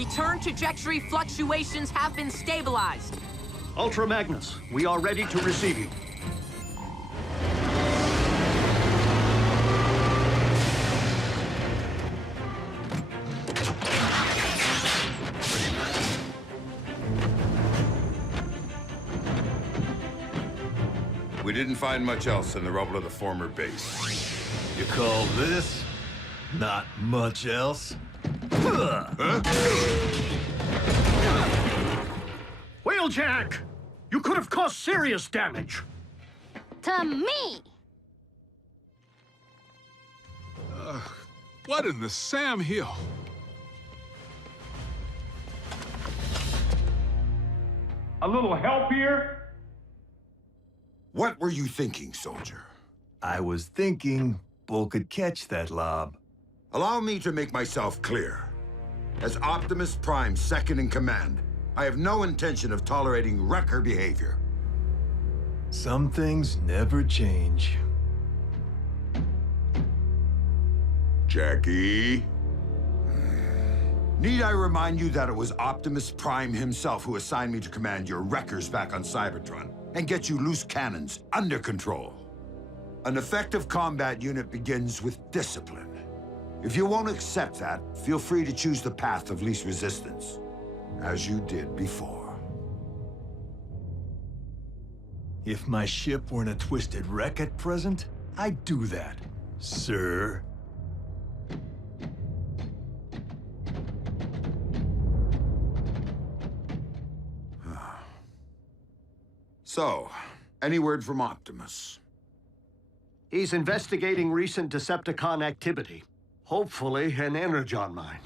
Return trajectory fluctuations have been stabilized. Ultra Magnus, we are ready to receive you. We didn't find much else in the rubble of the former base. You call this not much else? Huh? Wheeljack! You could have caused serious damage. To me! What in the Sam Hill? A little help here? What were you thinking, soldier? I was thinking Bull could catch that lob. Allow me to make myself clear. As Optimus Prime second in command, I have no intention of tolerating wrecker behavior. Some things never change. Jackie? Need I remind you that it was Optimus Prime himself who assigned me to command your wreckers back on Cybertron and get you loose cannons under control? An effective combat unit begins with discipline. If you won't accept that, feel free to choose the path of least resistance, as you did before. If my ship weren't a twisted wreck at present, I'd do that, sir. So, any word from Optimus? He's investigating recent Decepticon activity. Hopefully, an Energon mine.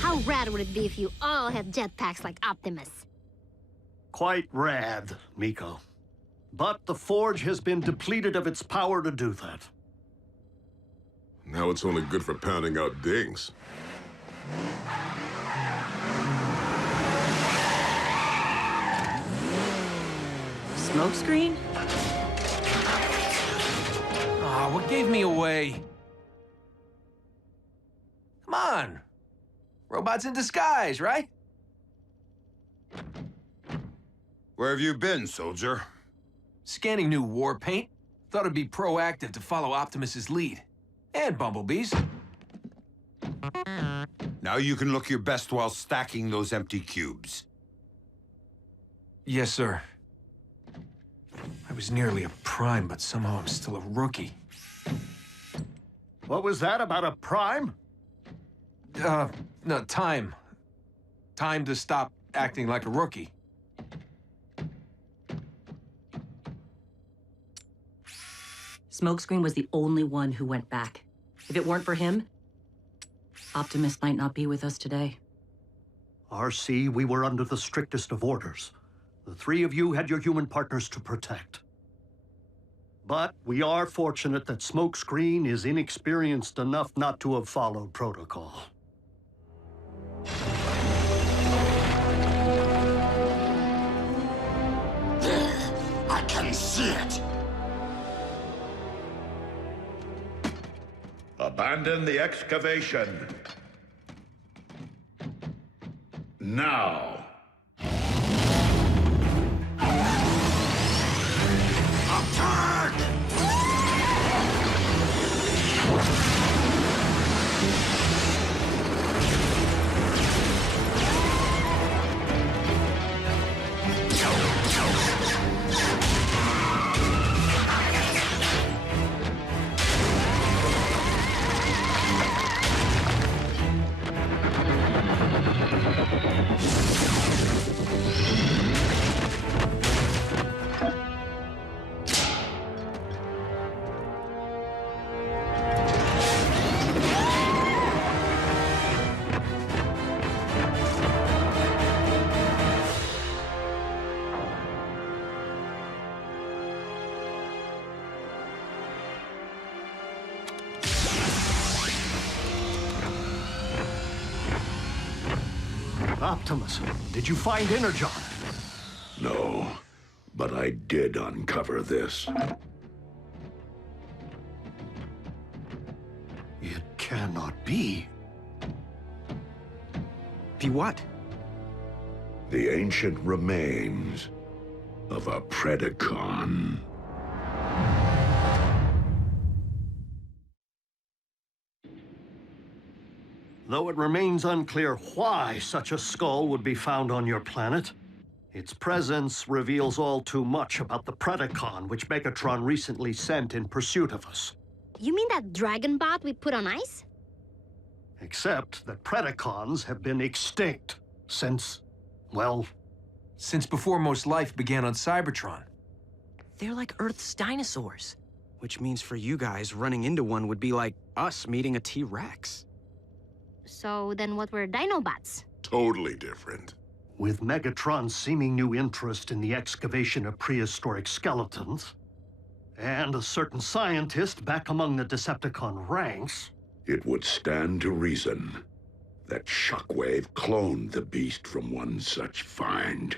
How rad would it be if you all had jetpacks like Optimus? Quite rad, Miko. But the Forge has been depleted of its power to do that. Now it's only good for pounding out dings. Smokescreen? Aw, what gave me away? Come on. Robots in disguise, right? Where have you been, soldier? Scanning new war paint. Thought it'd be proactive to follow Optimus's lead. And Bumblebee's. Now you can look your best while stacking those empty cubes. Yes, sir. I was nearly a prime, but somehow I'm still a rookie. What was that about a Prime? No, time. Time to stop acting like a rookie. Smokescreen was the only one who went back. If it weren't for him, Optimus might not be with us today. RC, we were under the strictest of orders. The three of you had your human partners to protect. But we are fortunate that Smokescreen is inexperienced enough not to have followed protocol. There! I can see it! Abandon the excavation. Now. Attack! Optimus, did you find Energon? No, but I did uncover this. It cannot be. Be what? The ancient remains of a Predacon. Though it remains unclear why such a skull would be found on your planet, its presence reveals all too much about the Predacon which Megatron recently sent in pursuit of us. You mean that dragon bot we put on ice? Except that Predacons have been extinct since, well... Since before most life began on Cybertron. They're like Earth's dinosaurs. Which means for you guys, running into one would be like us meeting a T-Rex. So then what were Dinobots? Totally different. With Megatron's seeming new interest in the excavation of prehistoric skeletons, and a certain scientist back among the Decepticon ranks... It would stand to reason that Shockwave cloned the beast from one such find.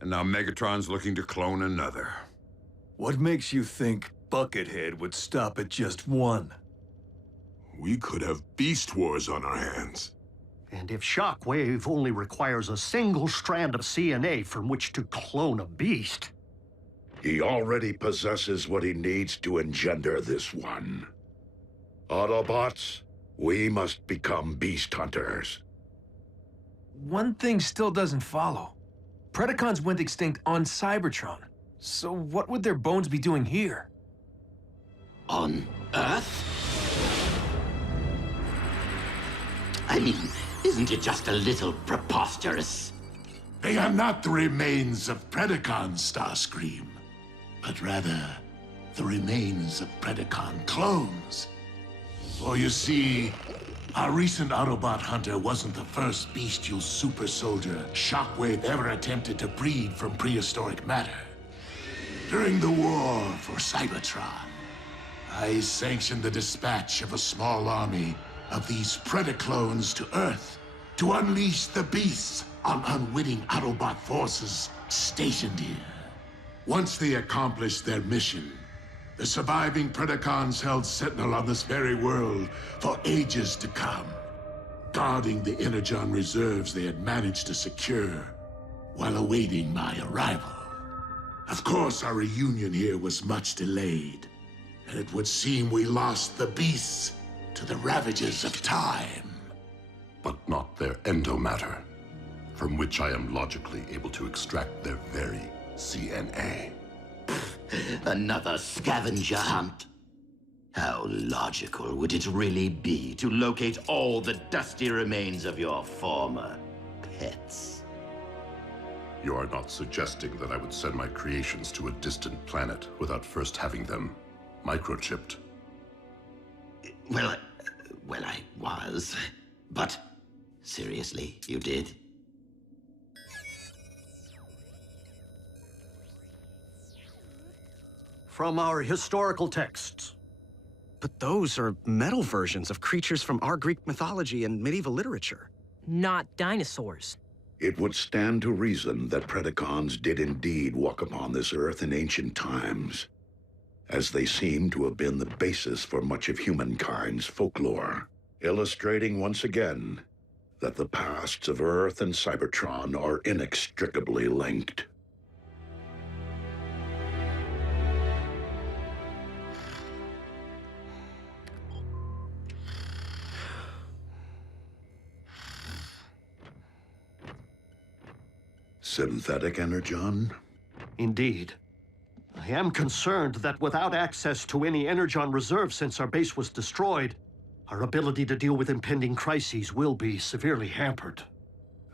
And now Megatron's looking to clone another. What makes you think Buckethead would stop at just one? We could have Beast Wars on our hands. And if Shockwave only requires a single strand of CNA from which to clone a beast... He already possesses what he needs to engender this one. Autobots, we must become beast hunters. One thing still doesn't follow. Predacons went extinct on Cybertron. So what would their bones be doing here? On Earth? I mean, isn't it just a little preposterous? They are not the remains of Predacons, Starscream, but rather the remains of Predacon clones. For you see, our recent Autobot hunter wasn't the first bestial super soldier Shockwave ever attempted to breed from prehistoric matter. During the war for Cybertron, I sanctioned the dispatch of a small army of these Predaclones to Earth to unleash the beasts on unwitting Autobot forces stationed here. Once they accomplished their mission, the surviving Predacons held sentinel on this very world for ages to come, guarding the Energon reserves they had managed to secure while awaiting my arrival. Of course, our reunion here was much delayed, and it would seem we lost the beasts to the ravages of time. But not their endomatter, from which I am logically able to extract their very CNA. Another scavenger hunt? How logical would it really be to locate all the dusty remains of your former pets? You are not suggesting that I would send my creations to a distant planet without first having them microchipped? Well, I was. But, seriously, you did? From our historical texts. But those are metal versions of creatures from our Greek mythology and medieval literature. Not dinosaurs. It would stand to reason that Predacons did indeed walk upon this Earth in ancient times, as they seem to have been the basis for much of humankind's folklore, illustrating once again that the pasts of Earth and Cybertron are inextricably linked. Synthetic Energon? Indeed. I am concerned that without access to any Energon reserve since our base was destroyed, our ability to deal with impending crises will be severely hampered.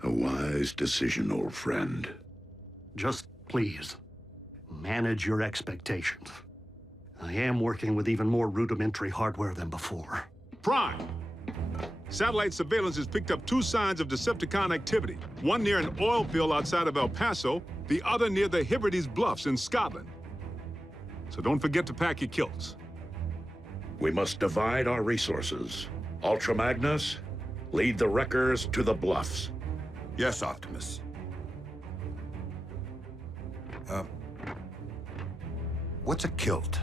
A wise decision, old friend. Just please, manage your expectations. I am working with even more rudimentary hardware than before. Prime! Satellite surveillance has picked up 2 signs of Decepticon activity. One near an oil field outside of El Paso, the other near the Hebrides Bluffs in Scotland. So don't forget to pack your kilts. We must divide our resources. Ultra Magnus, lead the Wreckers to the Bluffs. Yes, Optimus. What's a kilt?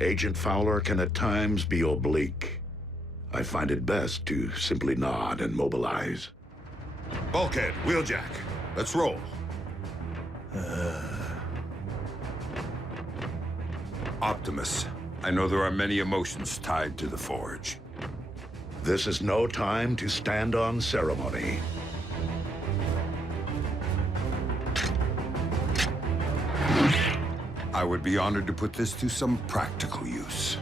Agent Fowler can at times be oblique. I find it best to simply nod and mobilize. Bulkhead, Wheeljack. Let's roll. Optimus, I know there are many emotions tied to the Forge. This is no time to stand on ceremony. I would be honored to put this to some practical use.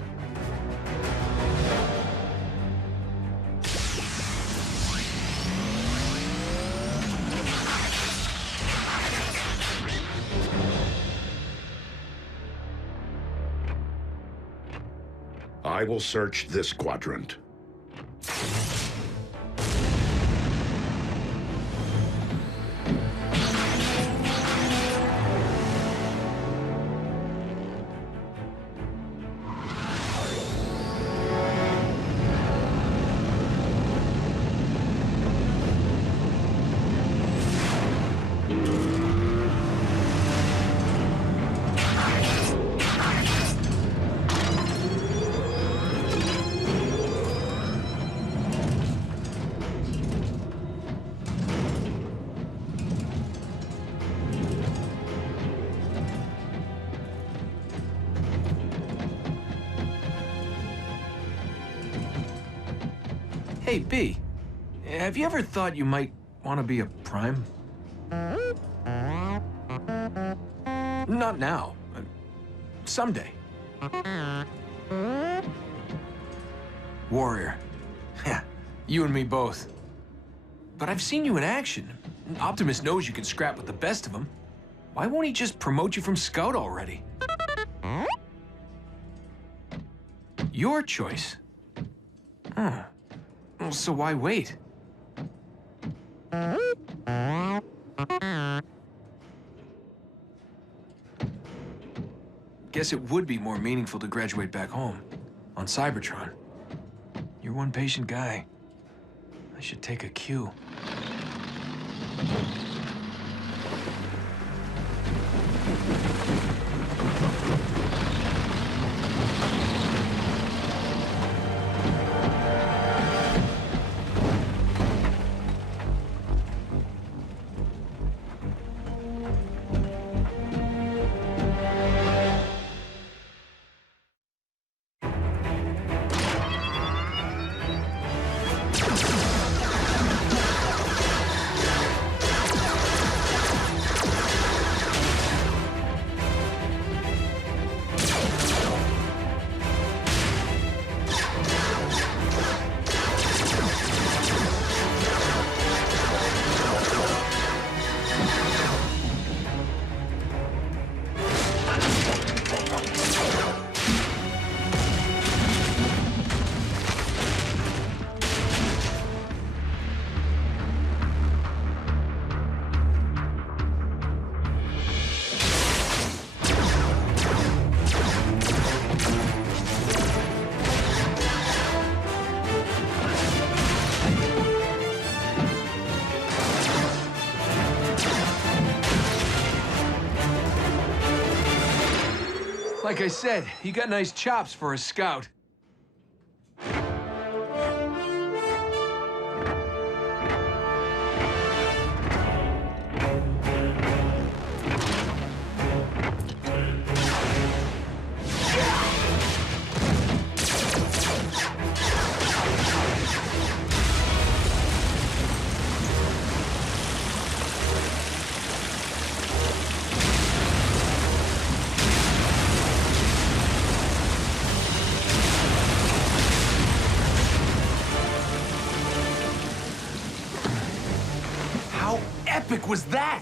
I will search this quadrant. Hey, B, have you ever thought you might want to be a Prime? Not now. Someday. Warrior. Yeah, you and me both. But I've seen you in action. Optimus knows you can scrap with the best of them. Why won't he just promote you from Scout already? Your choice. Huh. Well, so why wait? Guess it would be more meaningful to graduate back home, on Cybertron. You're one patient guy. I should take a cue. Like I said, you got nice chops for a Scout. Epic was that?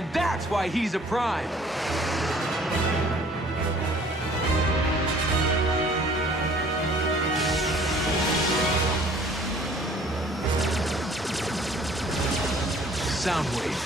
And that's why he's a Prime. Soundwave.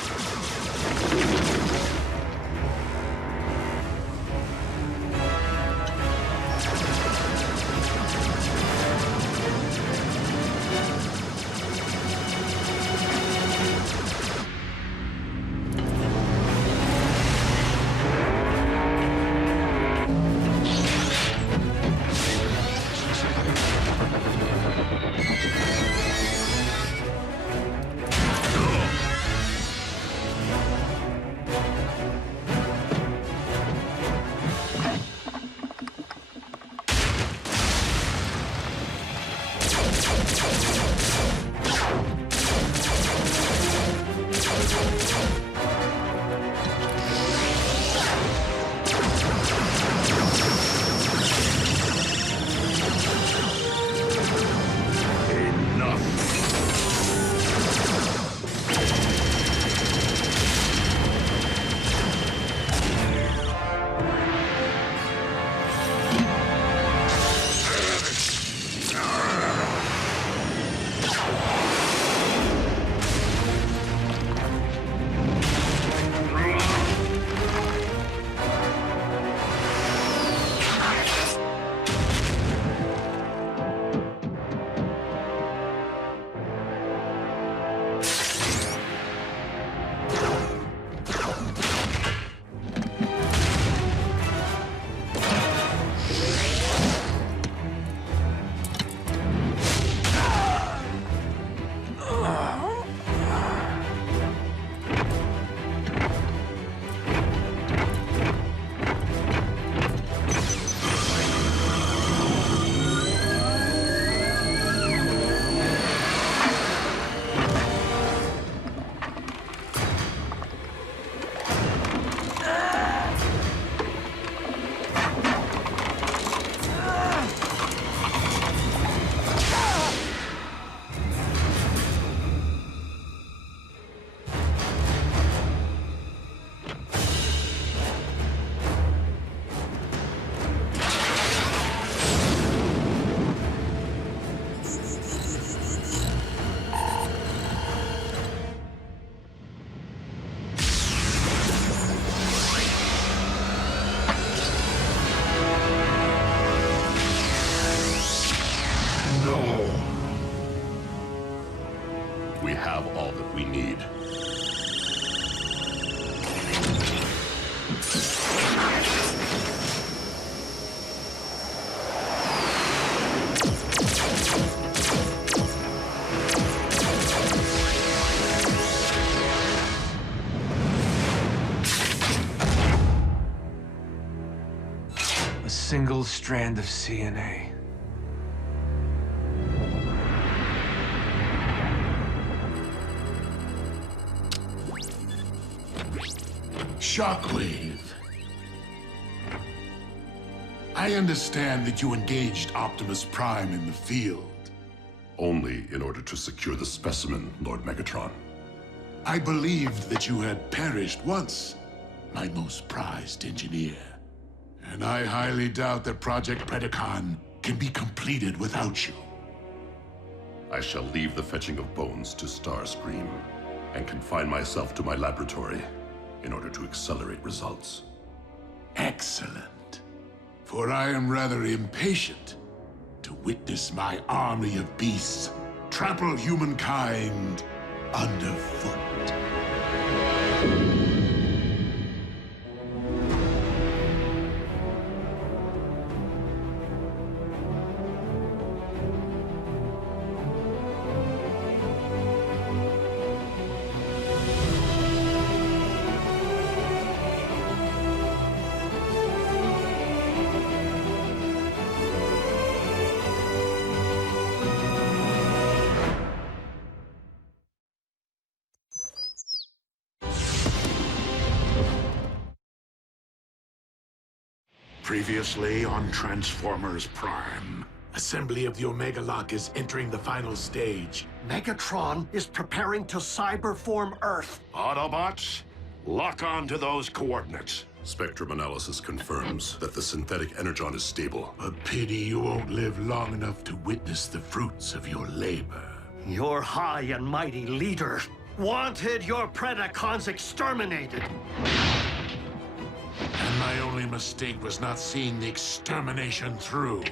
We have all that we need. A single strand of CNA. Shockwave. I understand that you engaged Optimus Prime in the field. Only in order to secure the specimen, Lord Megatron. I believed that you had perished once, my most prized engineer. And I highly doubt that Project Predacon can be completed without you. I shall leave the fetching of bones to Starscream and confine myself to my laboratory in order to accelerate results. Excellent. For I am rather impatient to witness my army of beasts trample humankind underfoot. Previously on Transformers Prime. Assembly of the Omega Lock is entering the final stage. Megatron is preparing to cyberform Earth. Autobots, Lock on to those coordinates. Spectrum analysis confirms that the synthetic Energon is stable. A pity you won't live long enough to witness the fruits of your labor. Your high and mighty leader wanted your Predacons exterminated. And my only mistake was not seeing the extermination through.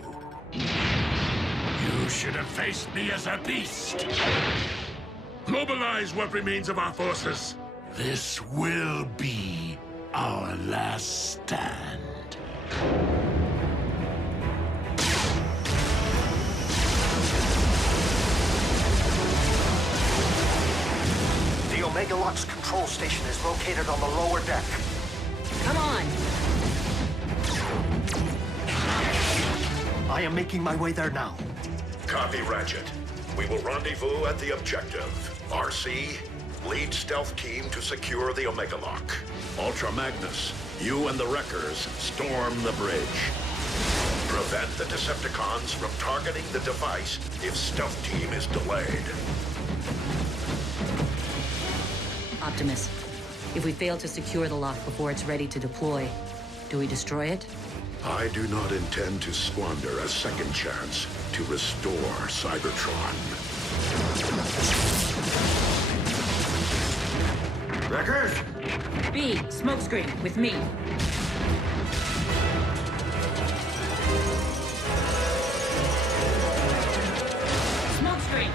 You should have faced me as a beast. Mobilize what remains of our forces. This will be our last stand. The Omega Lock's control station is located on the lower deck. Come on! I am making my way there now. Copy, Ratchet. We will rendezvous at the objective. RC, lead stealth team to secure the Omega Lock. Ultra Magnus, you and the Wreckers storm the bridge. Prevent the Decepticons from targeting the device if stealth team is delayed. Optimus, if we fail to secure the lock before it's ready to deploy, do we destroy it? I do not intend to squander a second chance to restore Cybertron. Wreckers! B, smokescreen, with me. Smokescreen!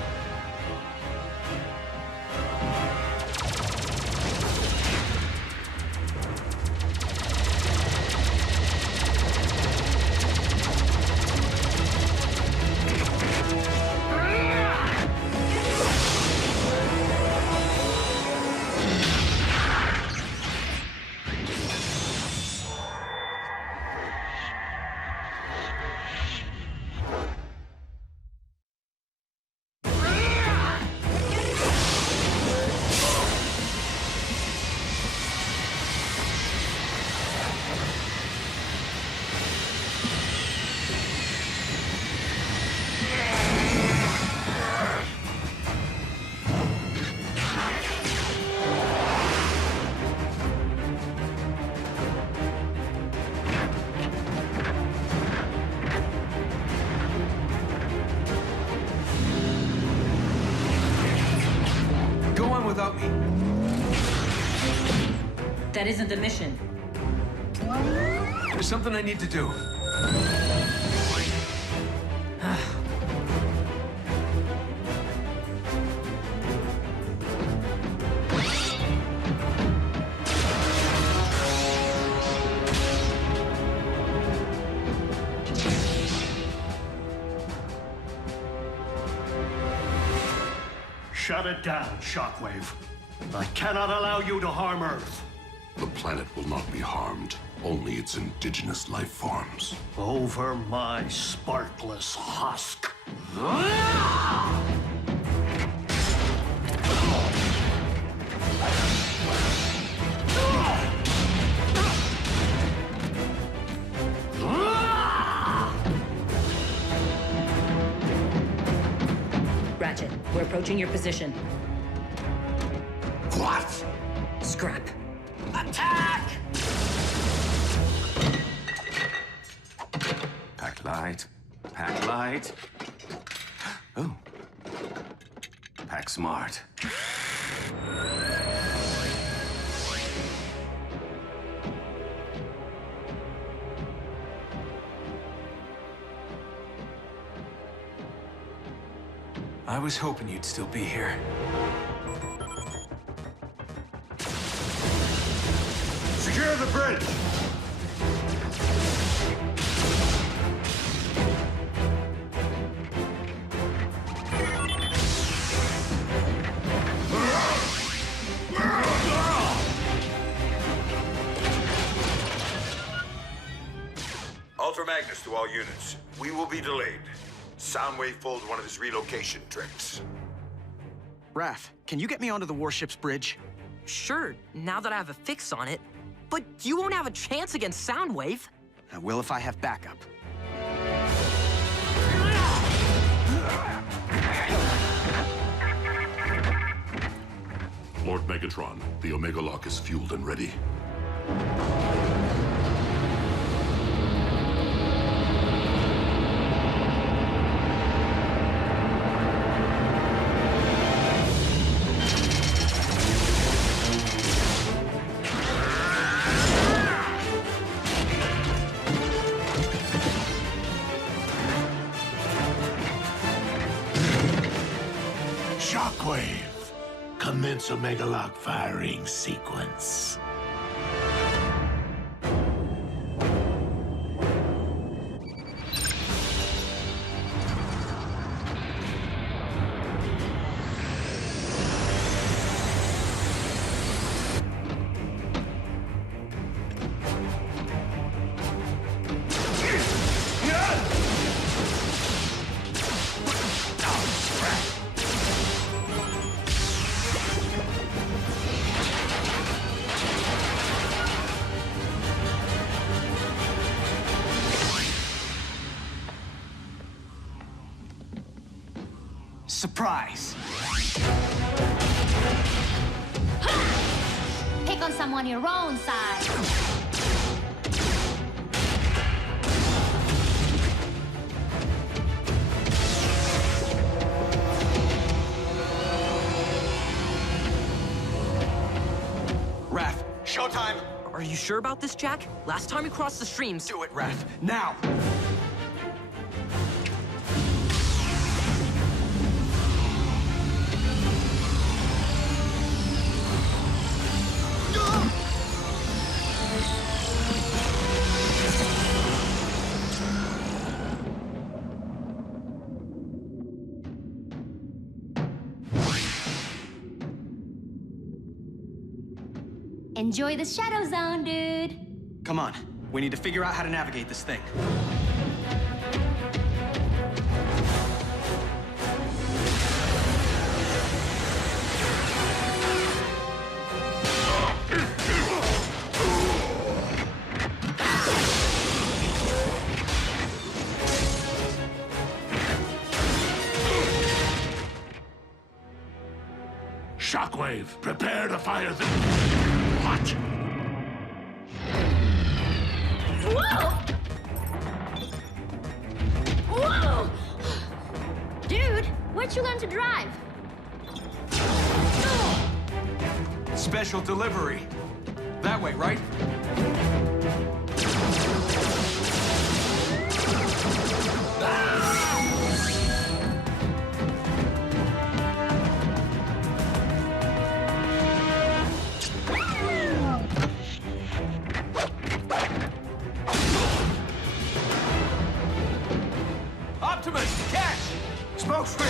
Without me. That isn't the mission. There's something I need to do. Shut it down, Shockwave. I cannot allow you to harm Earth. The planet will not be harmed, only its indigenous life forms. Over my sparkless husk. Ratchet, we're approaching your position. What? Scrap. Attack! Pack light. Pack light. Oh. Pack smart. I was hoping you'd still be here. Secure the bridge! Ultra Magnus to all units. We will be delayed. Soundwave pulled one of his relocation tricks. Raph, can you get me onto the warship's bridge? Sure, now that I have a fix on it. But you won't have a chance against Soundwave. I will if I have backup. Lord Megatron, the Omega Lock is fueled and ready. Shockwave. Commence Omega Lock firing sequence. Surprise! Pick on someone your own size. Raph, showtime! Are you sure about this, Jack? Last time we crossed the streams... Do it, Raph, now! Enjoy the Shadow Zone, dude. Come on, we need to figure out how to navigate this thing. Shockwave, prepare to fire the... What? Whoa! Whoa! Dude, where'd you learn to drive? Special delivery. That way, right? Optimus, catch! Smoke screen!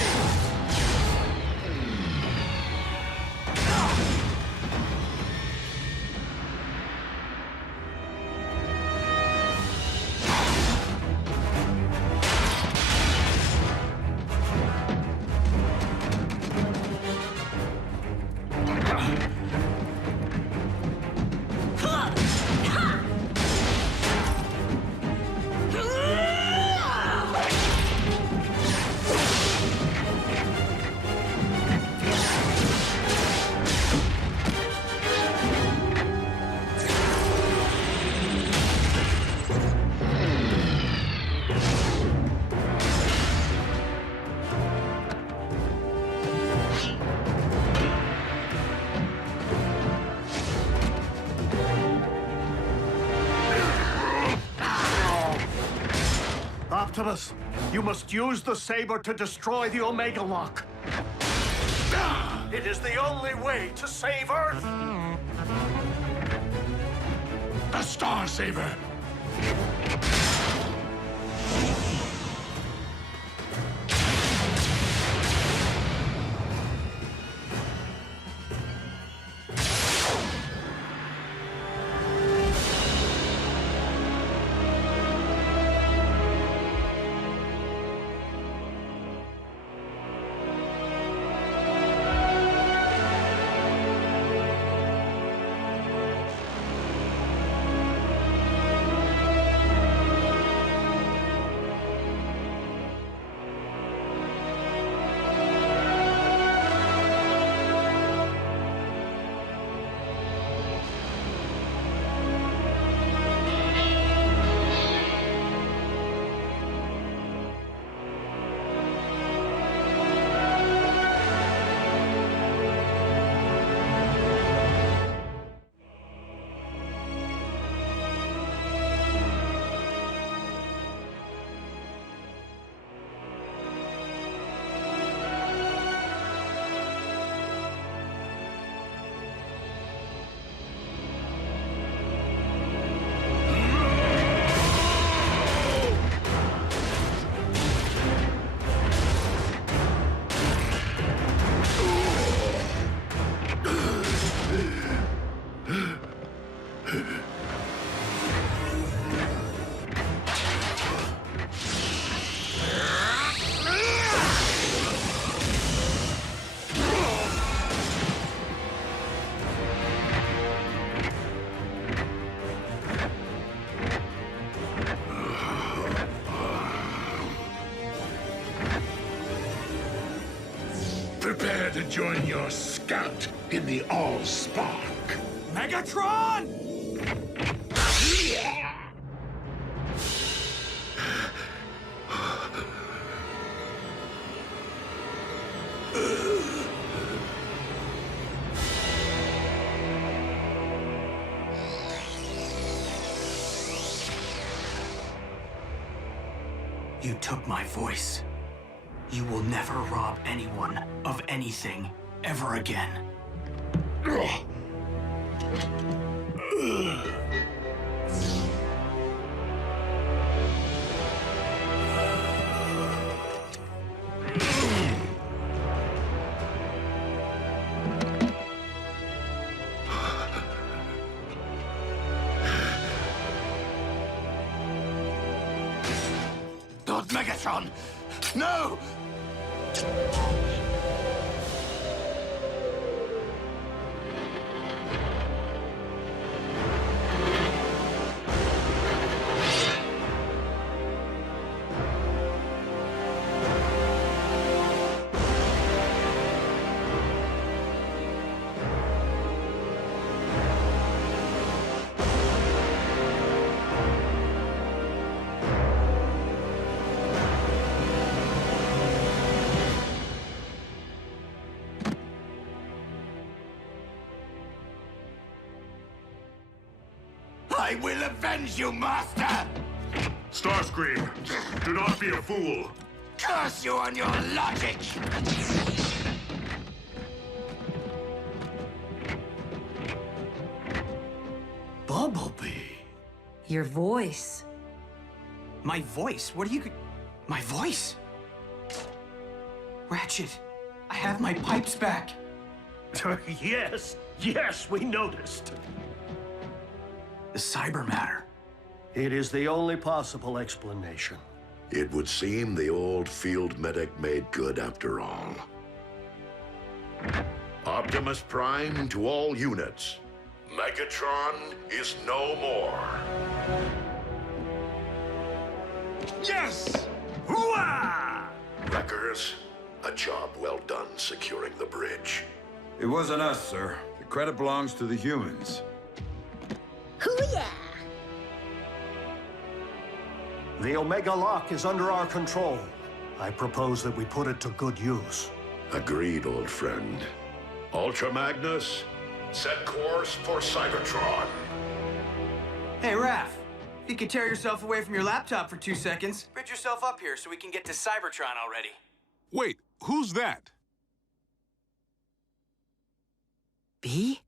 Optimus, you must use the saber to destroy the Omega Lock. It is the only way to save Earth. The Star Saber! join your scout in the All-Spark. Megatron! You took my voice. You will never rob anyone of anything ever again. Lord Megatron! No! I will avenge you, Master! Starscream, do not be a fool. Curse you on your logic! Bumblebee. Your voice. My voice? What are you... My voice? Ratchet, I have my pipes back. Yes, we noticed. The cyber matter. It is the only possible explanation. It would seem the old field medic made good after all. Optimus Prime to all units. Megatron is no more. Yes! Hooah! Wreckers, a job well done securing the bridge. It wasn't us, sir. The credit belongs to the humans. Hoo-yeah! The Omega Lock is under our control. I propose that we put it to good use. Agreed, old friend. Ultra Magnus, set course for Cybertron. Hey, Raph. If you could tear yourself away from your laptop for 2 seconds, bridge yourself up here so we can get to Cybertron already. Wait, who's that? B?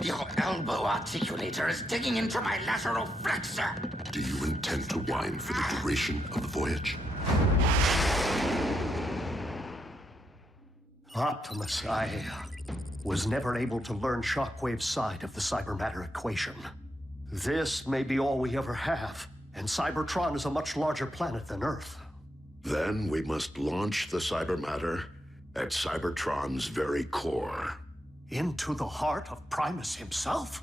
Your elbow articulator is digging into my lateral flexor. Do you intend to whine for the duration of the voyage? Optimus, I was never able to learn Shockwave's side of the cybermatter equation. This may be all we ever have, and Cybertron is a much larger planet than Earth. Then we must launch the cybermatter at Cybertron's very core. Into the heart of Primus himself?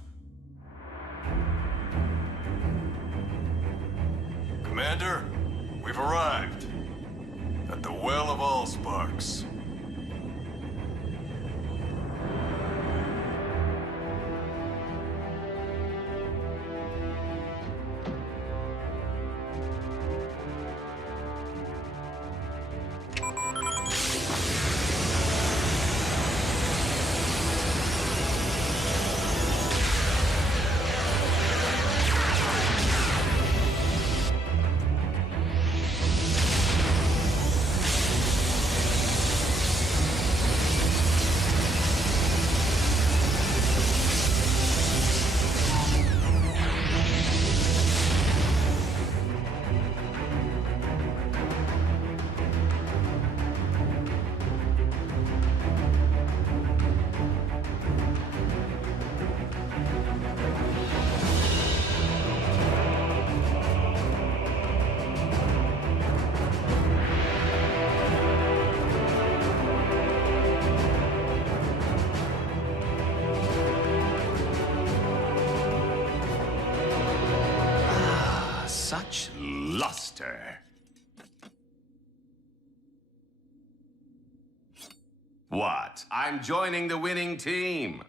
Commander, we've arrived at the Well of Allsparks. Such luster. What? I'm joining the winning team.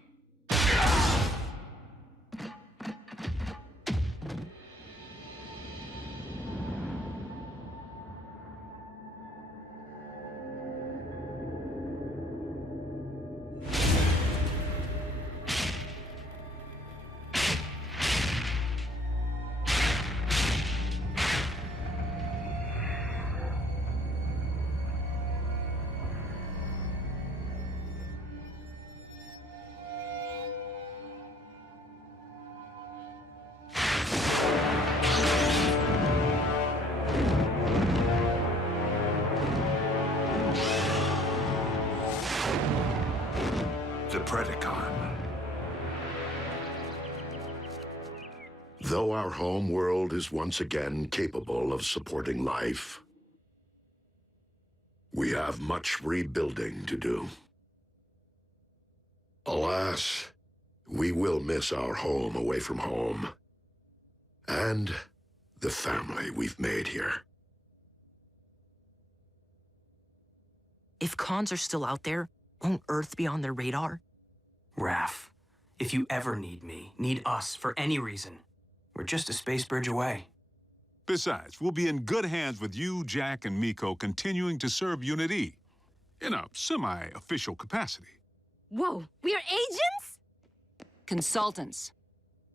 The Predacon. Though our home world is once again capable of supporting life, we have much rebuilding to do. Alas, we will miss our home away from home, and the family we've made here. If cons are still out there, won't Earth be on their radar? Raph, if you ever need me, need us for any reason, we're just a space bridge away. Besides, we'll be in good hands with you, Jack, and Miko continuing to serve Unit E in a semi-official capacity. Whoa, we are agents? Consultants.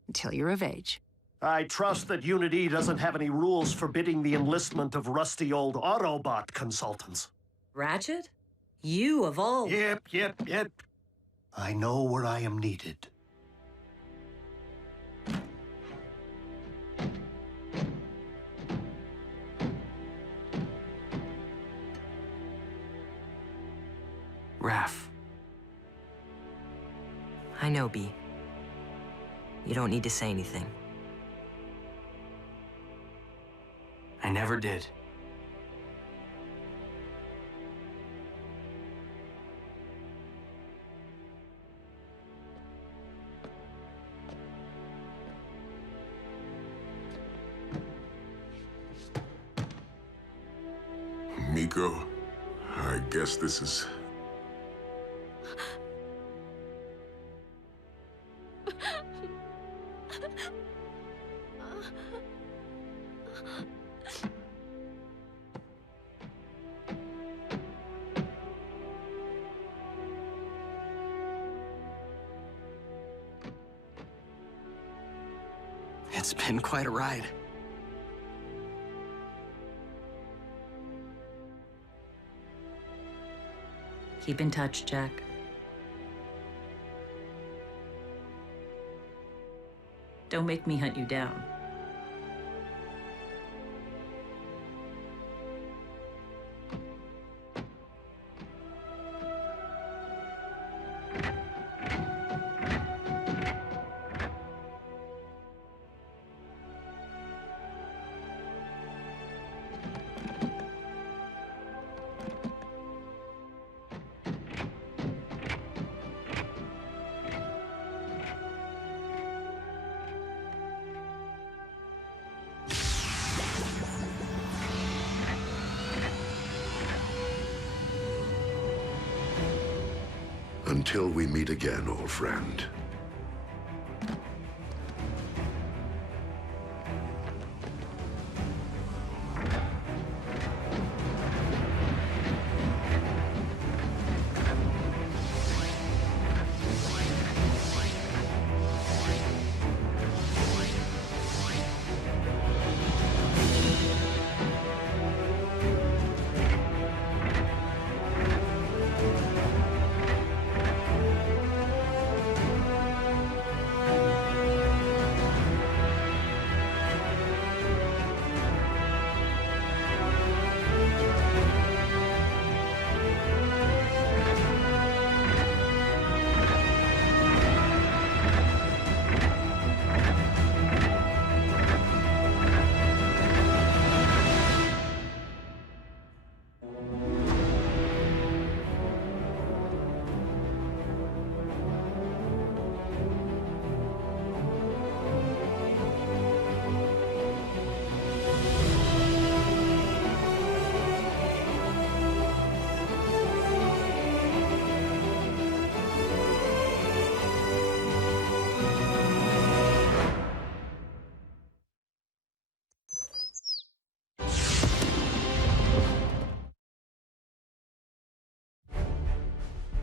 Until you're of age. I trust that Unit E doesn't have any rules forbidding the enlistment of rusty old Autobot consultants. Ratchet? You of all... Yep. I know where I am needed. Raph. I know, B. You don't need to say anything. I never did. Miko, I guess this is... It's been quite a ride. Keep in touch, Jack. Don't make me hunt you down. Until we meet again, old friend.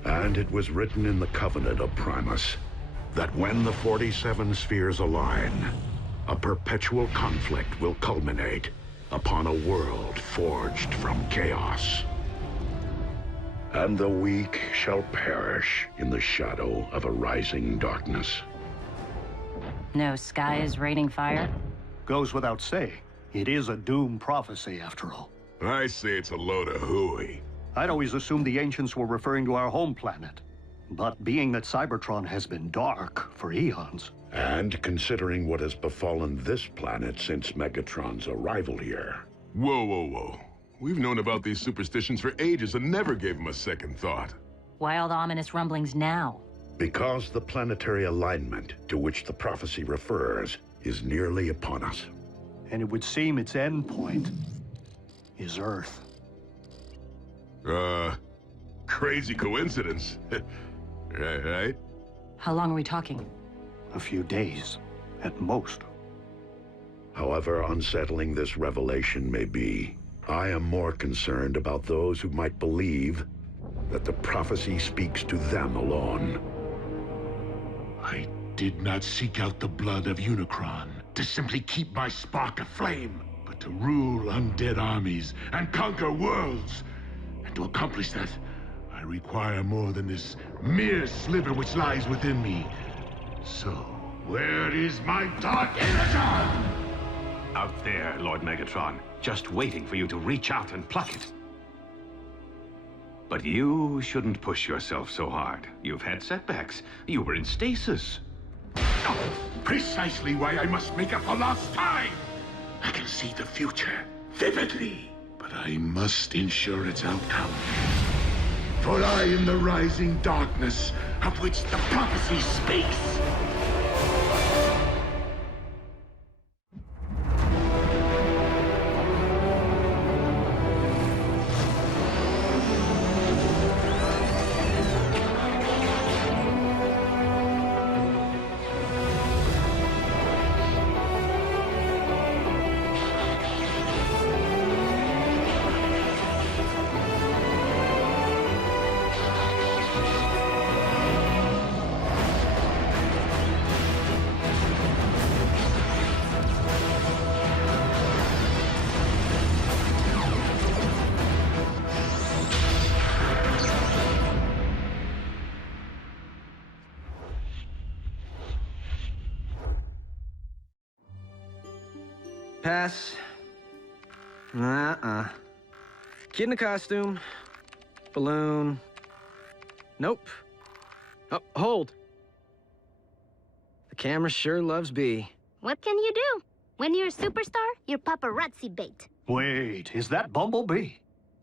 And it was written in the Covenant of Primus that when the 47 spheres align, a perpetual conflict will culminate upon a world forged from chaos. And the weak shall perish in the shadow of a rising darkness. No sky is raining fire? Goes without saying. It is a doom prophecy, after all. I say it's a load of hooey. I'd always assumed the ancients were referring to our home planet. But being that Cybertron has been dark for eons... And considering what has befallen this planet since Megatron's arrival here... Whoa, whoa, whoa. We've known about these superstitions for ages and never gave them a second thought. Why all the ominous rumblings now? Because the planetary alignment to which the prophecy refers is nearly upon us. And it would seem its end point is Earth. Crazy coincidence. Right? How long are we talking? A few days, at most. However unsettling this revelation may be, I am more concerned about those who might believe that the prophecy speaks to them alone. I did not seek out the blood of Unicron to simply keep my spark aflame, but to rule undead armies and conquer worlds. And to accomplish that, I require more than this mere sliver which lies within me. So, where is my dark Energon? Out there, Lord Megatron, just waiting for you to reach out and pluck it. But you shouldn't push yourself so hard. You've had setbacks. You were in stasis. Oh, precisely why I must make up for lost time. I can see the future vividly, but I must ensure its outcome. For I am the rising darkness of which the prophecy speaks. Pass. Kid in a costume. Balloon. Nope. Oh, hold. The camera sure loves B. What can you do? When you're a superstar, you're paparazzi bait. Wait, is that Bumblebee?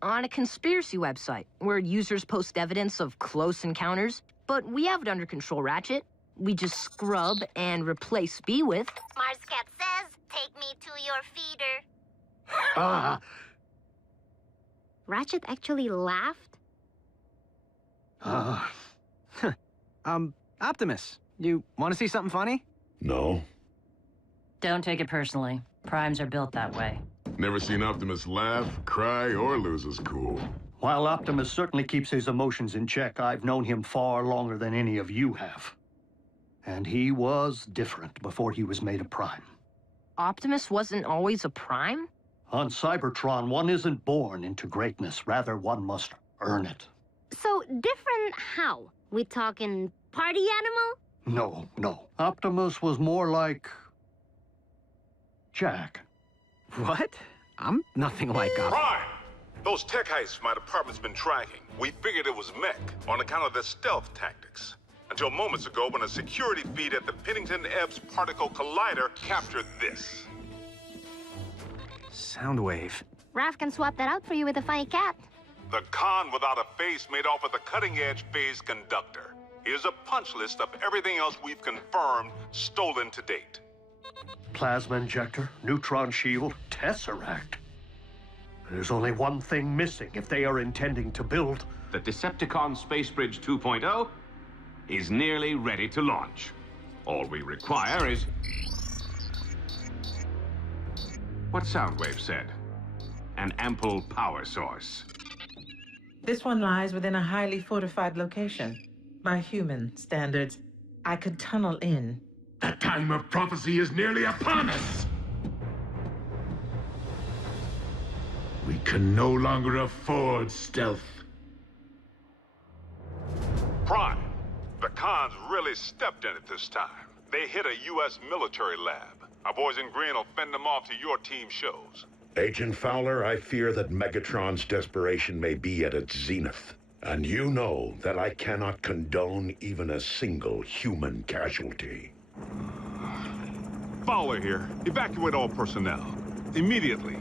On a conspiracy website, where users post evidence of close encounters. But we have it under control, Ratchet. We just scrub and replace B with... Marscat says, take me to your feeder. Ah! Ratchet actually laughed? Optimus, you want to see something funny? No. Don't take it personally. Primes are built that way. Never seen Optimus laugh, cry, or lose his cool. While Optimus certainly keeps his emotions in check, I've known him far longer than any of you have. And he was different before he was made a Prime. Optimus wasn't always a Prime? On Cybertron, one isn't born into greatness. Rather, one must earn it. So, different how? We talking party animal? No. Optimus was more like... Jack. What? I'm nothing like Optimus. Prime! Those tech heists my department's been tracking. We figured it was mech on account of their stealth tactics. Until moments ago when a security feed at the Pennington Epps Particle Collider captured this. Soundwave. Raph can swap that out for you with a funny cat. The con without a face made off with a cutting-edge phase conductor. Here's a punch list of everything else we've confirmed stolen to date. Plasma injector, neutron shield, Tesseract. There's only one thing missing if they are intending to build... The Decepticon Space Bridge 2.0 is nearly ready to launch. All we require is... what Soundwave said. An ample power source. This one lies within a highly fortified location. By human standards, I could tunnel in. The time of prophecy is nearly upon us! We can no longer afford stealth. Prime, the cons really stepped in it this time. They hit a U.S. military lab. Our boys in green will fend them off to your team shows. Agent Fowler, I fear that Megatron's desperation may be at its zenith. And you know that I cannot condone even a single human casualty. Fowler here. Evacuate all personnel. Immediately.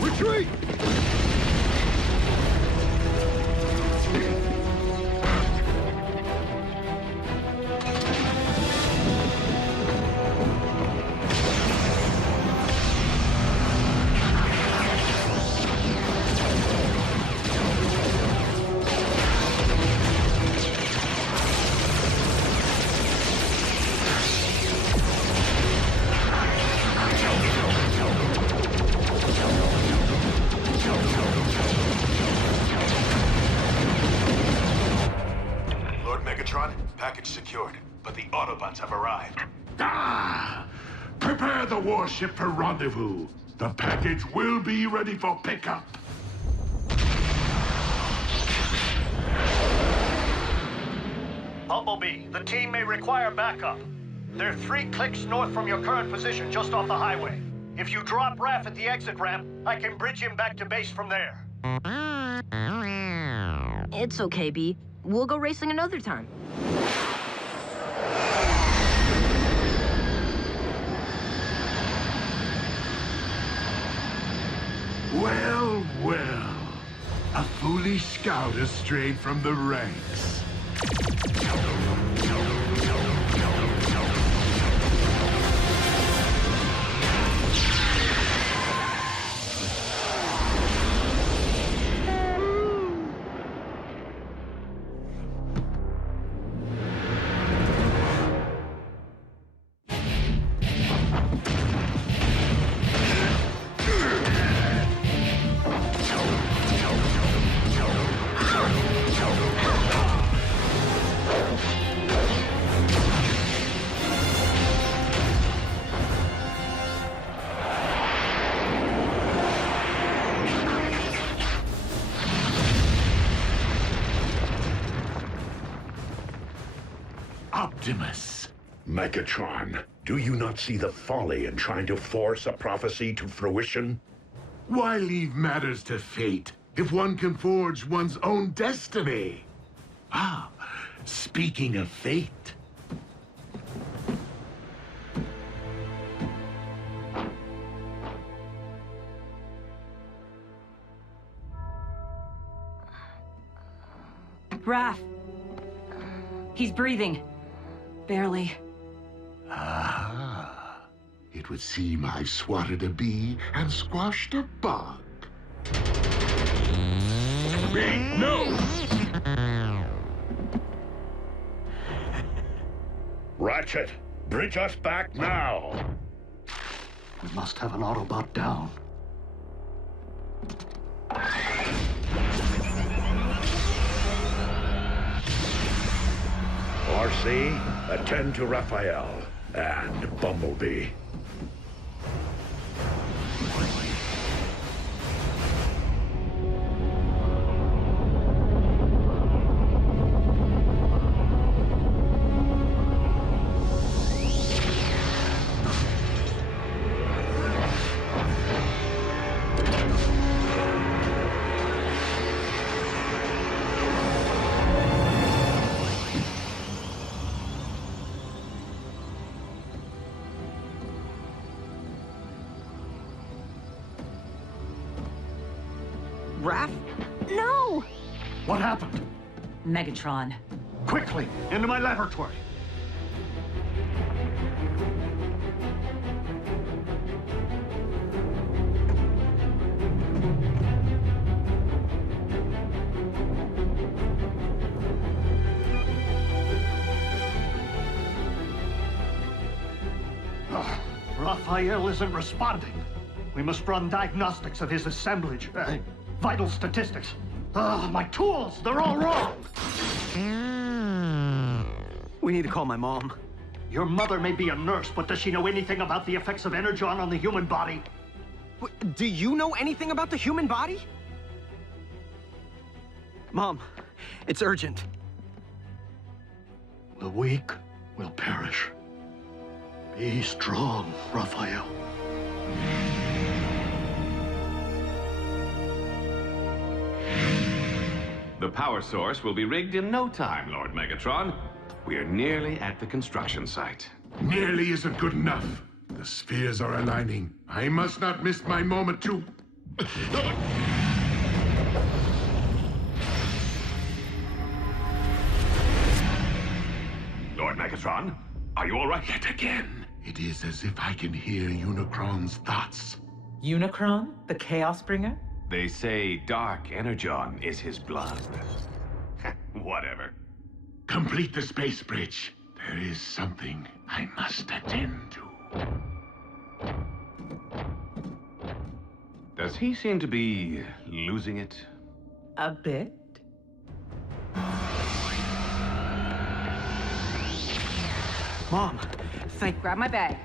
Retreat! Package secured, but the Autobots have arrived. Ah! Prepare the warship for rendezvous. The package will be ready for pickup. Bumblebee, the team may require backup. They're 3 clicks north from your current position, just off the highway. If you drop Raph at the exit ramp, I can bridge him back to base from there. It's okay, B. We'll go racing another time. Well, well. A foolish scout has strayed from the ranks. Optimus. Megatron, do you not see the folly in trying to force a prophecy to fruition? Why leave matters to fate if one can forge one's own destiny? Ah, speaking of fate. Raph. He's breathing. Barely. Ah, it would seem I swatted a bee and squashed a bug. No! Ratchet, bridge us back now! We must have an Autobot down. RC, attend to Raphael and Bumblebee. Raph? No! What happened? Megatron. Quickly, into my laboratory. We're Raphael isn't responding. We must run diagnostics of his assemblage. Vital statistics. My tools, they're all wrong. We need to call my mom. Your mother may be a nurse, but does she know anything about the effects of Energon on the human body? Do you know anything about the human body? Mom, it's urgent. The weak will perish. Be strong, Raphael. The power source will be rigged in no time, Lord Megatron. We are nearly at the construction site. Nearly isn't good enough. The spheres are aligning. I must not miss my moment to... Lord Megatron, are you all right? Yet again, it is as if I can hear Unicron's thoughts. Unicron, the Chaos Bringer? They say Dark Energon is his blood. Whatever. Complete the space bridge. There is something I must attend to. Does he seem to be losing it? A bit. Mom, Grab my bag.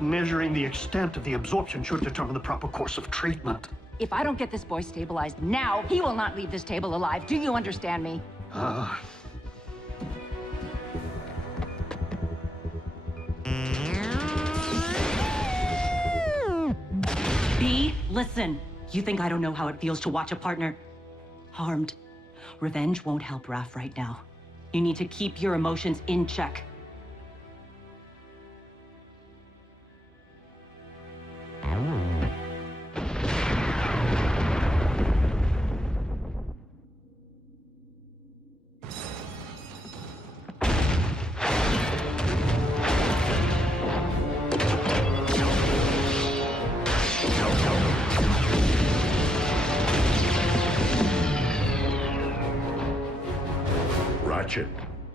Measuring the extent of the absorption should determine the proper course of treatment. If I don't get this boy stabilized now, he will not leave this table alive. Do you understand me? B, listen. You think I don't know how it feels to watch a partner harmed? Revenge won't help Raph right now. You need to keep your emotions in check.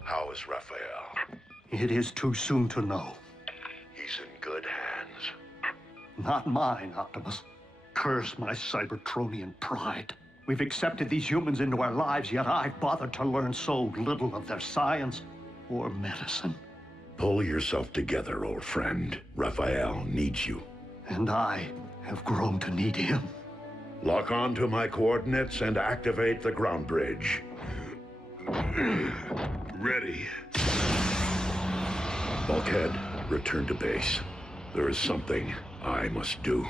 How is Raphael? It is too soon to know. He's in good hands. Not mine, Optimus. Curse my Cybertronian pride. We've accepted these humans into our lives, yet I've bothered to learn so little of their science or medicine. Pull yourself together, old friend. Raphael needs you. And I have grown to need him. Lock on to my coordinates and activate the ground bridge. Ready. Bulkhead, return to base. There is something I must do.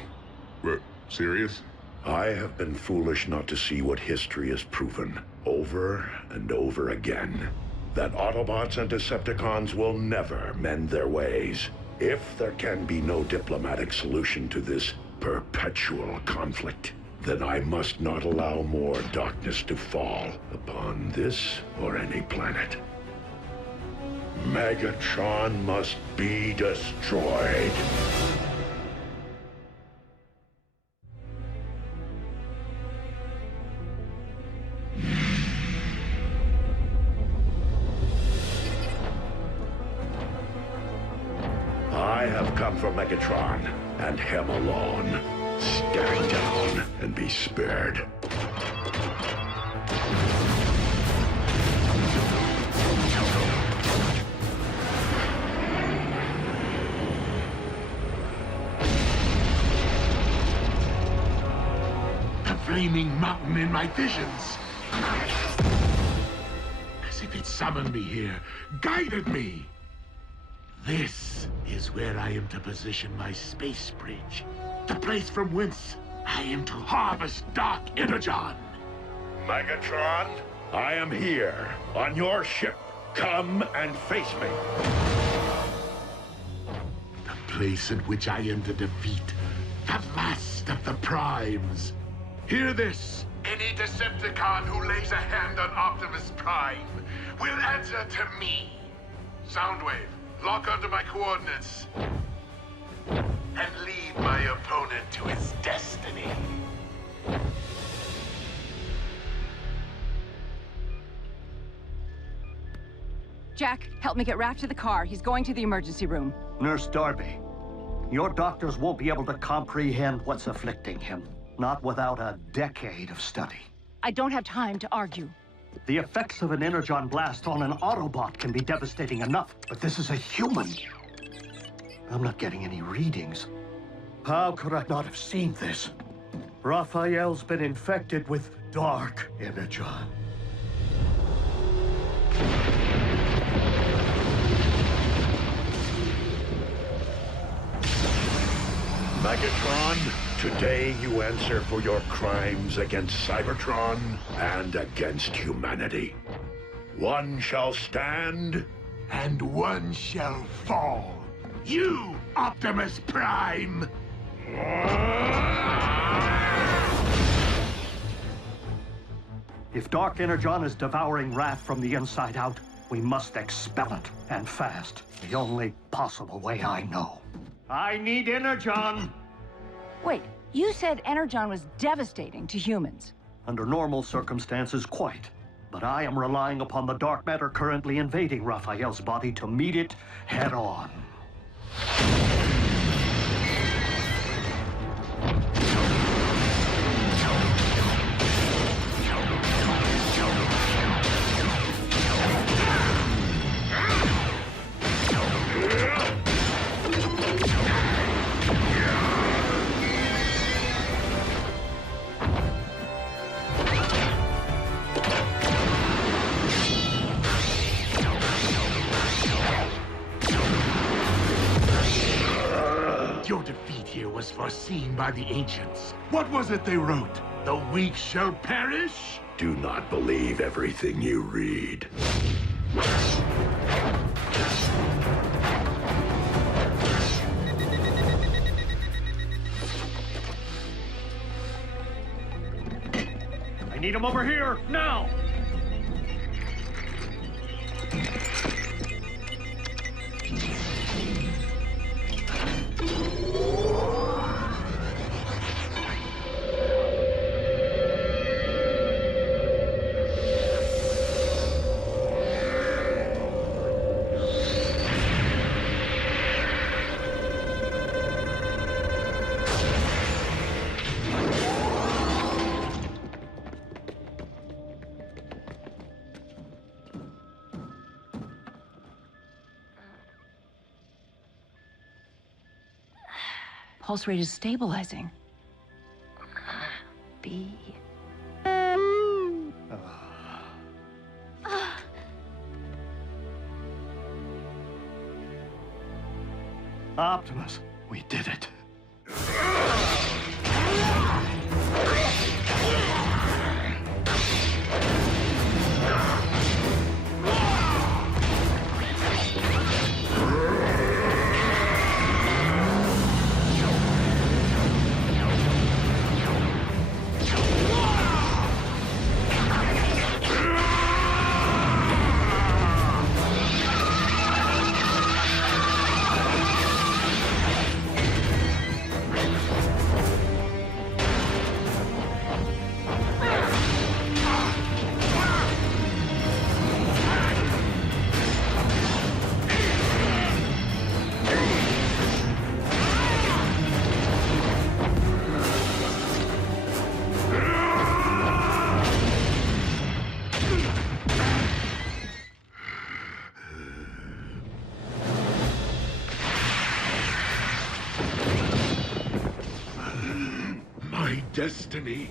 What, serious? I have been foolish not to see what history has proven, over and over again. That Autobots and Decepticons will never mend their ways. If there can be no diplomatic solution to this perpetual conflict, then I must not allow more darkness to fall upon this or any planet. Megatron must be destroyed. I have come for Megatron, and him alone. Stand down and be spared. The flaming mountain in my visions. As if it summoned me here, guided me. This is where I am to position my space bridge. The place from whence I am to harvest Dark Energon. Megatron, I am here, on your ship. Come and face me. The place in which I am to defeat the last of the Primes. Hear this. Any Decepticon who lays a hand on Optimus Prime will answer to me. Soundwave, lock onto my coordinates. And lead my opponent to his destiny. Jack, help me get Raph to the car. He's going to the emergency room. Nurse Darby, your doctors won't be able to comprehend what's afflicting him. Not without a decade of study. I don't have time to argue. The effects of an Energon blast on an Autobot can be devastating enough, but this is a human. I'm not getting any readings. How could I not have seen this? Raphael's been infected with dark Energon. Megatron, today you answer for your crimes against Cybertron and against humanity. One shall stand, and one shall fall. You, Optimus Prime! If Dark Energon is devouring Raph from the inside out, we must expel it, and fast. The only possible way I know. I need Energon! Wait, you said Energon was devastating to humans. Under normal circumstances, quite. But I am relying upon the dark matter currently invading Raphael's body to meet it head-on. Your defeat here was foreseen by the ancients. What was it they wrote? The weak shall perish? Do not believe everything you read. I need him over here, now! Pulse rate is stabilizing. B. Optimus, we did it. Destiny.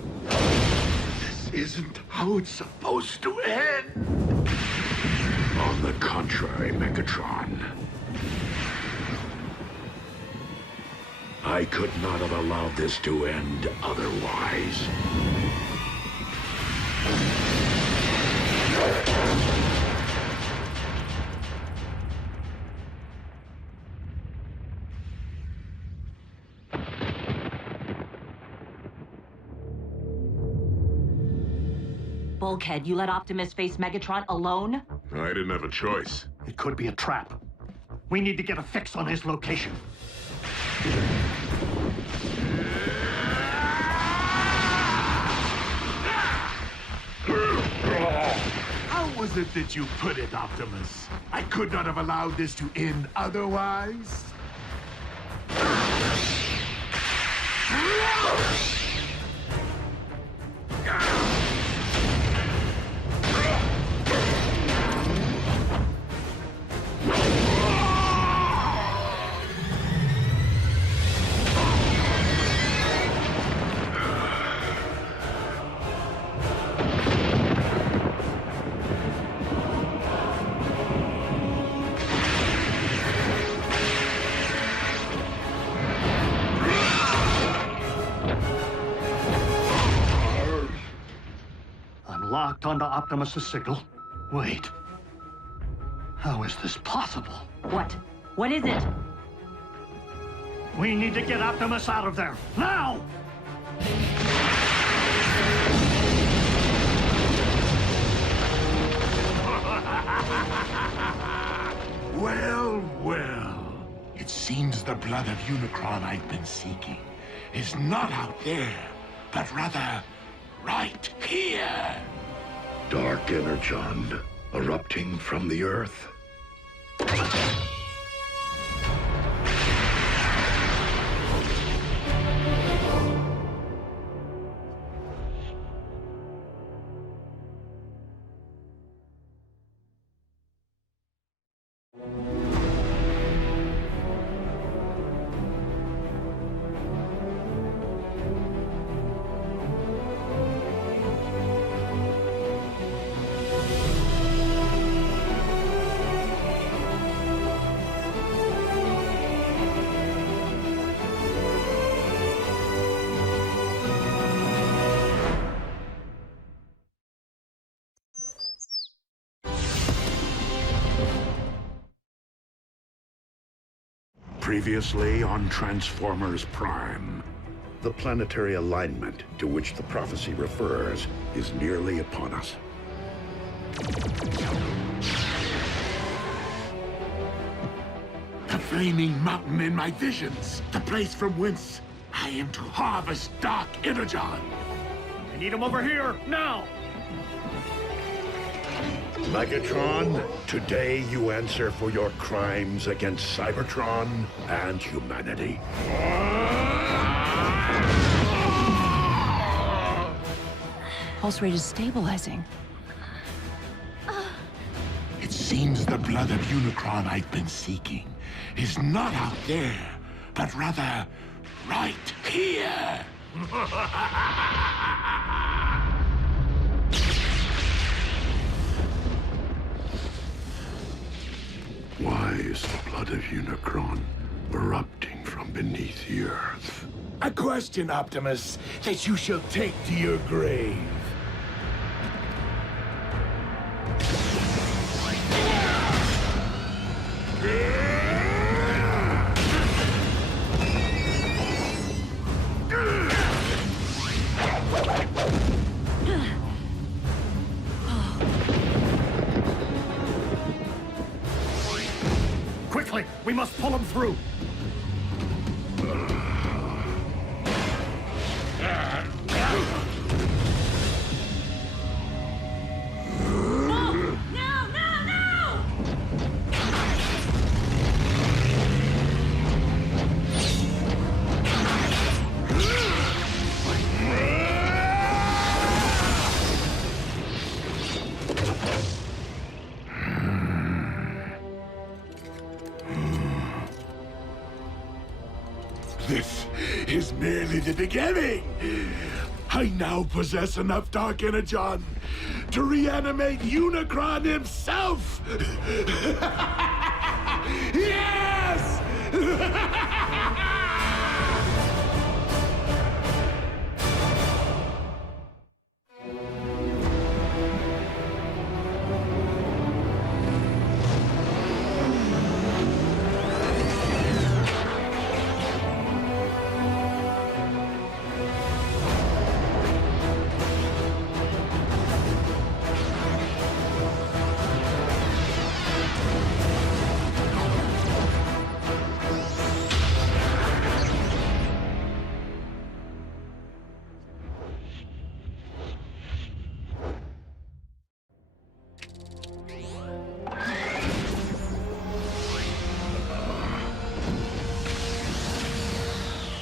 This isn't how it's supposed to end. On the contrary, Megatron. I could not have allowed this to end otherwise. Bulkhead, you let Optimus face Megatron alone? I didn't have a choice. It could be a trap. We need to get a fix on his location. How was was it that you put it, Optimus? I could not have allowed this to end otherwise. Locked onto Optimus's signal. Wait. How is this possible? What? What is it? We need to get Optimus out of there. Now! Well, well. It seems the blood of Unicron I've been seeking is not out there, but rather right here. Dark Energon, erupting from the Earth. Previously on Transformers Prime. The planetary alignment to which the prophecy refers is nearly upon us. The flaming mountain in my visions. The place from whence I am to harvest Dark Energon. I need him over here, now! Megatron, today you answer for your crimes against Cybertron and humanity. Pulse rate is stabilizing. It seems the blood of Unicron I've been seeking is not out there, but rather right here. Why is the blood of Unicron erupting from beneath the Earth? A question, Optimus, that you shall take to your grave. Quickly, we must pull him through. This is merely the beginning. I now possess enough Dark Energon to reanimate Unicron himself. Yes!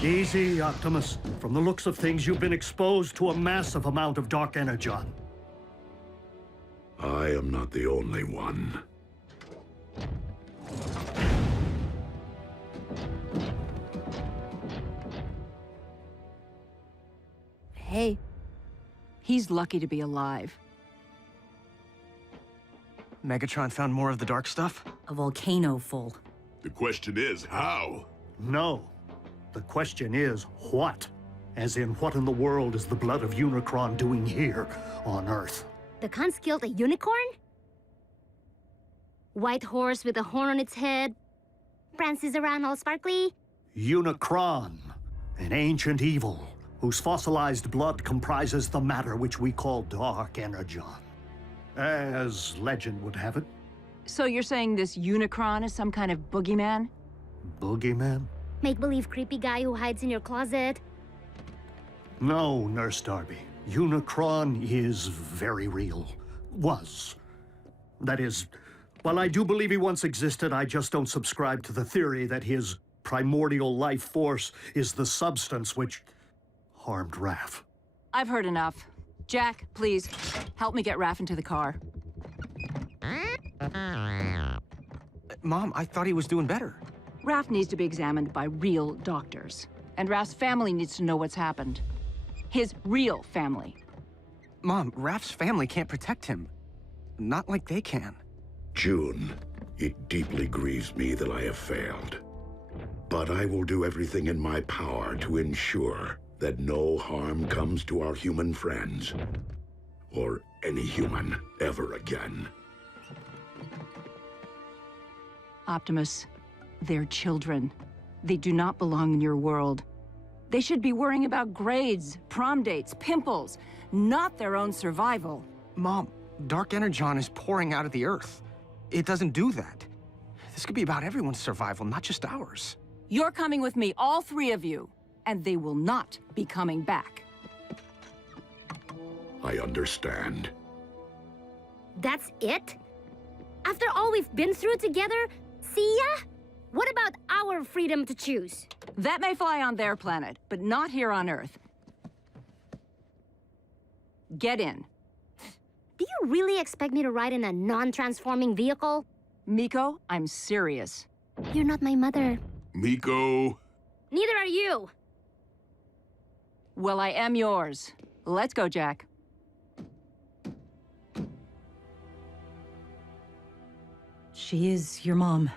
Easy, Optimus. From the looks of things, you've been exposed to a massive amount of dark energon. I am not the only one. Hey, he's lucky to be alive. Megatron found more of the dark stuff? A volcano full. The question is, how? No. The question is, what? As in, what in the world is the blood of Unicron doing here on Earth? The cons killed a unicorn? White horse with a horn on its head. Prances around all sparkly. Unicron, an ancient evil, whose fossilized blood comprises the matter which we call dark energon. As legend would have it. So you're saying this Unicron is some kind of boogeyman? Boogeyman? Make-believe creepy guy who hides in your closet. No, Nurse Darby. Unicron is very real. Was. That is, while I do believe he once existed, I just don't subscribe to the theory that his primordial life force is the substance which harmed Raph. I've heard enough. Jack, please, help me get Raph into the car. Mom, I thought he was doing better. Raph needs to be examined by real doctors. And Raph's family needs to know what's happened. His real family. Mom, Raph's family can't protect him. Not like they can. June, it deeply grieves me that I have failed. But I will do everything in my power to ensure that no harm comes to our human friends. Or any human ever again. Optimus, they're children. They do not belong in your world. They should be worrying about grades, prom dates, pimples, not their own survival. Mom, dark energon is pouring out of the Earth. It doesn't do that. This could be about everyone's survival, not just ours. You're coming with me, all three of you, and they will not be coming back. I understand. That's it? After all we've been through together, see ya? What about our freedom to choose? That may fly on their planet, but not here on Earth. Get in. Do you really expect me to ride in a non-transforming vehicle? Miko, I'm serious. You're not my mother. Miko. Neither are you. Well, I am yours. Let's go, Jack. She is your mom.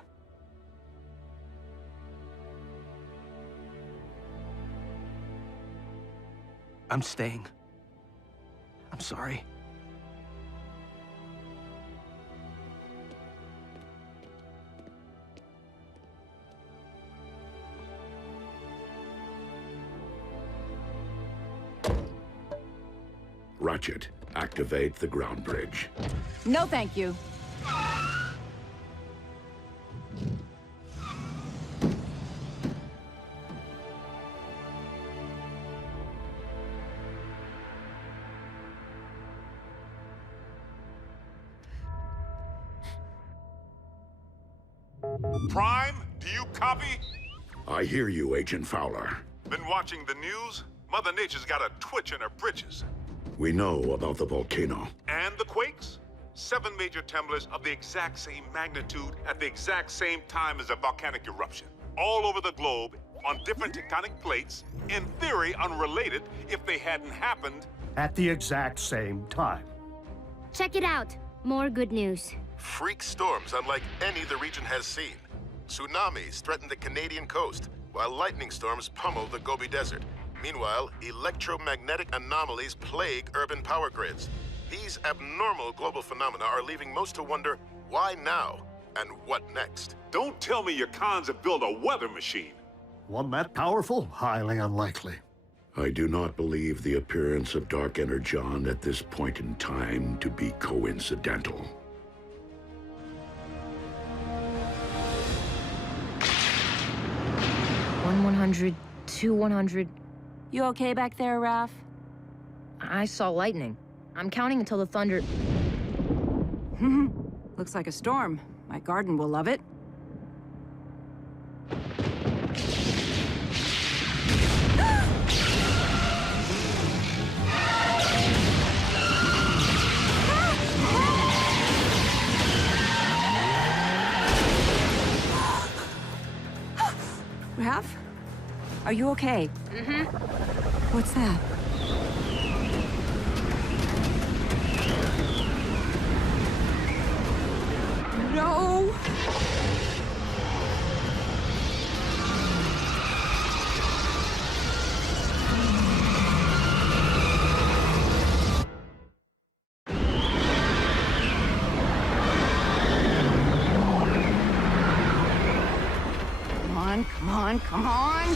I'm staying. I'm sorry. Ratchet, activate the ground bridge. No, thank you. Prime, do you copy? I hear you, Agent Fowler. Been watching the news? Mother Nature's got a twitch in her britches. We know about the volcano. And the quakes? 7 major tremblers of the exact same magnitude at the exact same time as a volcanic eruption. All over the globe, on different tectonic plates, in theory unrelated if they hadn't happened. At the exact same time. Check it out. More good news. Freak storms unlike any the region has seen. Tsunamis threaten the Canadian coast, while lightning storms pummel the Gobi Desert. Meanwhile, electromagnetic anomalies plague urban power grids. These abnormal global phenomena are leaving most to wonder, why now? And what next? Don't tell me your cons have built a weather machine. One that powerful? Highly unlikely. I do not believe the appearance of dark energon at this point in time to be coincidental. 100, 100. You okay back there, Raph? I saw lightning. I'm counting until the thunder... Looks like a storm. My garden will love it. Are you okay? Mm-hmm. What's that? No! Come on, come on!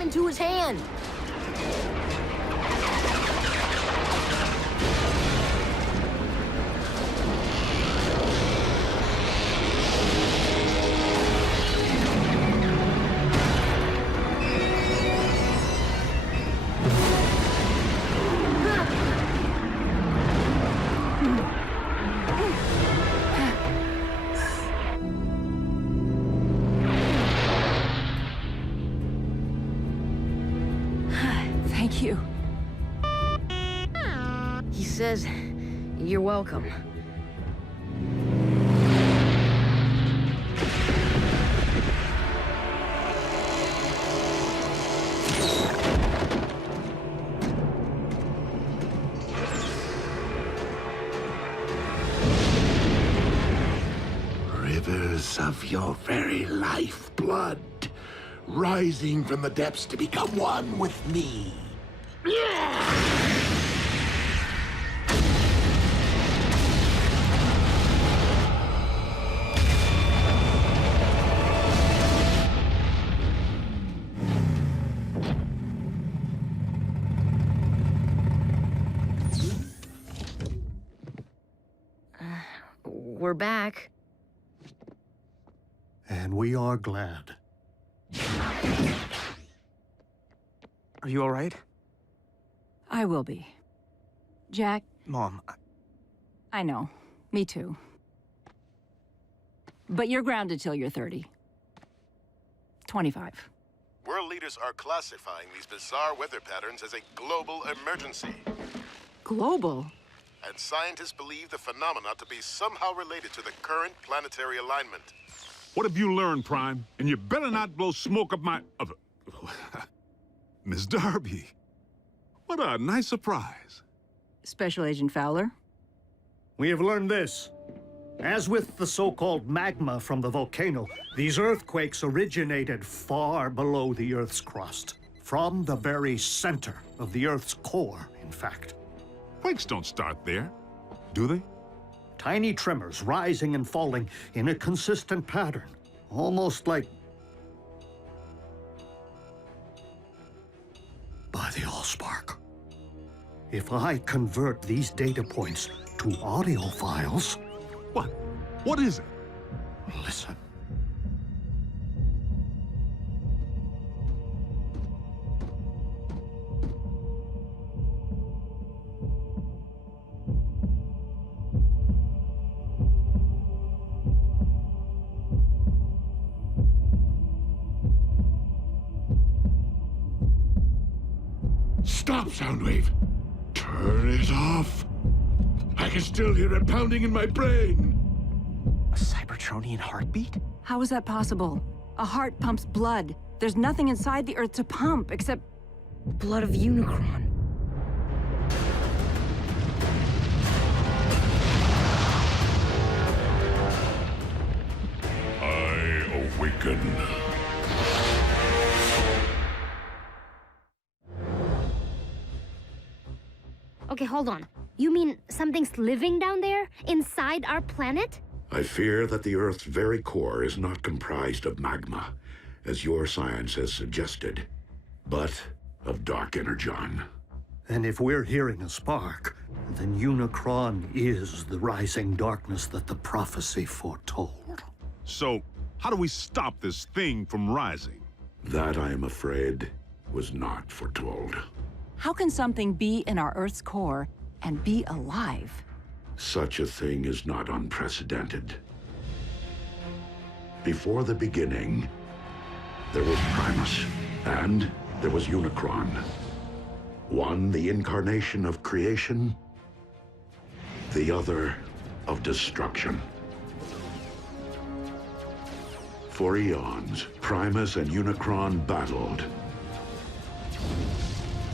Into his hand. Thank you. He says, you're welcome. Rivers of your very lifeblood, rising from the depths to become one with me. We're back. And we are glad. Are you all right? I will be. Jack? Mom, I know. Me too. But you're grounded till you're 30. 25. World leaders are classifying these bizarre weather patterns as a global emergency. Global? And scientists believe the phenomena to be somehow related to the current planetary alignment. What have you learned, Prime? And you better not blow smoke up my... Miss Darby. What a nice surprise. Special Agent Fowler? We have learned this. As with the so-called magma from the volcano, these earthquakes originated far below the Earth's crust. From the very center of the Earth's core, in fact. Quakes don't start there, do they? Tiny tremors rising and falling in a consistent pattern. Almost like... by the Allspark. If I convert these data points to audio files... What? What is it? Listen. Stop, Soundwave! Turn it off! I can still hear it pounding in my brain! A Cybertronian heartbeat? How is that possible? A heart pumps blood. There's nothing inside the Earth to pump except... blood of Unicron. I awaken. Okay, hold on. You mean something's living down there, inside our planet? I fear that the Earth's very core is not comprised of magma, as your science has suggested, but of dark energon. And if we're hearing a spark, then Unicron is the rising darkness that the prophecy foretold. So, how do we stop this thing from rising? That, I am afraid, was not foretold. How can something be in our Earth's core and be alive? Such a thing is not unprecedented. Before the beginning, there was Primus, and there was Unicron. One, the incarnation of creation, the other, of destruction. For eons, Primus and Unicron battled.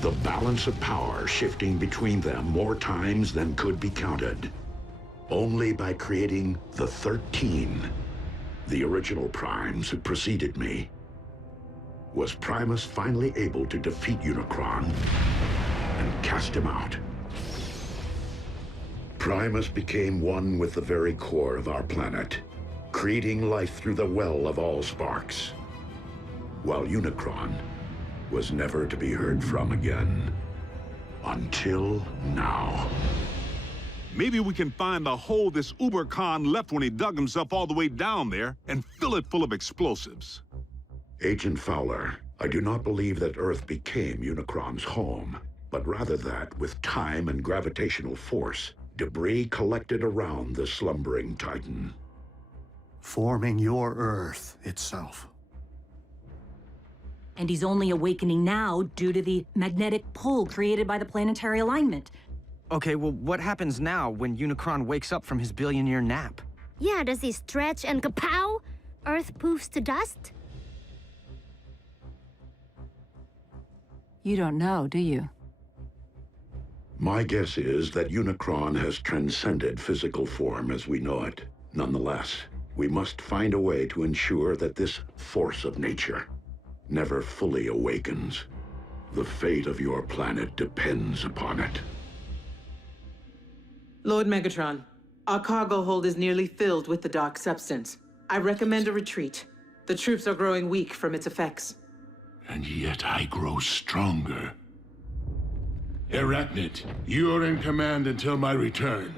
The balance of power shifting between them more times than could be counted. Only by creating the 13, the original Primes who preceded me, was Primus finally able to defeat Unicron and cast him out. Primus became one with the very core of our planet, creating life through the well of all sparks, while Unicron was never to be heard from again. Until now. Maybe we can find the hole this Uber-Khan left when he dug himself all the way down there and fill it full of explosives. Agent Fowler, I do not believe that Earth became Unicron's home, but rather that, with time and gravitational force, debris collected around the slumbering Titan. Forming your Earth itself. And he's only awakening now due to the magnetic pull created by the planetary alignment. Okay, well, what happens now when Unicron wakes up from his billion-year nap? Yeah, does he stretch and kapow? Earth poofs to dust? You don't know, do you? My guess is that Unicron has transcended physical form as we know it. Nonetheless, we must find a way to ensure that this force of nature never fully awakens. The fate of your planet depends upon it. Lord Megatron, our cargo hold is nearly filled with the dark substance. I recommend a retreat. The troops are growing weak from its effects. And yet I grow stronger. Arachnid, you're in command until my return.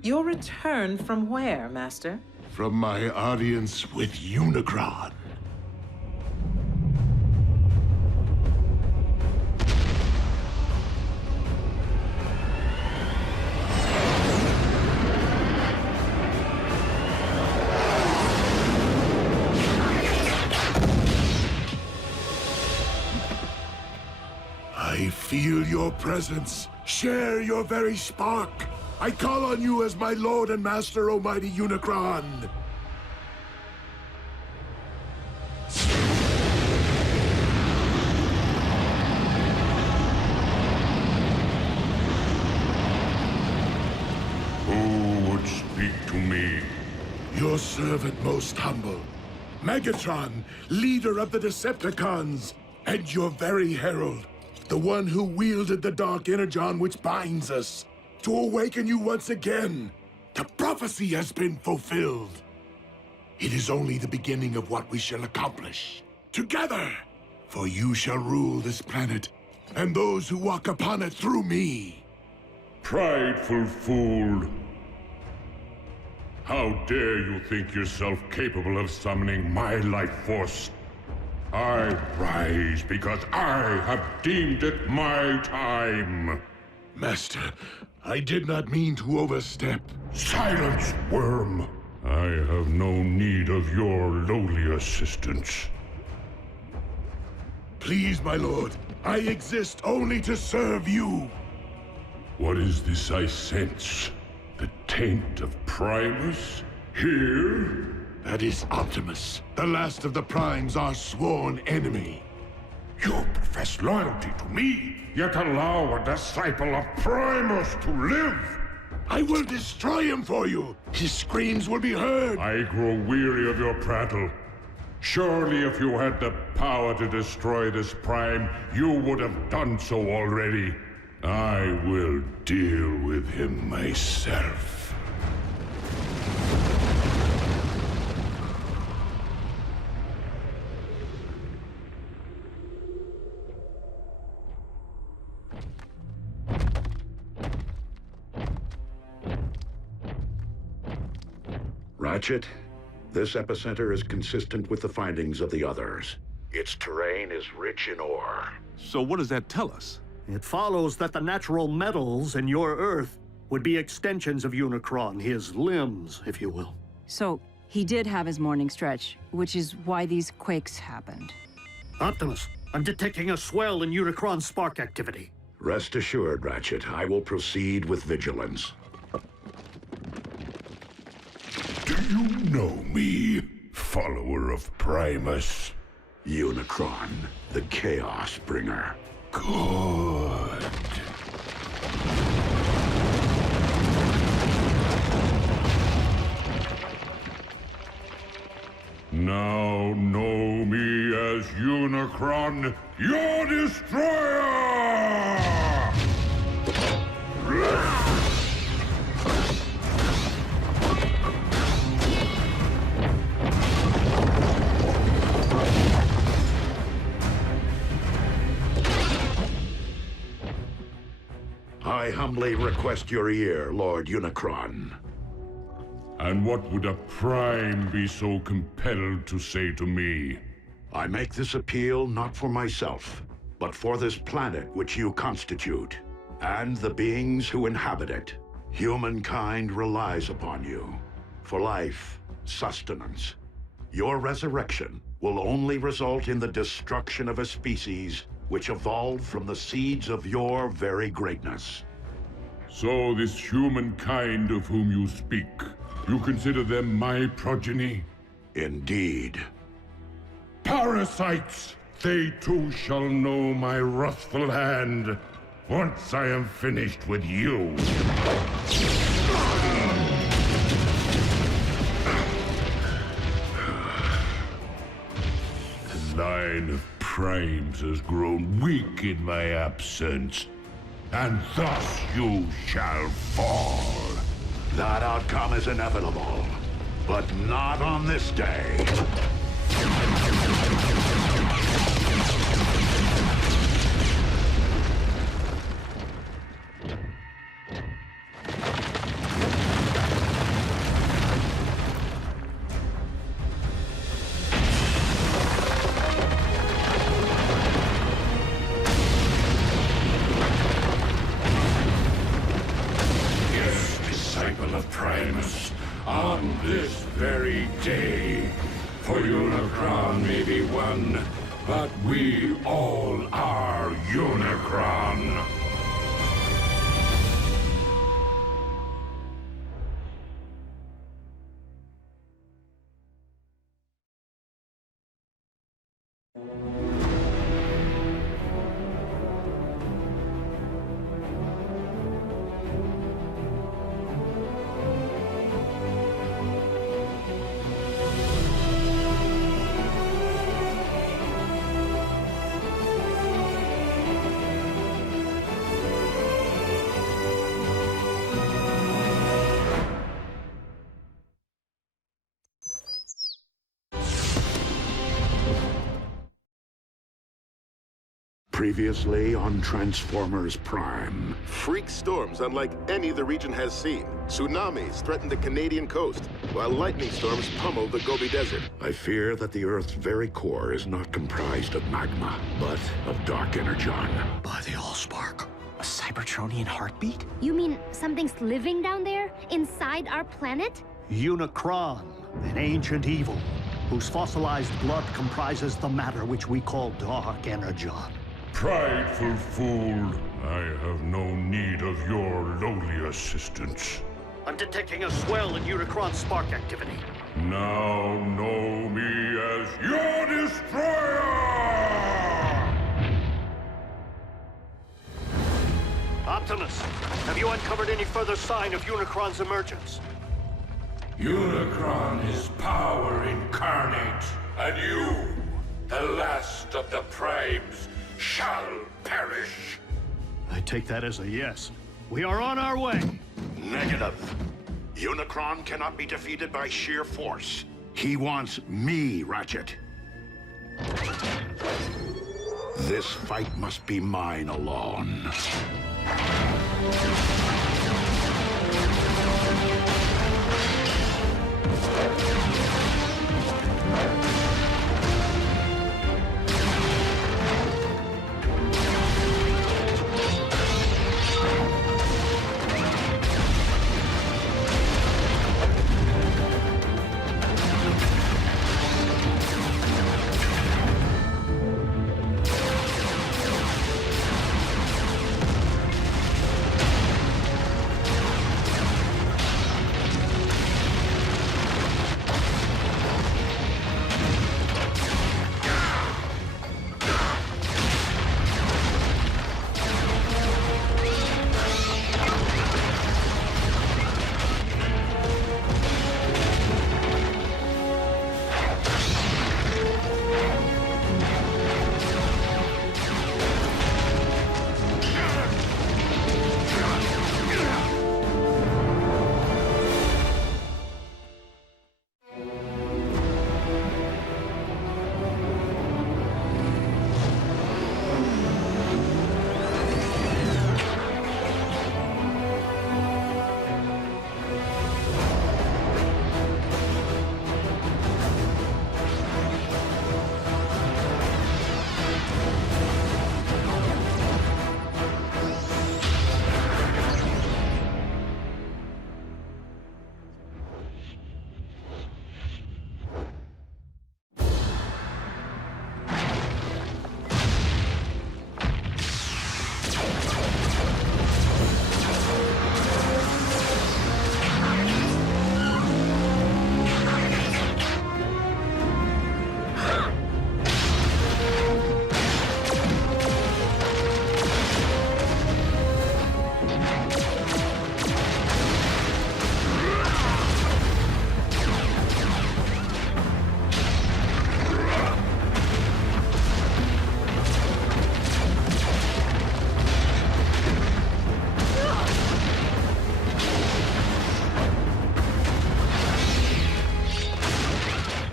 Your return from where, Master? From my audience with Unicron. I feel your presence. Share your very spark. I call on you as my Lord and Master, Almighty Unicron. Who would speak to me? Your servant most humble. Megatron, leader of the Decepticons, and your very herald, the one who wielded the dark Energon which binds us. To awaken you once again. The prophecy has been fulfilled. It is only the beginning of what we shall accomplish. Together! For you shall rule this planet, and those who walk upon it through me. Prideful fool! How dare you think yourself capable of summoning my life force? I rise because I have deemed it my time. Master, I did not mean to overstep. Silence, worm! I have no need of your lowly assistance. Please, my lord, I exist only to serve you. What is this I sense? The taint of Primus? Here? That is Optimus, the last of the Primes, our sworn enemy. You profess loyalty to me, yet allow a disciple of Primus to live! I will destroy him for you! His screams will be heard! I grow weary of your prattle. Surely if you had the power to destroy this Prime, you would have done so already. I will deal with him myself. Ratchet, this epicenter is consistent with the findings of the others. Its terrain is rich in ore. So what does that tell us? It follows that the natural metals in your Earth would be extensions of Unicron, his limbs, if you will. So, he did have his morning stretch, which is why these quakes happened. Optimus, I'm detecting a swell in Unicron spark activity. Rest assured, Ratchet, I will proceed with vigilance. Do you know me, follower of Primus? Unicron, the Chaos Bringer. Good. Now know me as Unicron, your destroyer! I humbly request your ear, Lord Unicron. And what would a Prime be so compelled to say to me? I make this appeal not for myself, but for this planet which you constitute, and the beings who inhabit it. Humankind relies upon you for life, sustenance. Your resurrection will only result in the destruction of a species which evolved from the seeds of your very greatness. So this humankind of whom you speak, you consider them my progeny? Indeed. Parasites! They too shall know my wrathful hand, once I am finished with you. The line of Primes has grown weak in my absence, and thus you shall fall. That outcome is inevitable, but not on this day. On this very day, for Unicron may be one, but we all are Unicron. Previously on Transformers Prime. Freak storms unlike any the region has seen. Tsunamis threaten the Canadian coast, while lightning storms pummel the Gobi Desert. I fear that the Earth's very core is not comprised of magma, but of dark energon. By the Allspark. A Cybertronian heartbeat? You mean something's living down there, inside our planet? Unicron, an ancient evil, whose fossilized blood comprises the matter which we call dark energon. Prideful fool, I have no need of your lowly assistance. I'm detecting a swell in Unicron spark activity. Now know me as your destroyer! Optimus, have you uncovered any further sign of Unicron's emergence? Unicron is power incarnate, and you, the last of the Primes, shall perish. I take that as a yes. We are on our way. Negative. Unicron cannot be defeated by sheer force. He wants me, Ratchet. This fight must be mine alone.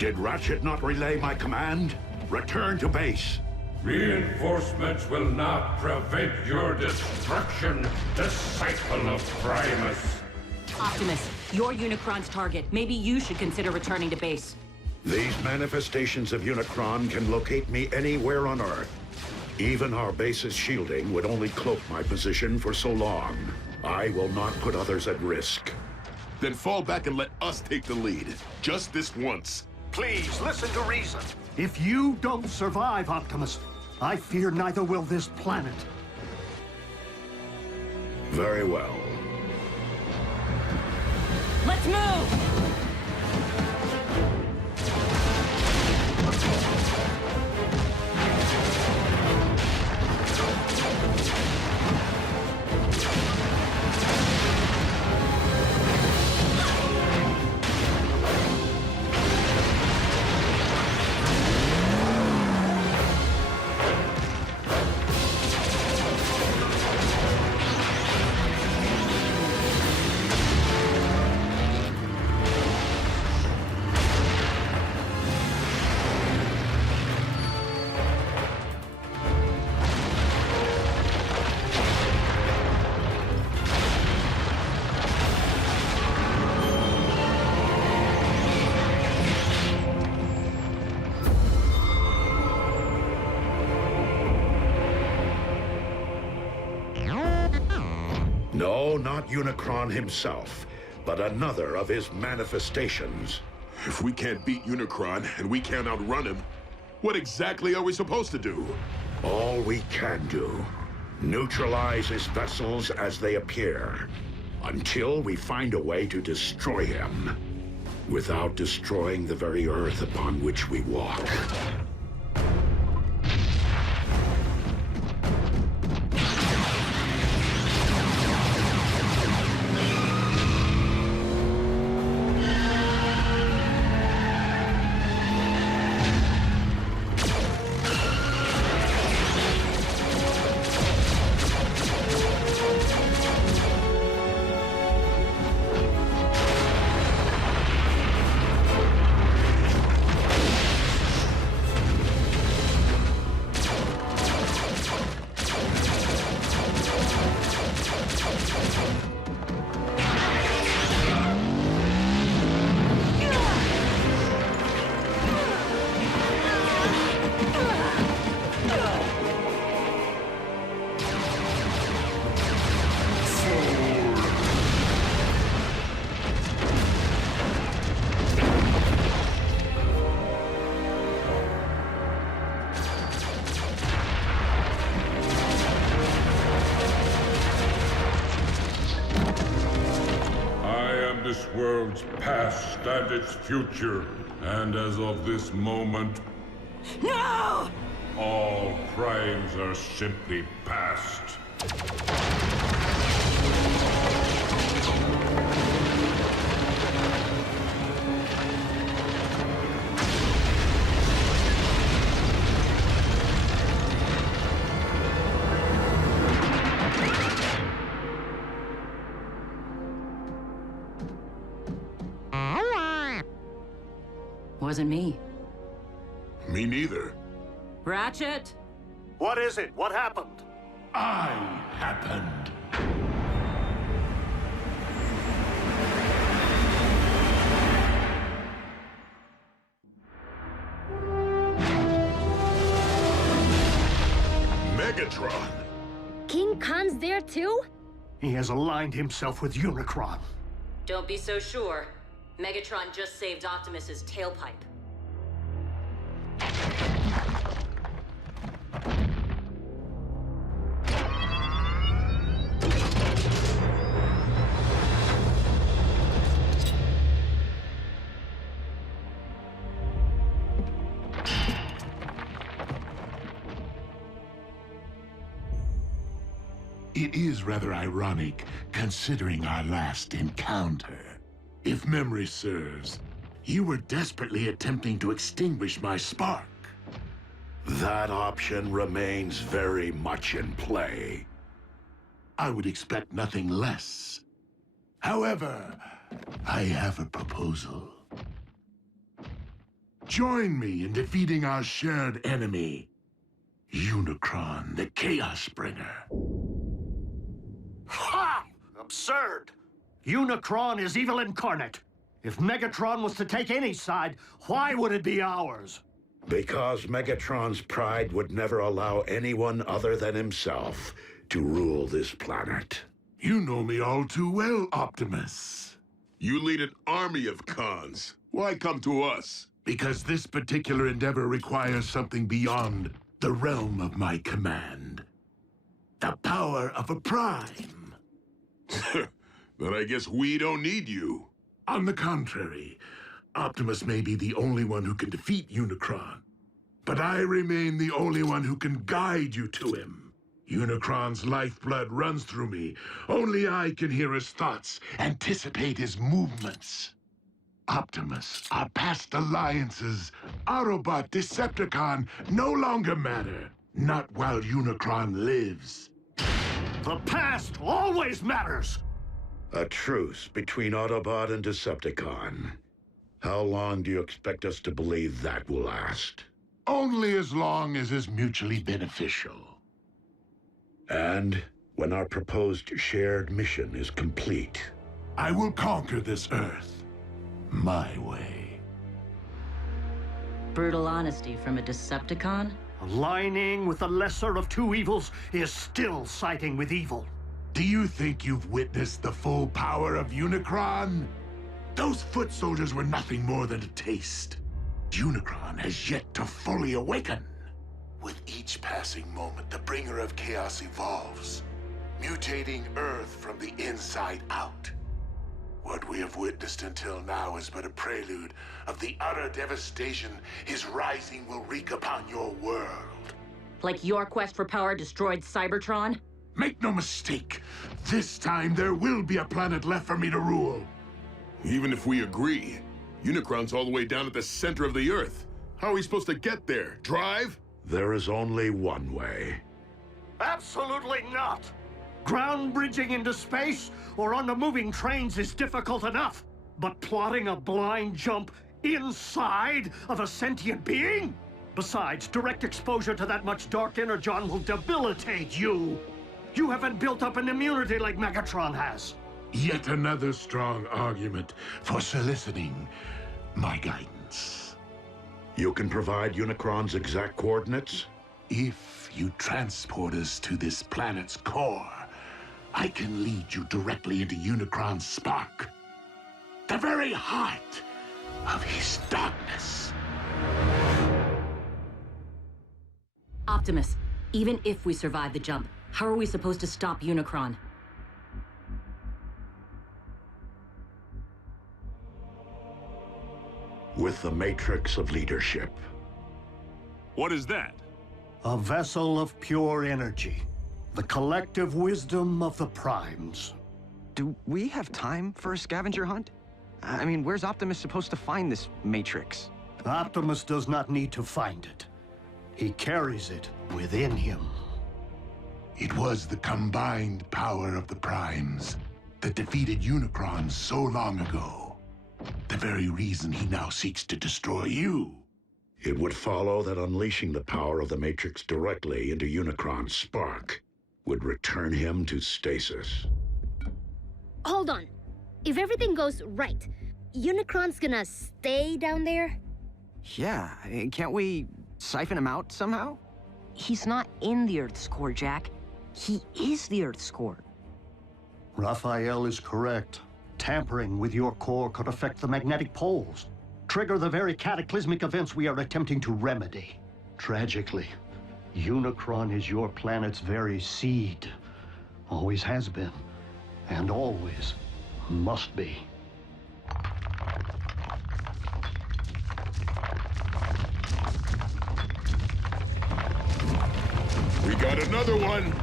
Did Ratchet not relay my command? Return to base. Reinforcements will not prevent your destruction, disciple of Primus. Optimus, you're Unicron's target. Maybe you should consider returning to base. These manifestations of Unicron can locate me anywhere on Earth. Even our base's shielding would only cloak my position for so long. I will not put others at risk. Then fall back and let us take the lead. Just this once. Please, listen to reason. If you don't survive, Optimus, I fear neither will this planet. Very well. Let's move! No, not Unicron himself, but another of his manifestations. If we can't beat Unicron and we can't outrun him, what exactly are we supposed to do? All we can do. Neutralize his vessels as they appear, until we find a way to destroy him, without destroying the very Earth upon which we walk. This world's past and its future, and as of this moment, no! All crimes are simply past. Wasn't me. Me neither. Ratchet? What is it? What happened? I happened. Megatron! King Khan's there too? He has aligned himself with Unicron. Don't be so sure. Megatron just saved Optimus's tailpipe. It is rather ironic, considering our last encounter. If memory serves, you were desperately attempting to extinguish my spark. That option remains very much in play. I would expect nothing less. However, I have a proposal. Join me in defeating our shared enemy, Unicron, the Chaos Bringer. Ha! Absurd! Unicron is evil incarnate. If Megatron was to take any side, why would it be ours? Because Megatron's pride would never allow anyone other than himself to rule this planet. You know me all too well, Optimus. You lead an army of cons. Why come to us? Because this particular endeavor requires something beyond the realm of my command. The power of a prime. Then I guess we don't need you. On the contrary, Optimus may be the only one who can defeat Unicron, but I remain the only one who can guide you to him. Unicron's lifeblood runs through me. Only I can hear his thoughts, anticipate his movements. Optimus, our past alliances, Autobot, Decepticon, no longer matter. Not while Unicron lives. The past always matters! A truce between Autobot and Decepticon. How long do you expect us to believe that will last? Only as long as is mutually beneficial. And when our proposed shared mission is complete? I will conquer this Earth. My way. Brutal honesty from a Decepticon? Aligning with the lesser of two evils is still siding with evil. Do you think you've witnessed the full power of Unicron? Those foot soldiers were nothing more than a taste. Unicron has yet to fully awaken. With each passing moment, the bringer of chaos evolves, mutating Earth from the inside out. What we have witnessed until now is but a prelude of the utter devastation his rising will wreak upon your world. Like your quest for power destroyed Cybertron? Make no mistake, this time there will be a planet left for me to rule. Even if we agree, Unicron's all the way down at the center of the Earth. How are we supposed to get there? Drive? There is only one way. Absolutely not! Ground bridging into space or onto moving trains is difficult enough. But plotting a blind jump inside of a sentient being? Besides, direct exposure to that much dark energon will debilitate you. You haven't built up an immunity like Megatron has. Yet another strong argument for soliciting my guidance. You can provide Unicron's exact coordinates? If you transport us to this planet's core, I can lead you directly into Unicron's spark. The very heart of his darkness. Optimus, even if we survive the jump, how are we supposed to stop Unicron? With the Matrix of Leadership. What is that? A vessel of pure energy. The collective wisdom of the Primes. Do we have time for a scavenger hunt? I mean, where's Optimus supposed to find this Matrix? Optimus does not need to find it. He carries it within him. It was the combined power of the Primes that defeated Unicron so long ago. The very reason he now seeks to destroy you. It would follow that unleashing the power of the Matrix directly into Unicron's spark would return him to stasis. Hold on. If everything goes right, Unicron's gonna stay down there? Yeah, can't we siphon him out somehow? He's not in the Earth's core, Jack. He is the Earth's core. Raphael is correct. Tampering with your core could affect the magnetic poles, trigger the very cataclysmic events we are attempting to remedy. Tragically, Unicron is your planet's very seed. Always has been, and always must be. We got another one!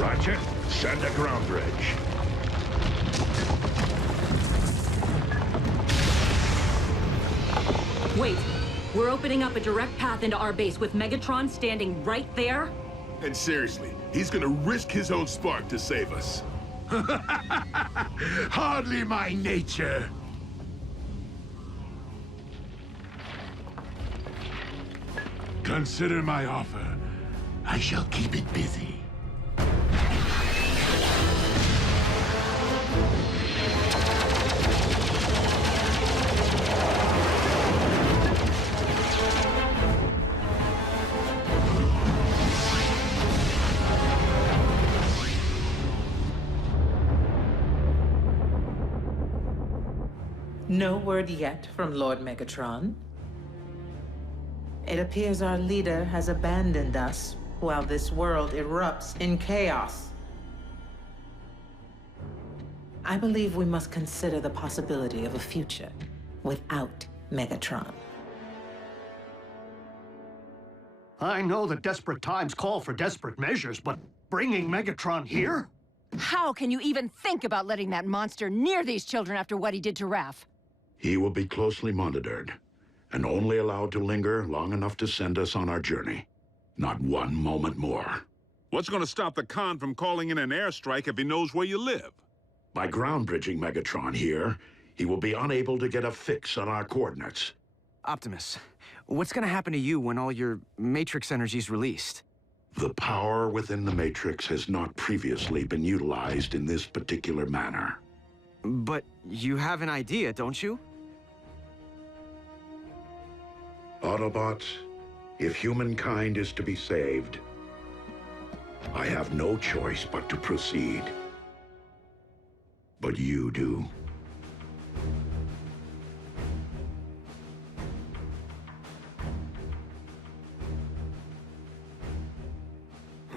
Roger. Send a ground bridge. Wait, we're opening up a direct path into our base with Megatron standing right there? And seriously, he's gonna risk his own spark to save us. Hardly my nature. Consider my offer. I shall keep it busy. No word yet from Lord Megatron. It appears our leader has abandoned us while this world erupts in chaos. I believe we must consider the possibility of a future without Megatron. I know that desperate times call for desperate measures, but bringing Megatron here? How can you even think about letting that monster near these children after what he did to Raph? He will be closely monitored, and only allowed to linger long enough to send us on our journey. Not one moment more. What's going to stop the Khan from calling in an airstrike if he knows where you live? By ground-bridging Megatron here, he will be unable to get a fix on our coordinates. Optimus, what's gonna happen to you when all your Matrix energy's released? The power within the Matrix has not previously been utilized in this particular manner. But you have an idea, don't you? Autobots, if humankind is to be saved, I have no choice but to proceed. But you do.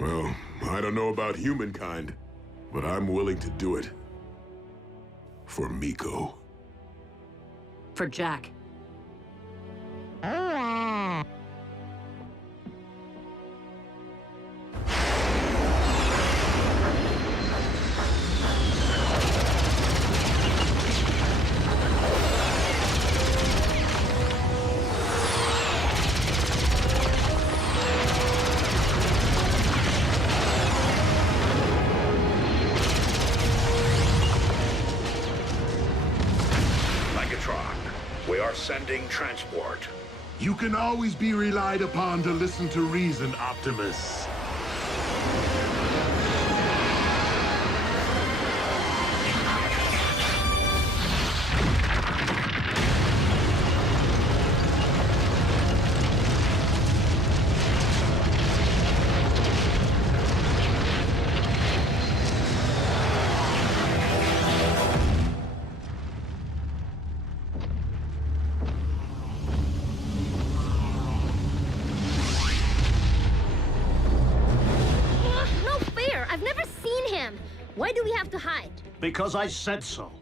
Well, I don't know about humankind, but I'm willing to do it. For Miko. For Jack. Sending transport. You can always be relied upon to listen to reason, Optimus. Why do we have to hide? Because I said so.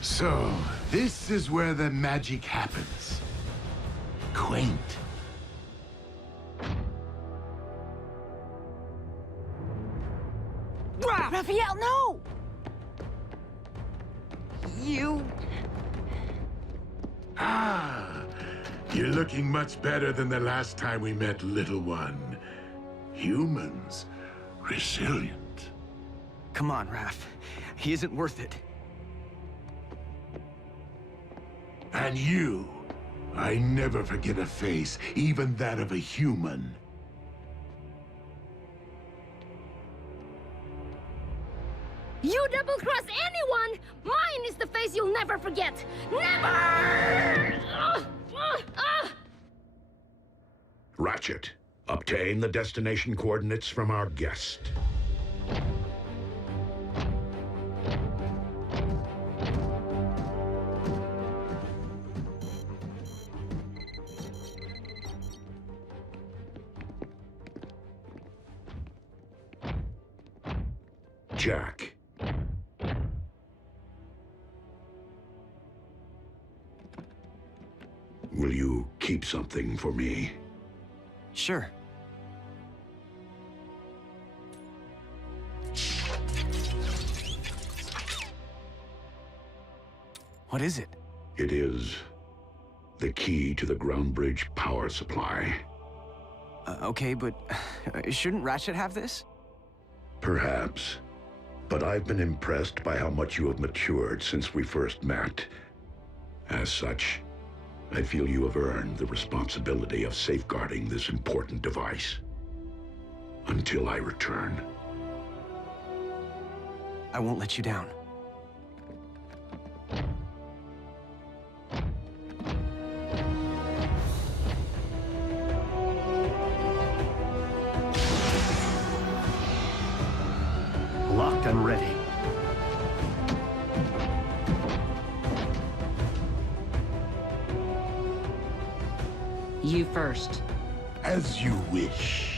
So, this is where the magic happens. Quaint. Raphael, no! You... Ah, you're looking much better than the last time we met, little one. Humans, resilient. Come on, Raph. He isn't worth it. And you, I never forget a face, even that of a human. You double-cross anyone! Mine is the face you'll never forget! Never! Ratchet, obtain the destination coordinates from our guest. Jack. Will you keep keep something for me? Sure. What is it? It is the key to the ground bridge power supply. Okay, but shouldn't Ratchet have this? Perhaps. But I've been impressed by how much you have matured since we first met. As such, I feel you have earned the responsibility of safeguarding this important device. Until I return. I won't let you down. Locked and ready. You first. As you wish.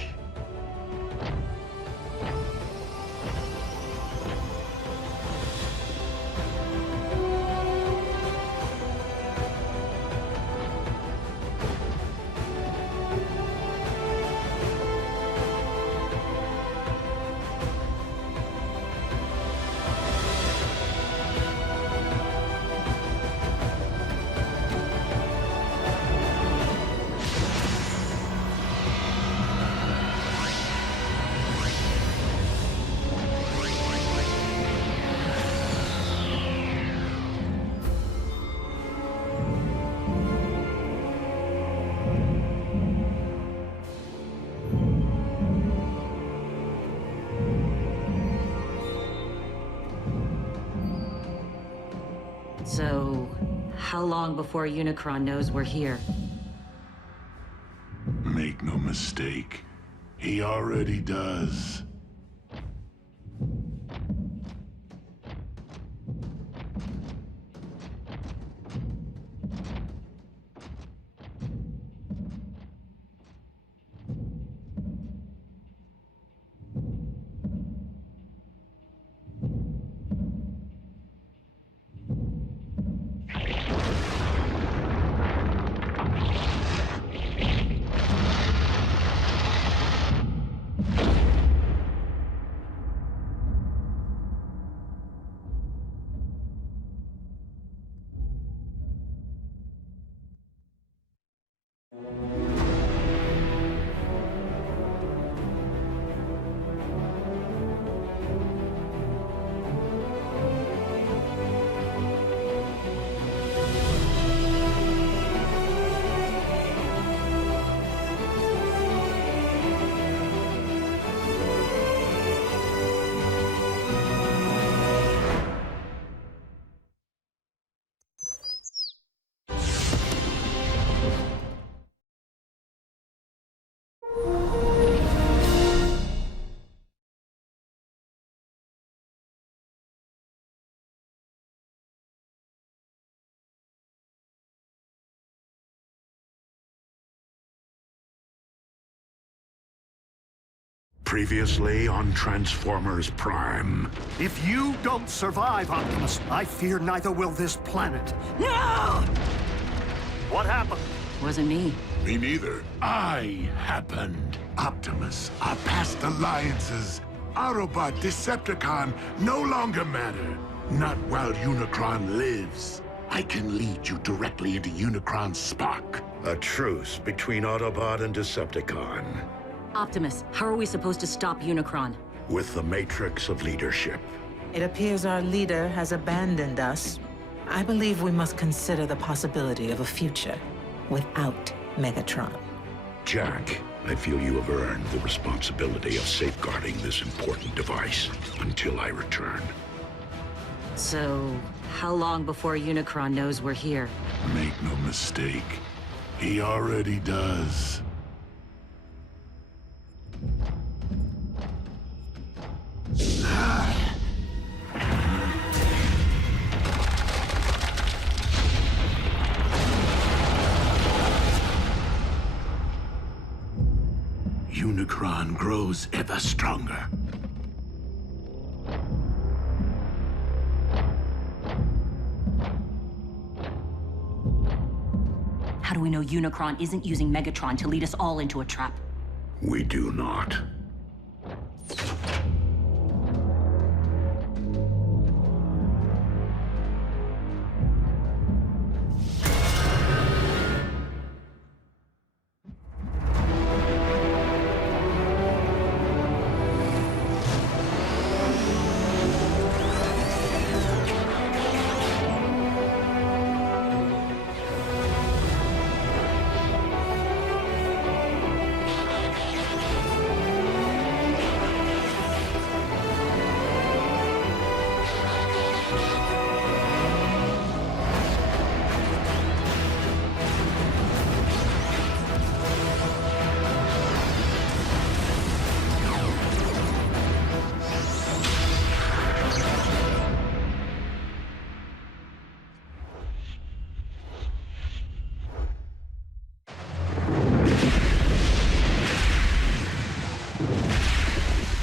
So, how long before Unicron knows we're here? Make no mistake, he already does. Previously on Transformers Prime. If you don't survive, Optimus, I fear neither will this planet. No! What happened? Wasn't me. Me neither. I happened. Optimus, our past alliances, Autobot, Decepticon, no longer matter. Not while Unicron lives. I can lead you directly into Unicron's spark. A truce between Autobot and Decepticon. Optimus, how are we supposed to stop Unicron? With the matrix of leadership. It appears our leader has abandoned us. I believe we must consider the possibility of a future without Megatron. Jack, I feel you have earned the responsibility of safeguarding this important device until I return. So, how long before Unicron knows we're here? Make no mistake, he already does. Unicron grows ever stronger. How do we know Unicron isn't using Megatron to lead us all into a trap? We do not.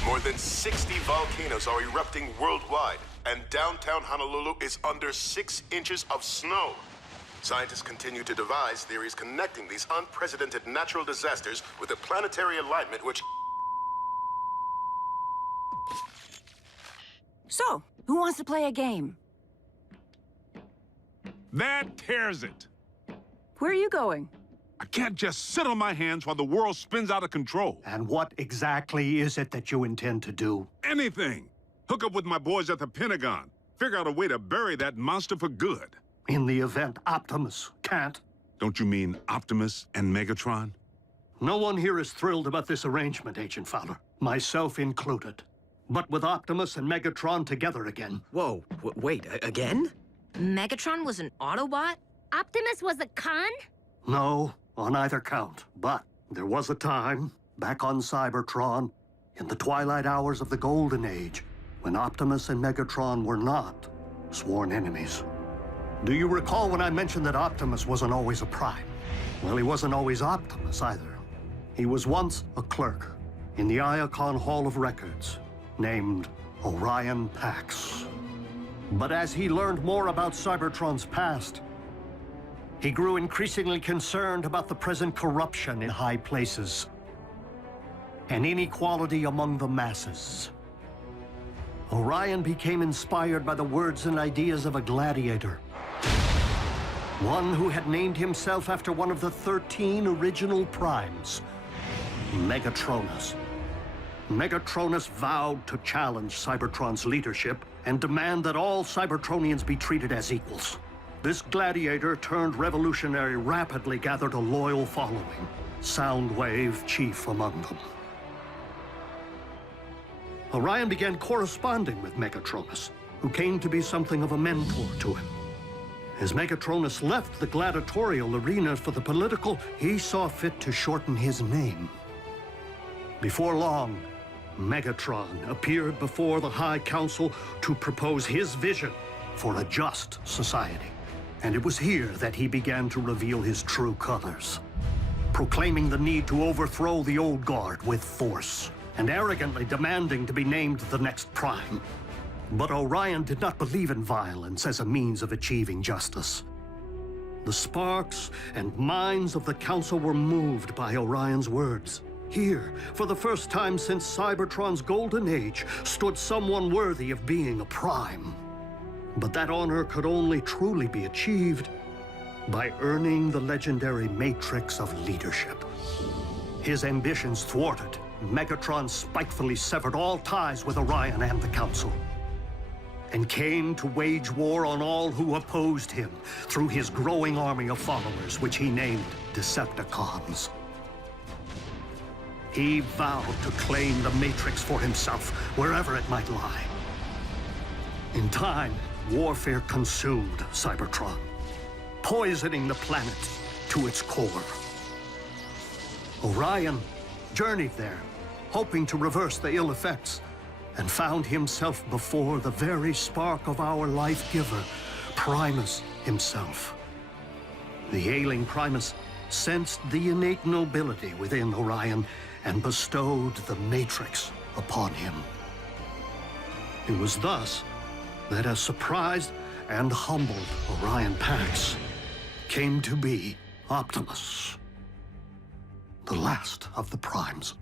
More than 60 volcanoes are erupting worldwide, and downtown Honolulu is under 6 inches of snow. Scientists continue to devise theories connecting these unprecedented natural disasters with a planetary alignment which... So, who wants to play a game? That tears it. Where are you going? I can't just sit on my hands while the world spins out of control. And what exactly is it that you intend to do? Anything. Hook up with my boys at the Pentagon. Figure out a way to bury that monster for good. In the event Optimus can't? Don't you mean Optimus and Megatron? No one here is thrilled about this arrangement, Agent Fowler. Myself included. But with Optimus and Megatron together again. Whoa, wait, again? Megatron was an Autobot? Optimus was a con? No, on either count. But there was a time, back on Cybertron, in the twilight hours of the Golden Age, when Optimus and Megatron were not sworn enemies. Do you recall when I mentioned that Optimus wasn't always a Prime? Well, he wasn't always Optimus either. He was once a clerk in the Iacon Hall of Records, named Orion Pax. But as he learned more about Cybertron's past, he grew increasingly concerned about the present corruption in high places and inequality among the masses. Orion became inspired by the words and ideas of a gladiator, one who had named himself after one of the 13 original primes, Megatronus. Megatronus vowed to challenge Cybertron's leadership and demand that all Cybertronians be treated as equals. This gladiator turned revolutionary rapidly gathered a loyal following, Soundwave chief among them. Orion began corresponding with Megatronus, who came to be something of a mentor to him. As Megatronus left the gladiatorial arena for the political, he saw fit to shorten his name. Before long, Megatron appeared before the High Council to propose his vision for a just society. And it was here that he began to reveal his true colors, proclaiming the need to overthrow the old guard with force, and arrogantly demanding to be named the next Prime. But Orion did not believe in violence as a means of achieving justice. The sparks and minds of the Council were moved by Orion's words. Here, for the first time since Cybertron's golden age, stood someone worthy of being a Prime. But that honor could only truly be achieved by earning the legendary matrix of leadership. His ambitions thwarted, Megatron spitefully severed all ties with Orion and the Council, and came to wage war on all who opposed him through his growing army of followers, which he named Decepticons. He vowed to claim the Matrix for himself, wherever it might lie. In time, warfare consumed Cybertron, poisoning the planet to its core. Orion journeyed there, hoping to reverse the ill effects, and found himself before the very spark of our life-giver, Primus himself. The ailing Primus sensed the innate nobility within Orion and bestowed the Matrix upon him. It was thus that a surprised and humbled Orion Pax came to be Optimus. The last of the Primes.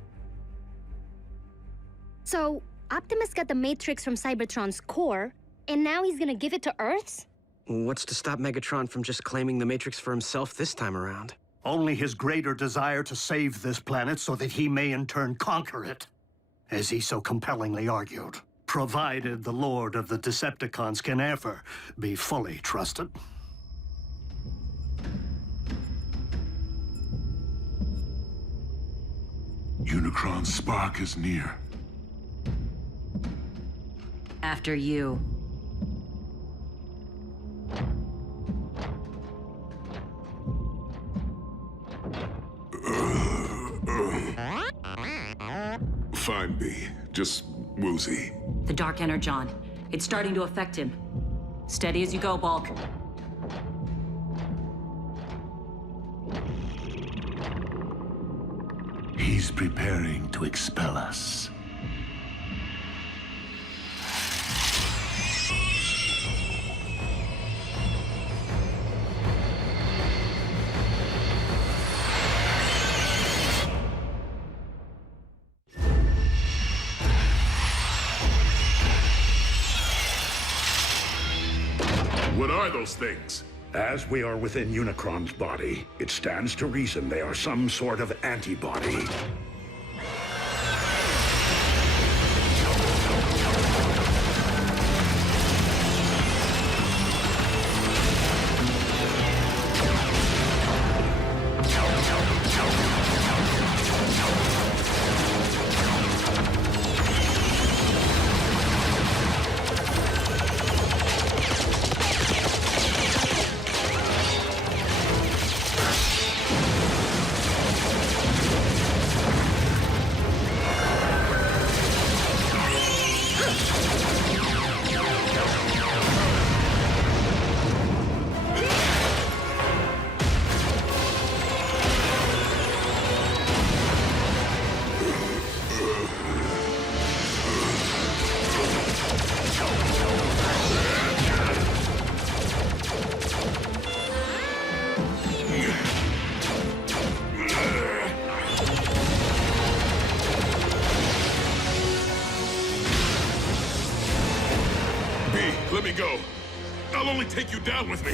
So, Optimus got the Matrix from Cybertron's core, and now he's gonna give it to Earth's? What's to stop Megatron from just claiming the Matrix for himself this time around? Only his greater desire to save this planet so that he may in turn conquer it, as he so compellingly argued, provided the Lord of the Decepticons can ever be fully trusted. Unicron's spark is near. After you. Fine, B. Just woozy. The Dark Energon. It's starting to affect him. Steady as you go, Bulk. He's preparing to expel us. What are those things? As we are within Unicron's body, it stands to reason they are some sort of antibody. Let me go. I'll only take you down with me.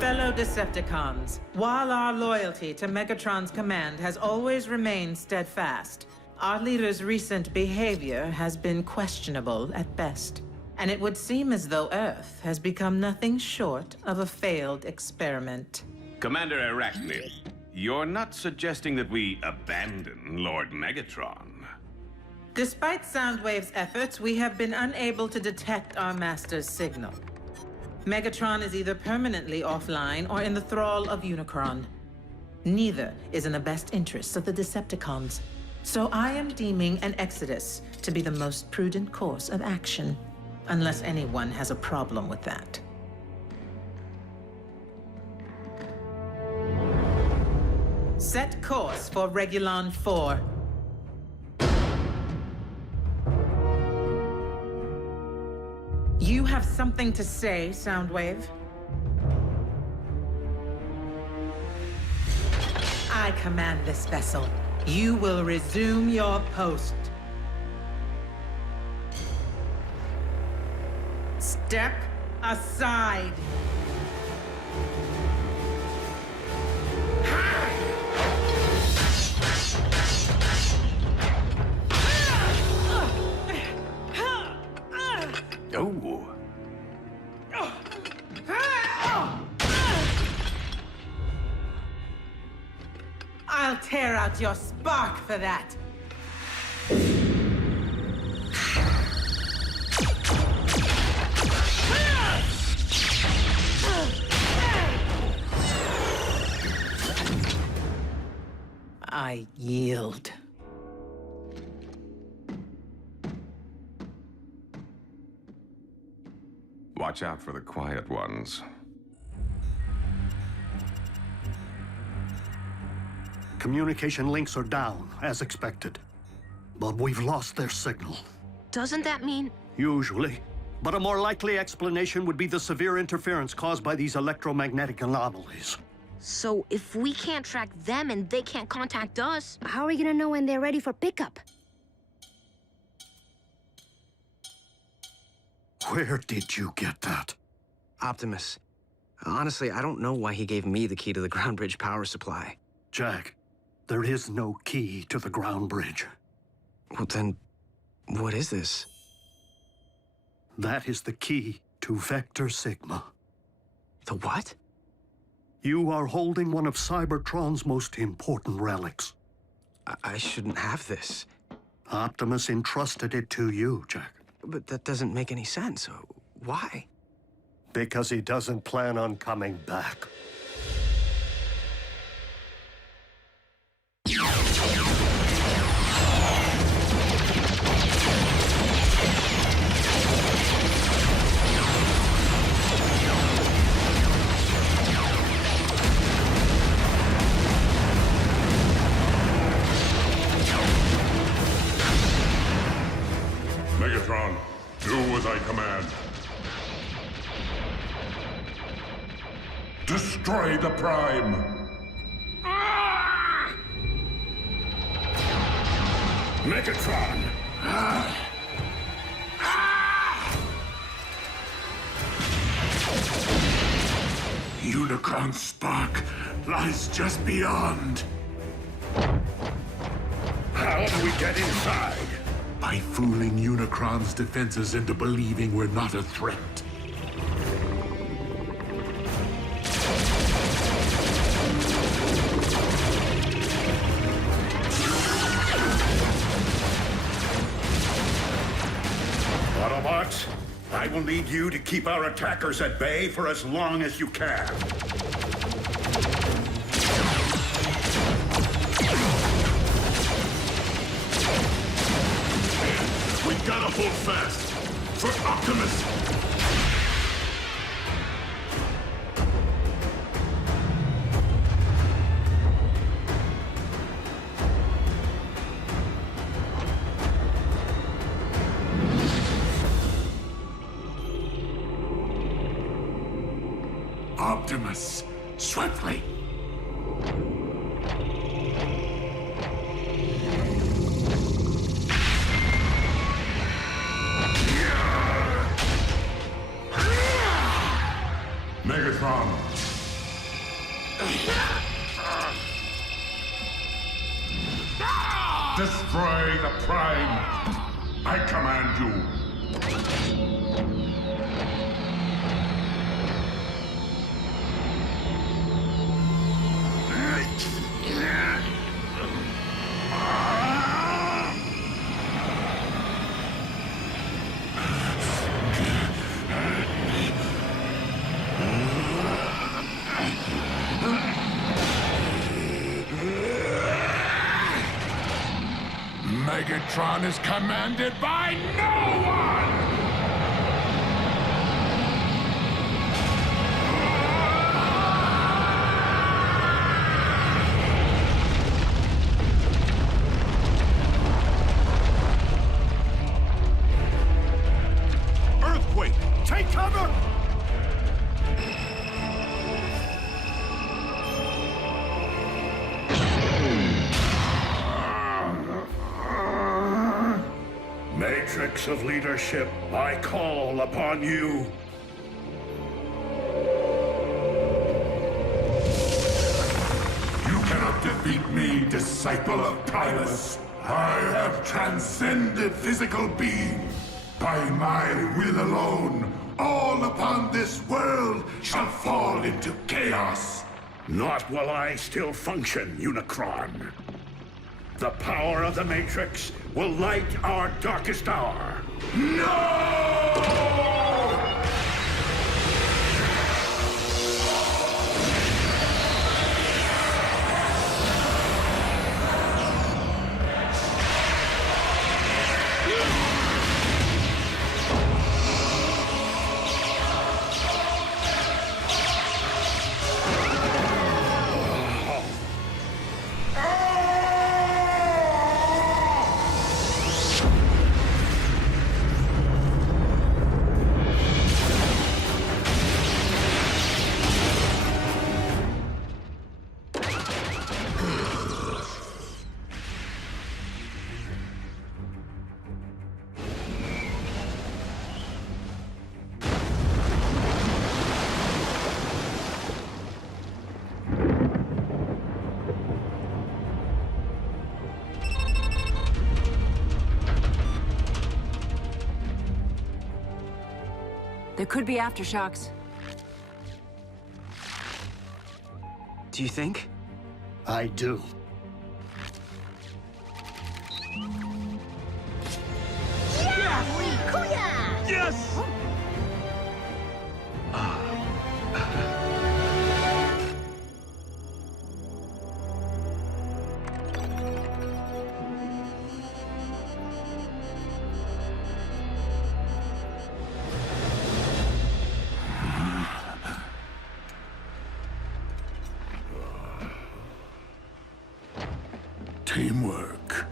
Fellow Decepticons, while our loyalty to Megatron's command has always remained steadfast, our leader's recent behavior has been questionable at best. And it would seem as though Earth has become nothing short of a failed experiment. Commander Arachnid, you're not suggesting that we abandon Lord Megatron? Despite Soundwave's efforts, we have been unable to detect our master's signal. Megatron is either permanently offline or in the thrall of Unicron. Neither is in the best interests of the Decepticons. So I am deeming an exodus to be the most prudent course of action, unless anyone has a problem with that. Set course for Regulon 4. have something to say, Soundwave? I command this vessel. You will resume your post. Step aside. Oh. I'll tear out your spark for that. I yield. Watch out for the quiet ones. Communication links are down, as expected. But we've lost their signal. Doesn't that mean... Usually. But a more likely explanation would be the severe interference caused by these electromagnetic anomalies. So if we can't track them and they can't contact us... How are we gonna know when they're ready for pickup? Where did you get that? Optimus. Honestly, I don't know why he gave me the key to the ground bridge power supply. Jack, there is no key to the ground bridge. Well, then, what is this? That is the key to Vector Sigma. The what? You are holding one of Cybertron's most important relics. I shouldn't have this. Optimus entrusted it to you, Jack. But that doesn't make any sense. Why? Because he doesn't plan on coming back. Megatron, do as I command. Destroy the Prime! Megatron! Unicron's spark lies just beyond. How do we get inside? By fooling Unicron's defenses into believing we're not a threat. Autobots, I will need you to keep our attackers at bay for as long as you can. We gotta hold fast. For Optimus! Optimus, swiftly! Megatron! Destroy the Prime! I command you! Megatron is commanded by no one! Earthquake! Take Matrix of Leadership, I call upon you. You cannot defeat me, disciple of Primus. I have transcended physical being. By my will alone, all upon this world shall fall into chaos. Not while I still function, Unicron. The power of the Matrix will light our darkest hour. No! There could be aftershocks. Do you think? I do. Yes! Teamwork.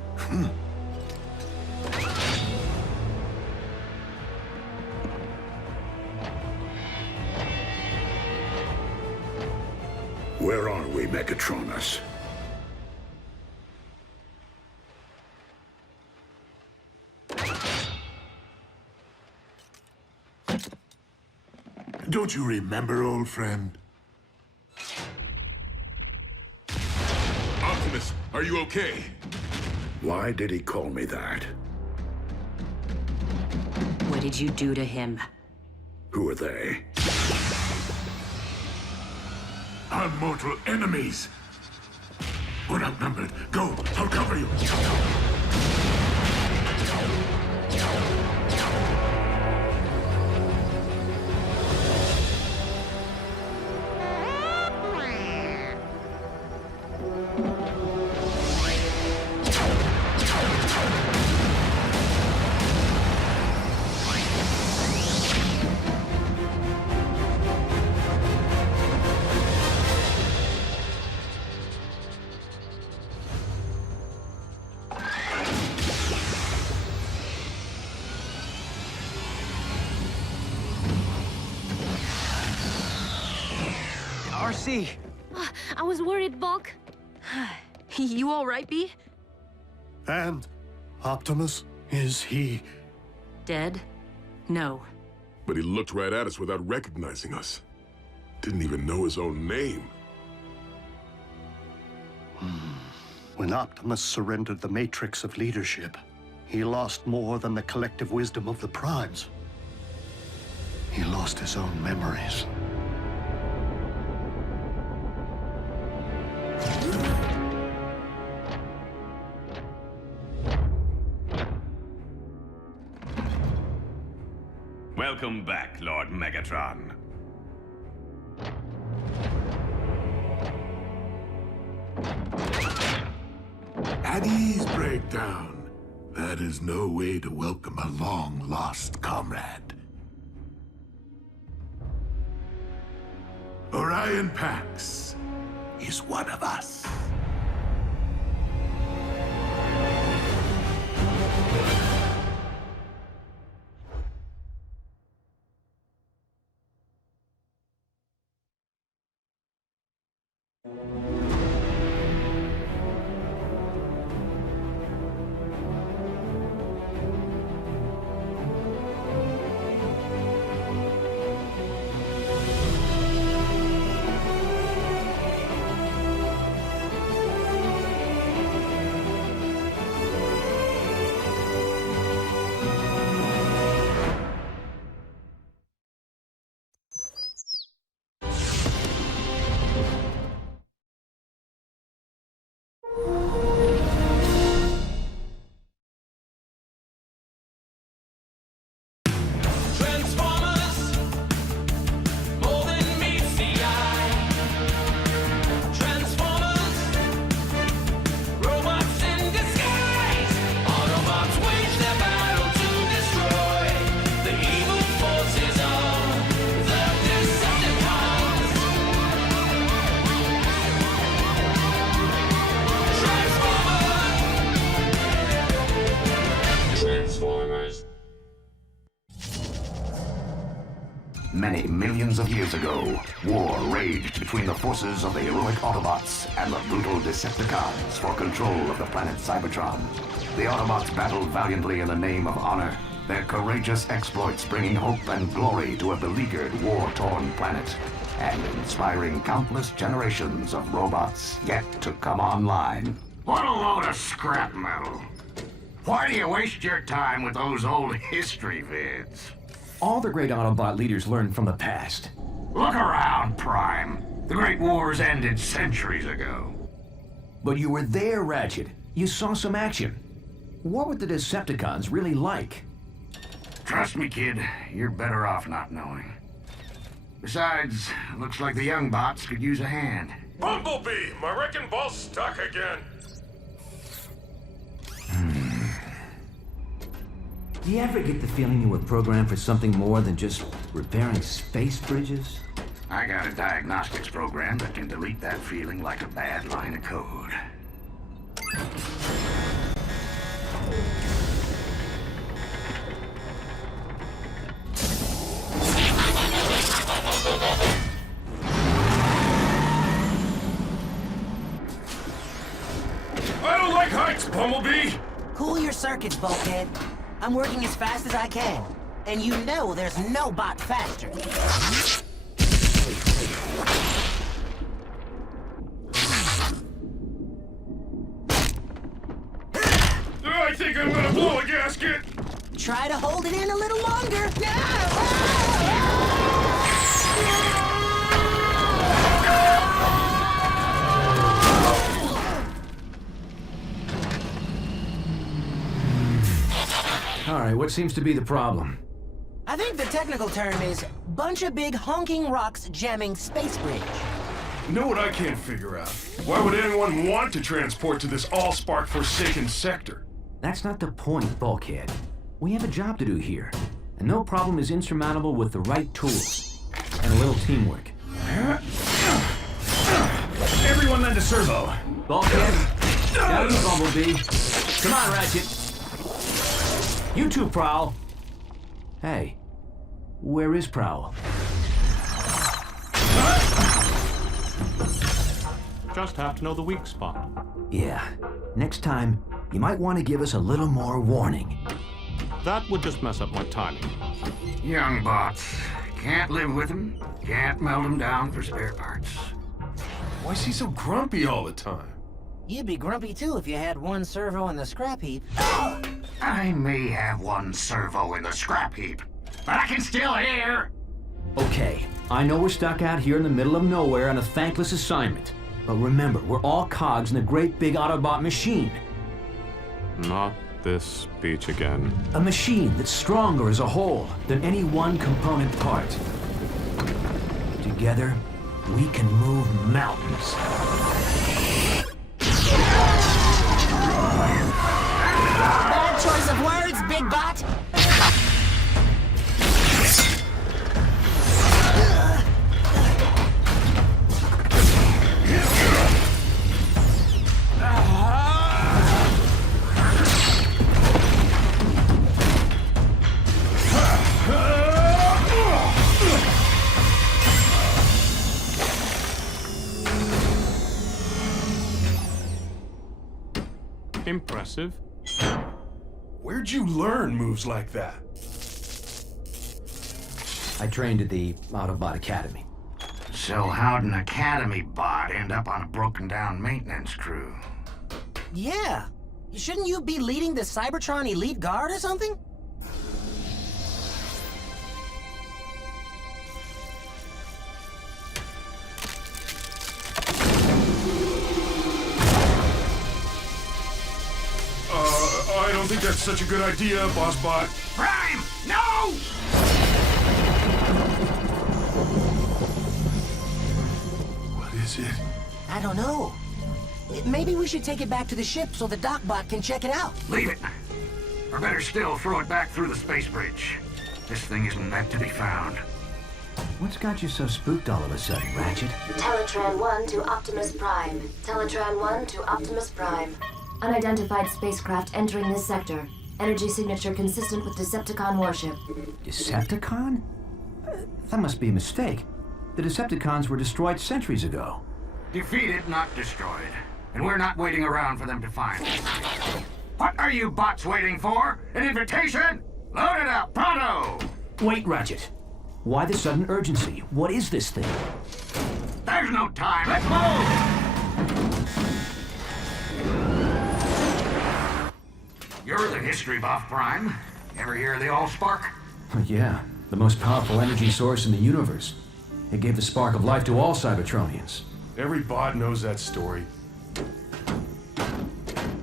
Where are we, Megatronus? Don't you remember, old friend? Optimus, are you okay? Why did he call me that? What did you do to him? Who are they? Our mortal enemies. We're outnumbered. Go, I'll cover you. RC! I was worried, Bulk. You all right, B? And Optimus, is he... Dead? No. But he looked right at us without recognizing us. Didn't even know his own name. When Optimus surrendered the Matrix of Leadership, he lost more than the collective wisdom of the Primes. He lost his own memories. Welcome back, Lord Megatron. At ease, Breakdown. That is no way to welcome a long-lost comrade. Orion Pax is one of us. Many millions of years ago, war raged between the forces of the heroic Autobots and the brutal Decepticons for control of the planet Cybertron. The Autobots battled valiantly in the name of honor, their courageous exploits bringing hope and glory to a beleaguered, war-torn planet, and inspiring countless generations of robots yet to come online. What a load of scrap metal. Why do you waste your time with those old history vids? All the great Autobot leaders learned from the past. Look around, Prime. The Great Wars ended centuries ago. But you were there, Ratchet. You saw some action. What were the Decepticons really like? Trust me, kid. You're better off not knowing. Besides, looks like the young bots could use a hand. Bumblebee! My wrecking ball's stuck again. Do you ever get the feeling you were programmed for something more than just repairing space bridges? I got a diagnostics program that can delete that feeling like a bad line of code. I don't like heights, Bumblebee! Cool your circuits, Bulkhead. I'm working as fast as I can. And you know there's no bot faster. I think I'm gonna blow a gasket! Try to hold it in a little longer. All right, what seems to be the problem? I think the technical term is bunch of big honking rocks jamming space bridge. You know what I can't figure out? Why would anyone want to transport to this all-spark forsaken sector? That's not the point, Bulkhead. We have a job to do here, and no problem is insurmountable with the right tools and a little teamwork. Everyone lend a servo. Bulkhead, down to Bumblebee. Come on, Ratchet. You two, Prowl. Hey, where is Prowl? Just have to know the weak spot. Yeah, next time, you might want to give us a little more warning. That would just mess up my timing. Young bots. Can't live with them, can't melt them down for spare parts. Why is he so grumpy all the time? You'd be grumpy too if you had one servo in the scrap heap. I may have one servo in the scrap heap, but I can still hear! Okay, I know we're stuck out here in the middle of nowhere on a thankless assignment. But remember, we're all cogs in a great big Autobot machine. Not this speech again. A machine that's stronger as a whole than any one component part. Together, we can move mountains. Bad choice of words, Big Bot. Impressive. Where'd you learn moves like that? I trained at the Autobot Academy. So how'd an Academy bot end up on a broken-down maintenance crew? Yeah. Shouldn't you be leading the Cybertron Elite Guard or something? I don't think that's such a good idea, Boss Bot. Prime! No! What is it? I don't know. Maybe we should take it back to the ship so the Docbot can check it out. Leave it. Or better still, throw it back through the space bridge. This thing isn't meant to be found. What's got you so spooked all of a sudden, Ratchet? Teletran 1 to Optimus Prime. Teletran 1 to Optimus Prime. Unidentified spacecraft entering this sector. Energy signature consistent with Decepticon warship. Decepticon? That must be a mistake. The Decepticons were destroyed centuries ago. Defeated, not destroyed. And we're not waiting around for them to find us. What are you bots waiting for? An invitation? Load it up, pronto! Wait, Ratchet. Why the sudden urgency? What is this thing? There's no time. Let's move! You're the history buff, Prime. Ever hear of the Allspark? Yeah, the most powerful energy source in the universe. It gave the spark of life to all Cybertronians. Every bot knows that story.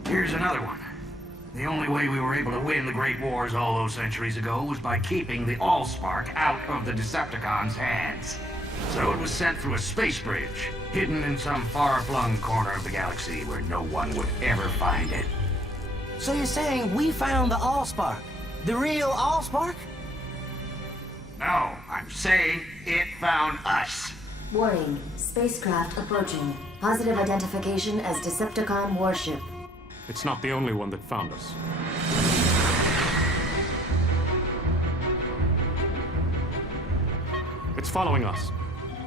Here's another one. The only way we were able to win the Great Wars all those centuries ago was by keeping the Allspark out of the Decepticons' hands. So it was sent through a space bridge, hidden in some far-flung corner of the galaxy where no one would ever find it. So you're saying we found the Allspark? The real Allspark? No, I'm saying it found us. Warning, spacecraft approaching. Positive identification as Decepticon warship. It's not the only one that found us. It's following us.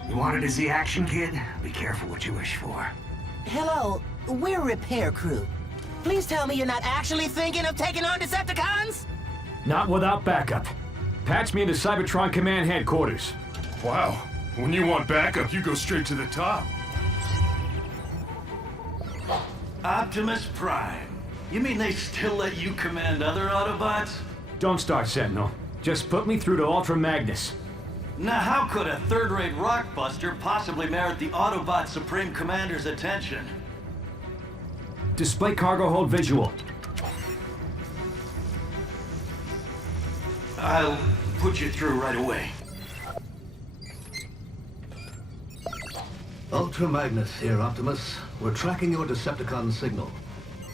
You wanted to see action, kid? Be careful what you wish for. Hello, we're a repair crew. Please tell me you're not actually thinking of taking on Decepticons? Not without backup. Patch me into Cybertron Command Headquarters. Wow. When you want backup, you go straight to the top. Optimus Prime. You mean they still let you command other Autobots? Don't start, Sentinel. Just put me through to Ultra Magnus. Now how could a third-rate rockbuster possibly merit the Autobot Supreme Commander's attention? Display cargo hold visual. I'll put you through right away. Ultra Magnus here, Optimus. We're tracking your Decepticon signal.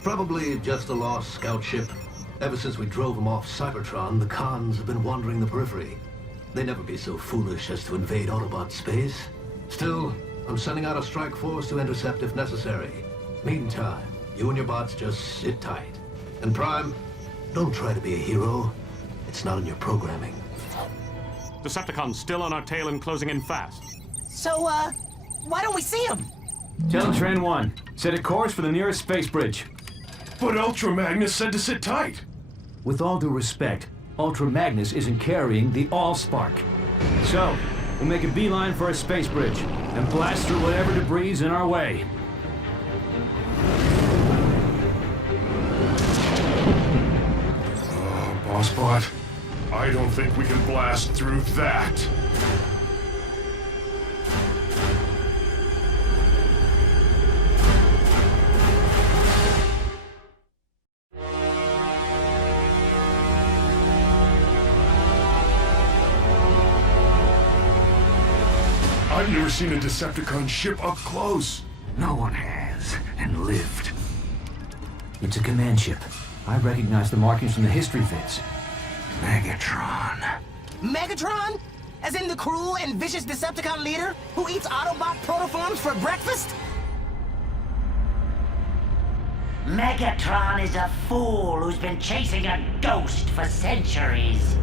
Probably just a lost scout ship. Ever since we drove them off Cybertron, the cons have been wandering the periphery. They'd never be so foolish as to invade Autobot space. Still, I'm sending out a strike force to intercept if necessary. Meantime, you and your bots just sit tight. And Prime, don't try to be a hero. It's not in your programming. Decepticons still on our tail and closing in fast. So, why don't we see them? Teletran 1, set a course for the nearest space bridge. But Ultra Magnus said to sit tight. With all due respect, Ultra Magnus isn't carrying the Allspark. So, we'll make a beeline for a space bridge and blast through whatever debris is in our way. Oh, Bossbot, I don't think we can blast through that. I've never seen a Decepticon ship up close. No one has, and lived. It's a command ship. I recognize the markings from the history vids. Megatron. Megatron? As in the cruel and vicious Decepticon leader who eats Autobot protoforms for breakfast? Megatron is a fool who's been chasing a ghost for centuries.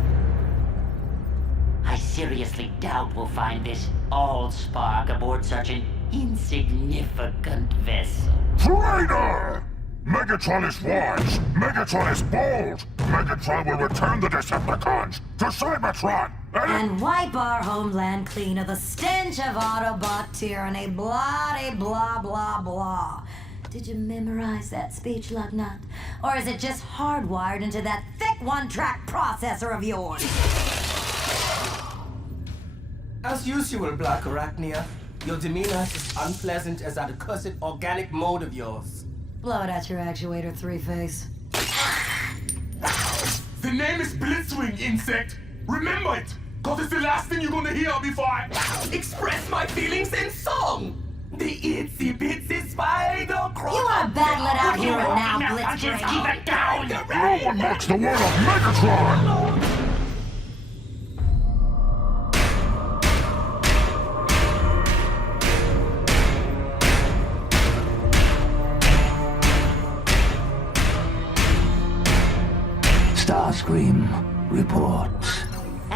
I seriously doubt we'll find this Allspark aboard such an insignificant vessel. Traitor! Megatron is wise! Megatron is bold! Megatron will return the Decepticons to Cybertron! And wipe our homeland clean of the stench of Autobot tyranny, blah blah blah. Did you memorize that speech, Lugnut? Or is it just hardwired into that thick one-track processor of yours? As usual, Black Arachnia, your demeanor is as unpleasant as that accursed organic mode of yours. Blow it at your actuator, Three-Face. The name is Blitzwing, insect! Remember it! Cause it's the last thing you're gonna hear before I express my feelings in song! The itsy bitsy spider crawler! You wanna battle it out here and now, Blitzwing? Keep it down! No one mocks the word of Megatron! Starscream reports.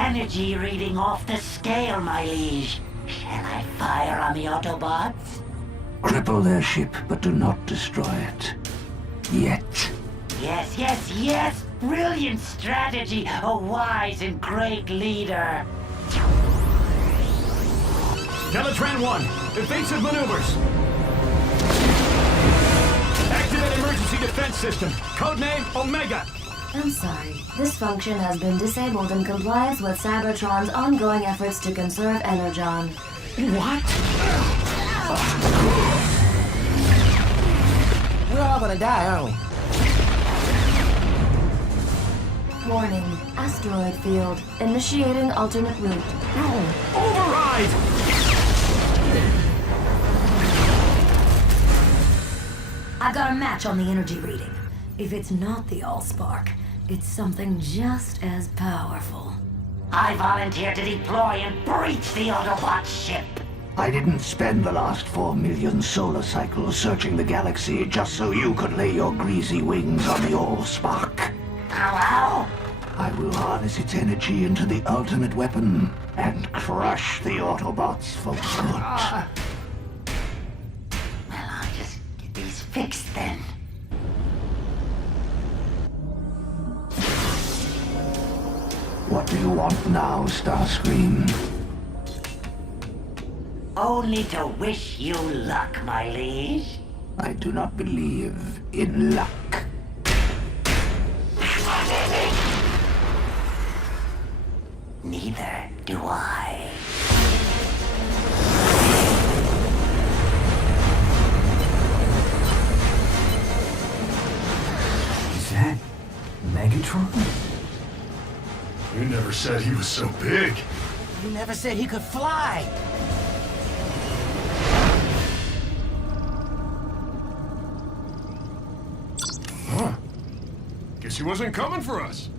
energy reading off the scale, my liege. Shall I fire on the Autobots? Cripple their ship, but do not destroy it. Yet. Yes, yes, yes! Brilliant strategy! A wise and great leader! Teletran 1, evasive maneuvers! Activate emergency defense system. Codename Omega! I'm sorry. This function has been disabled in compliance with Cybertron's ongoing efforts to conserve Energon. What? We're all gonna die, aren't we? Warning. Asteroid field. Initiating alternate route. Override! I got a match on the energy reading. If it's not the Allspark, it's something just as powerful. I volunteer to deploy and breach the Autobot ship. I didn't spend the last 4 million solar cycles searching the galaxy just so you could lay your greasy wings on the Allspark. Hello? I will harness its energy into the ultimate weapon and crush the Autobots for good. Well, I'll just get these fixed then. What do you want now, Starscream? Only to wish you luck, my liege. I do not believe in luck. Neither do I. Is that Megatron? You never said he was so big. You never said he could fly. Huh. Guess he wasn't coming for us.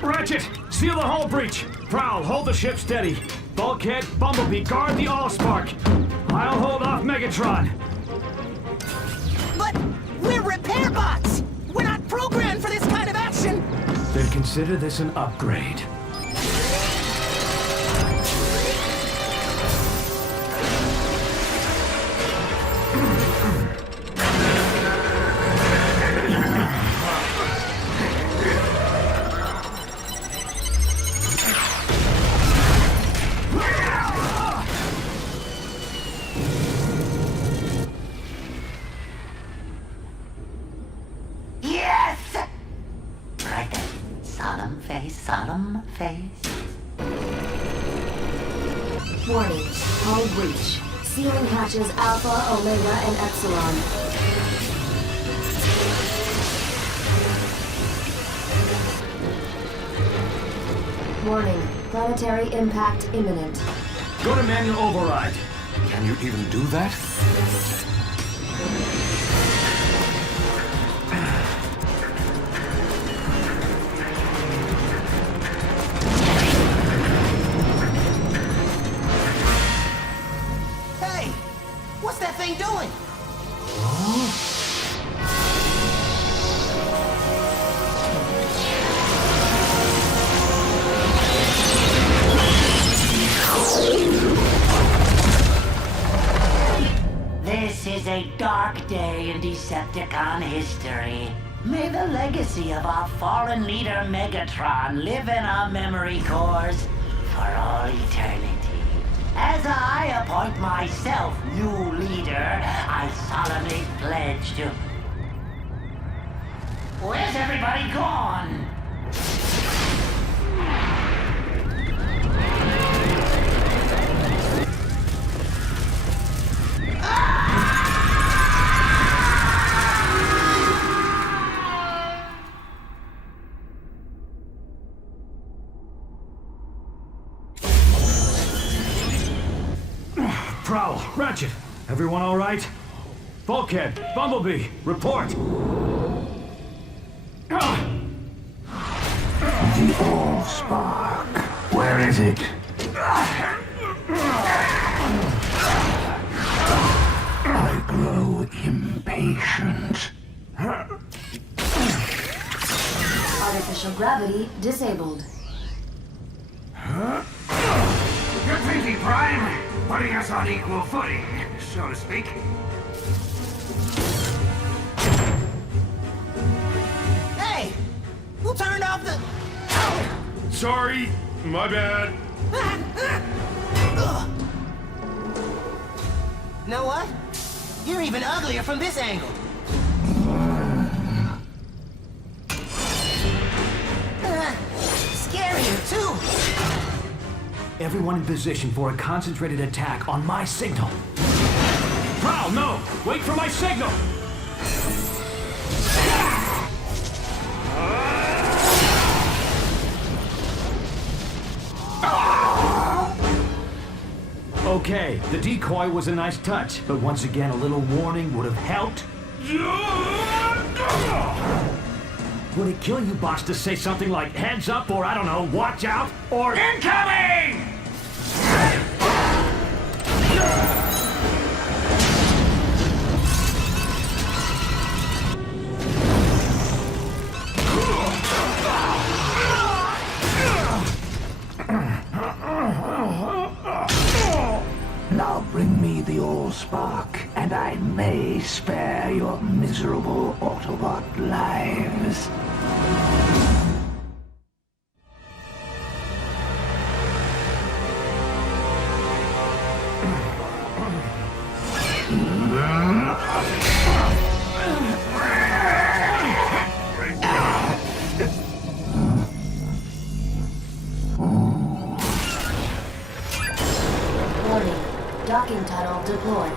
Ratchet, seal the hull breach. Prowl, hold the ship steady. Bulkhead, Bumblebee, guard the Allspark. I'll hold off Megatron. But we're repair bots! We're not programmed for this kind of action! Then consider this an upgrade. Solemn face. Warning. Hull breach. Sealing hatches Alpha, Omega, and Epsilon. Warning. Planetary impact imminent. Go to manual override. Can you even do that? What's that thing doing? This is a dark day in Decepticon history. May the legacy of our fallen leader Megatron live in our memory cores for all eternity. As I appoint myself new leader, I solemnly pledge to... Where's everybody gone? Prowl, Ratchet, everyone all right? Bulkhead, Bumblebee, report. The Allspark. Where is it? I grow impatient. patient. Artificial gravity disabled. You're thinking, Prime, putting us on equal footing, so to speak. Hey! Who turned off the... Sorry, my bad. Know what? You're even uglier from this angle. Scarier, too. Everyone in position for a concentrated attack on my signal. Prowl, no! Wait for my signal! Okay, the decoy was a nice touch, but once again, a little warning would have helped. Would it kill you, boss, to say something like heads up, or I don't know, watch out, or incoming? Now bring me the Allspark, and I may spare your miserable Autobot lives. Warning. Docking tunnel deployed.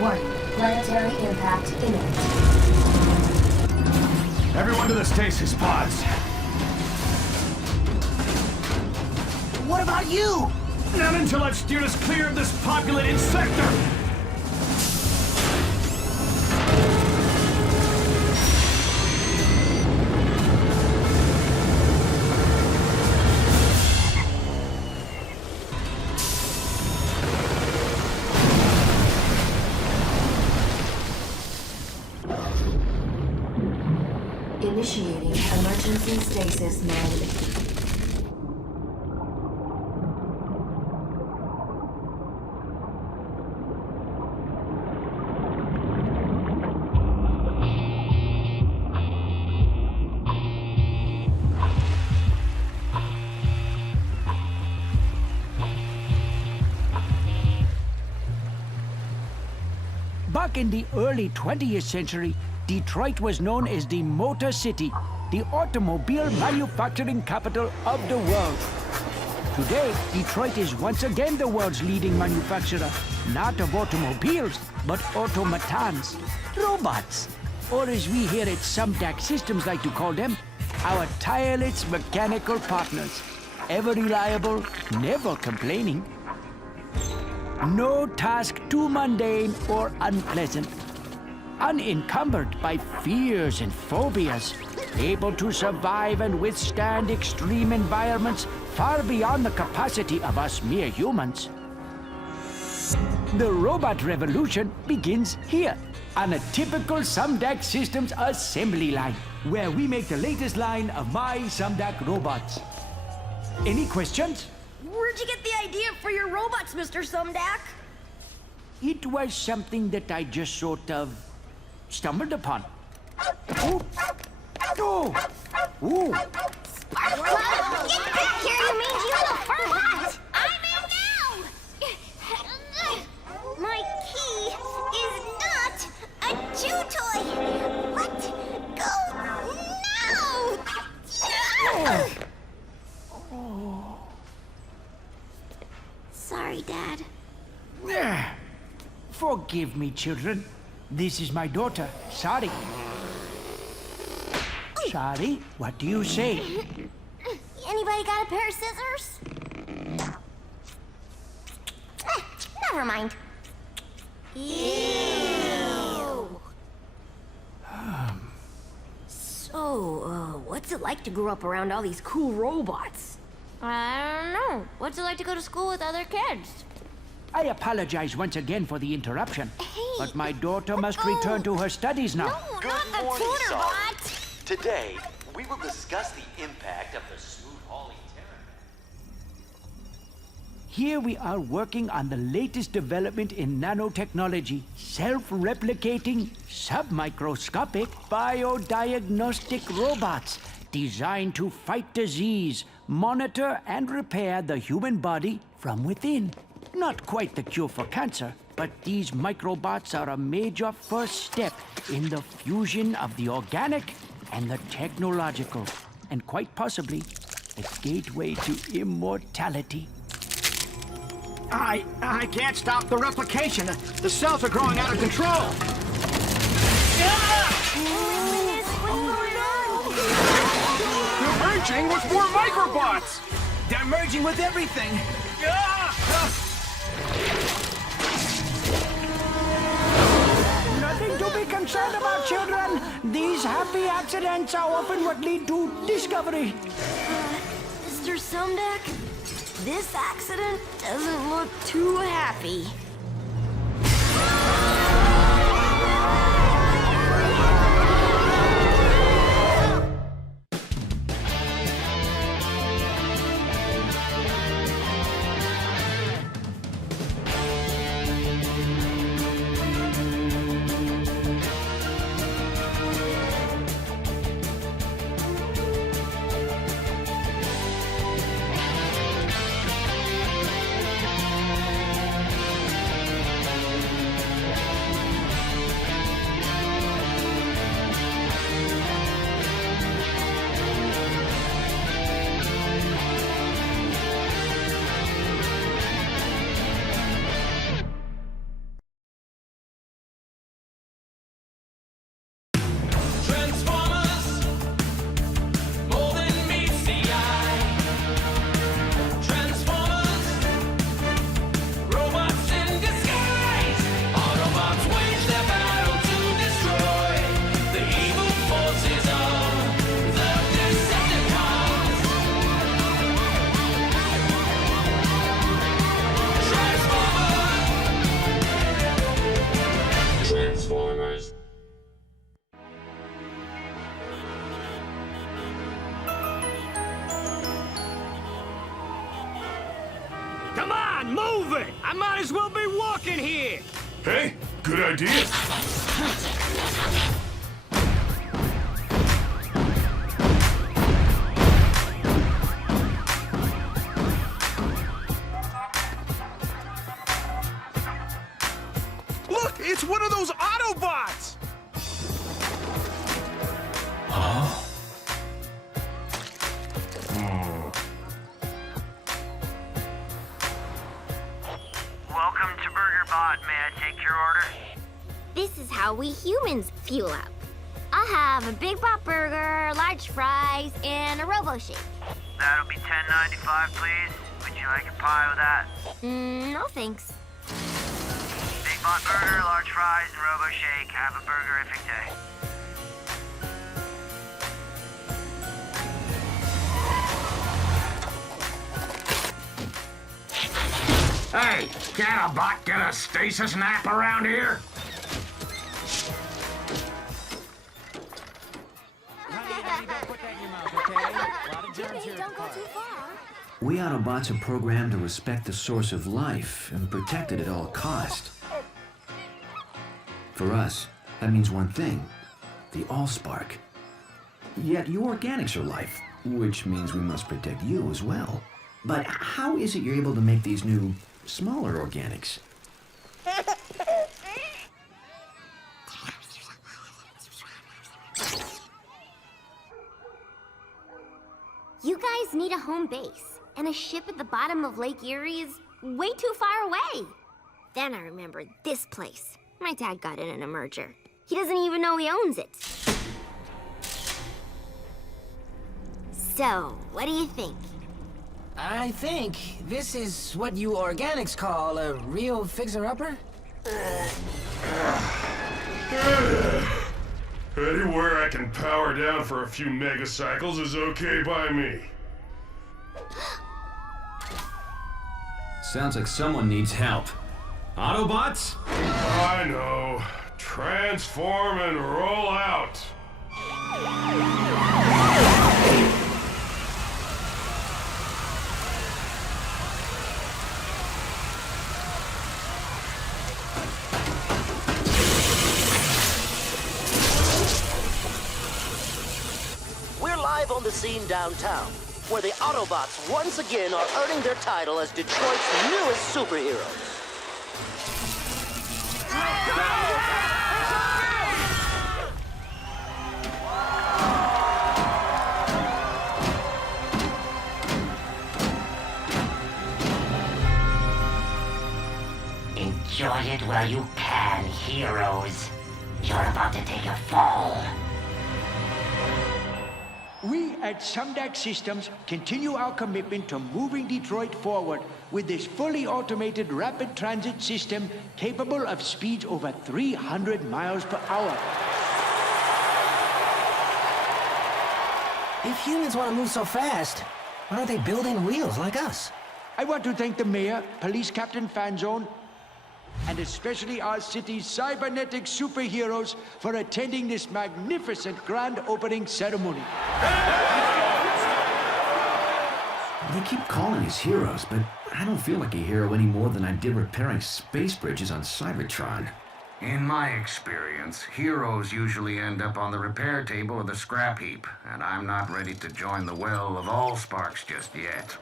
Warning. Planetary impact imminent. Everyone to the stasis pods. What about you? Not until I've steered us clear of this populated sector! Initiating emergency stasis mode. Back in the early 20th century, Detroit was known as the Motor City, the automobile manufacturing capital of the world. Today, Detroit is once again the world's leading manufacturer, not of automobiles, but automatons, robots, or as we here at Sumdac Systems like to call them, our tireless mechanical partners, ever reliable, never complaining. No task too mundane or unpleasant. Unencumbered by fears and phobias, able to survive and withstand extreme environments far beyond the capacity of us mere humans. The robot revolution begins here, on a typical Sumdac Systems assembly line, where we make the latest line of my Sumdac robots. Any questions? Where'd you get the idea for your robots, Mr. Sumdac? It was something that I just sort of stumbled upon. Oh! Oh! Ooh! Sparkle! Get back here, you mangy little furbat! I'm in now! My key is not a chew toy! Let go now! Sorry, Dad. Forgive me, children. This is my daughter, Sari. Sari, what do you say? Anybody got a pair of scissors? Never mind. Ew. So, what's it like to grow up around all these cool robots? I don't know. What's it like to go to school with other kids? I apologize once again for the interruption, but my daughter must return to her studies now. Good morning, Sari. Today, we will discuss the impact of the smooth-hauling terror. Here we are working on the latest development in nanotechnology, self-replicating, submicroscopic, biodiagnostic robots designed to fight disease, monitor and repair the human body from within. Not quite the cure for cancer, but these microbots are a major first step in the fusion of the organic and the technological, and quite possibly a gateway to immortality. I can't stop the replication. The cells are growing out of control. They're merging with more microbots! They're merging with everything. Nothing to be concerned about, children. These happy accidents are often what lead to discovery. Mr. Sumdeck, this accident doesn't look too happy. Come on, move it! I might as well be walking here! Hey, good idea. Look, it's one of those Autobots! Huh? Welcome to BurgerBot. May I take your order? This is how we humans fuel up. I'll have a Big Bot Burger, large fries, and a Robo Shake. That'll be $10.95, please. Would you like a pie with that? No thanks. Big Bot Burger, large fries, and Robo Shake. Have a burgerific day. Hey, can a bot get a stasis nap around here? We Autobots are programmed to respect the source of life and protect it at all costs. For us, that means one thing. The Allspark. Yet you organics are life, which means we must protect you as well. But how is it you're able to make these new, smaller organics? You guys need a home base, and a ship at the bottom of Lake Erie is way too far away. Then I remembered this place. My dad got it in a merger. He doesn't even know he owns it. So, what do you think? I think this is what you organics call a real fixer-upper? Anywhere I can power down for a few megacycles is okay by me. Sounds like someone needs help. Autobots? I know. Transform and roll out. We're live on the scene downtown, where the Autobots once again are earning their title as Detroit's newest superheroes. Enjoy it while you can, heroes. You're about to take a fall. We at Sumdac Systems continue our commitment to moving Detroit forward with this fully automated rapid transit system capable of speeds over 300 miles per hour. If humans want to move so fast, why aren't they building wheels like us? I want to thank the mayor, Police Captain Fanzone, and especially our city's cybernetic superheroes for attending this magnificent grand opening ceremony. They keep calling us heroes, but I don't feel like a hero any more than I did repairing space bridges on Cybertron. In my experience, heroes usually end up on the repair table or the scrap heap, and I'm not ready to join the well of Allsparks just yet.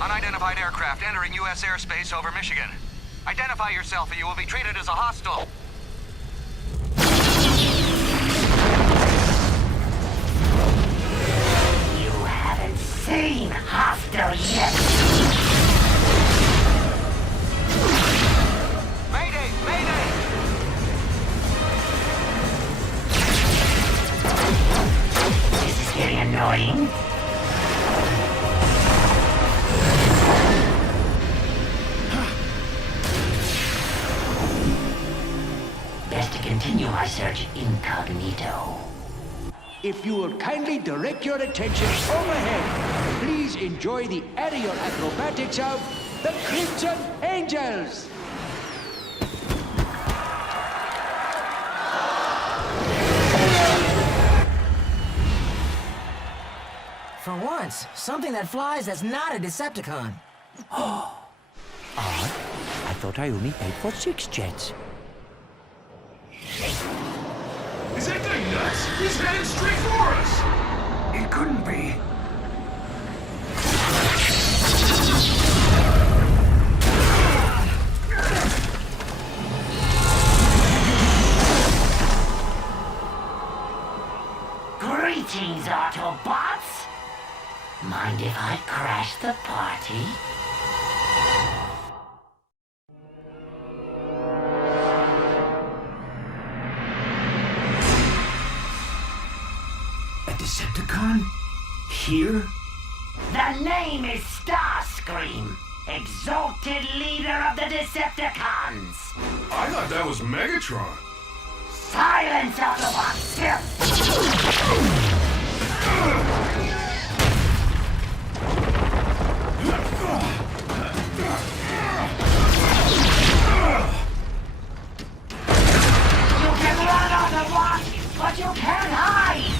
Unidentified aircraft entering U.S. airspace over Michigan. Identify yourself or you will be treated as a hostile. You haven't seen hostile yet. Mayday! Mayday! This is getting annoying. Best to continue my search incognito. If you will kindly direct your attention overhead, please enjoy the aerial acrobatics of the Crimson Angels. For once, something that flies that's not a Decepticon. Odd. I thought I only paid for 6 jets. Is that guy nuts? He's heading straight for us! It couldn't be. Greetings, Autobots! Mind if I crash the party? Decepticon? Here? The name is Starscream, exalted leader of the Decepticons. I thought that was Megatron. Silence, Autobots! You can run, Autobots, but you can't hide!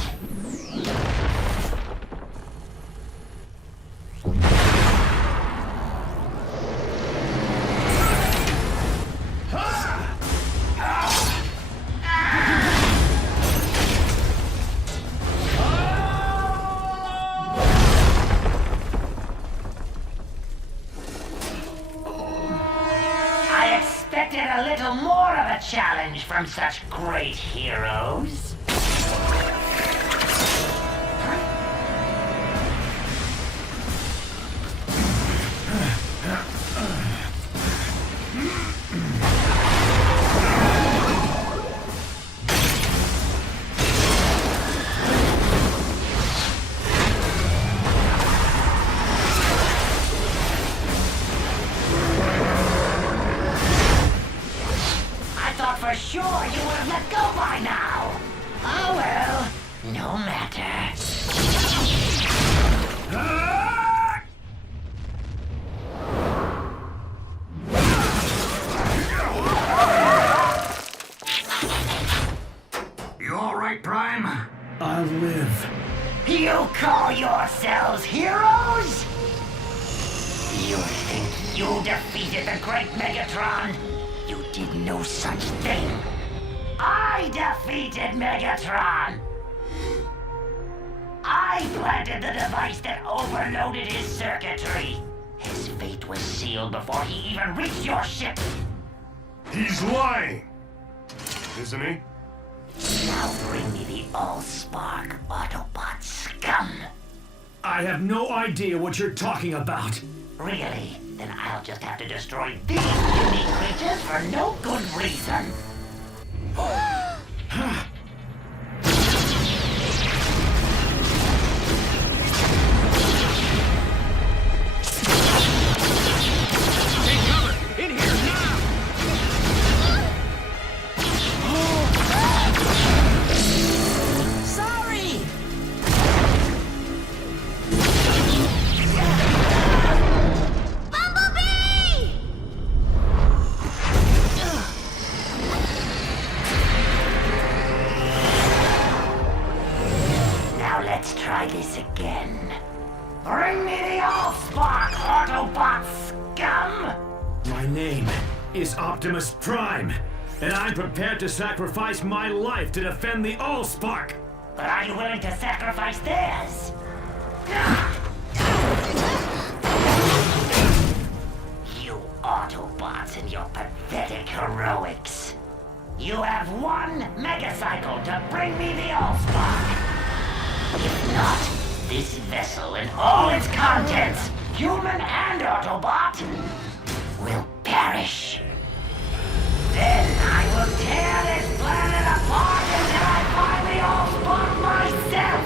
challenge from such great heroes. For sure you would have let go by now. Oh well, no matter. You all right, Prime? I'll live. You call yourselves heroes? You think you defeated the great Megatron? You did no such thing. I defeated Megatron. I planted the device that overloaded his circuitry. His fate was sealed before he even reached your ship. He's lying, isn't he? Now bring me the Allspark, Autobot scum. I have no idea what you're talking about. Really? Then I'll just have to destroy these unique creatures for no good reason. Take cover! In here now! Sorry! Let's try this again. Bring me the Allspark, Autobot scum! My name is Optimus Prime, and I'm prepared to sacrifice my life to defend the Allspark. But are you willing to sacrifice theirs? You Autobots and your pathetic heroics. You have one megacycle to bring me the Allspark. If not, this vessel and all its contents, human and Autobot, will perish. Then I will tear this planet apart until I find the Allspark myself.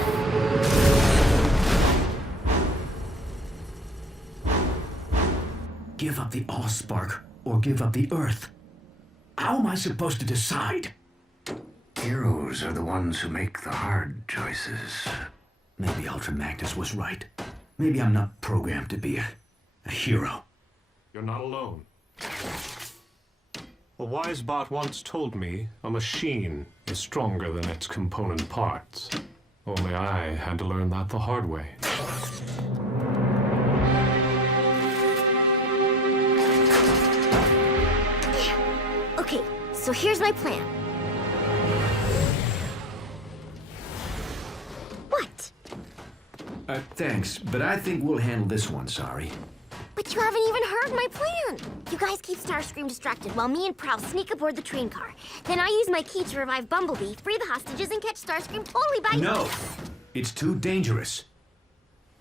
Give up the Allspark or give up the Earth. How am I supposed to decide? Heroes are the ones who make the hard choices. Maybe Ultra Magnus was right. Maybe I'm not programmed to be a hero. You're not alone. A wise bot once told me a machine is stronger than its component parts. Only I had to learn that the hard way. Okay, so here's my plan. What? Thanks, but I think we'll handle this one, sorry. But you haven't even heard my plan. You guys keep Starscream distracted while me and Prowl sneak aboard the train car. Then I use my key to revive Bumblebee, free the hostages, and catch Starscream totally by... No! It's too dangerous.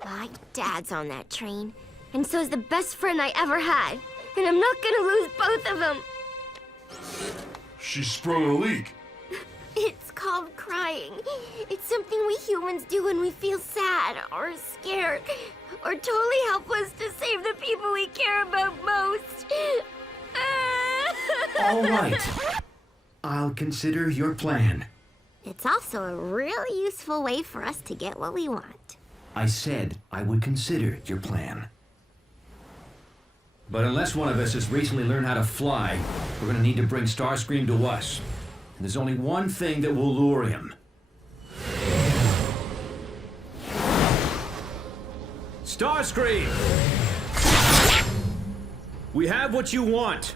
My dad's on that train, and so's the best friend I ever had. And I'm not gonna lose both of them. She sprung a leak. It's called crying. It's something we humans do when we feel sad or scared or totally helpless to save the people we care about most. All right. I'll consider your plan. It's also a really useful way for us to get what we want. I said I would consider your plan. But unless one of us has recently learned how to fly, we're gonna need to bring Starscream to us. And there's only one thing that will lure him. Starscream! We have what you want.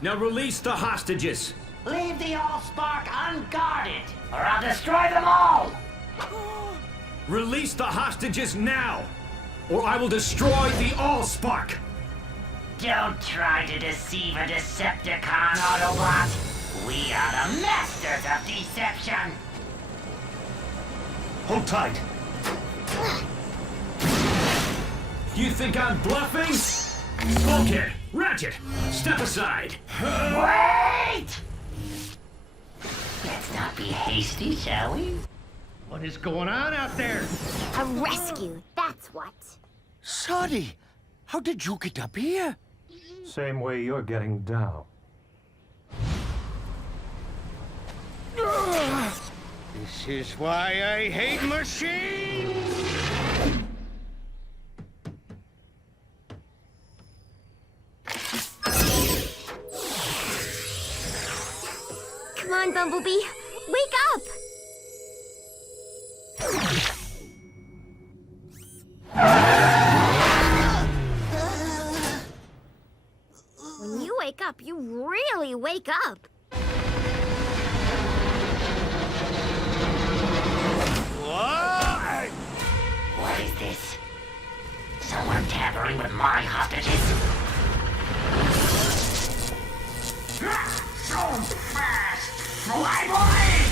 Now release the hostages. Leave the Allspark unguarded, or I'll destroy them all! Release the hostages now, or I will destroy the Allspark. Don't try to deceive a Decepticon, Autobot. We are the masters of deception. Hold tight. You think I'm bluffing? Bulkhead, Ratchet, step aside. Wait! Let's not be hasty, shall we? What is going on out there? A rescue, that's what. Sorry, how did you get up here? Same way you're getting down. This is why I hate machines! Come on, Bumblebee, wake up! When you wake up, you really wake up. What is this? Someone tampering with my hostages? So fast! Fly, boy!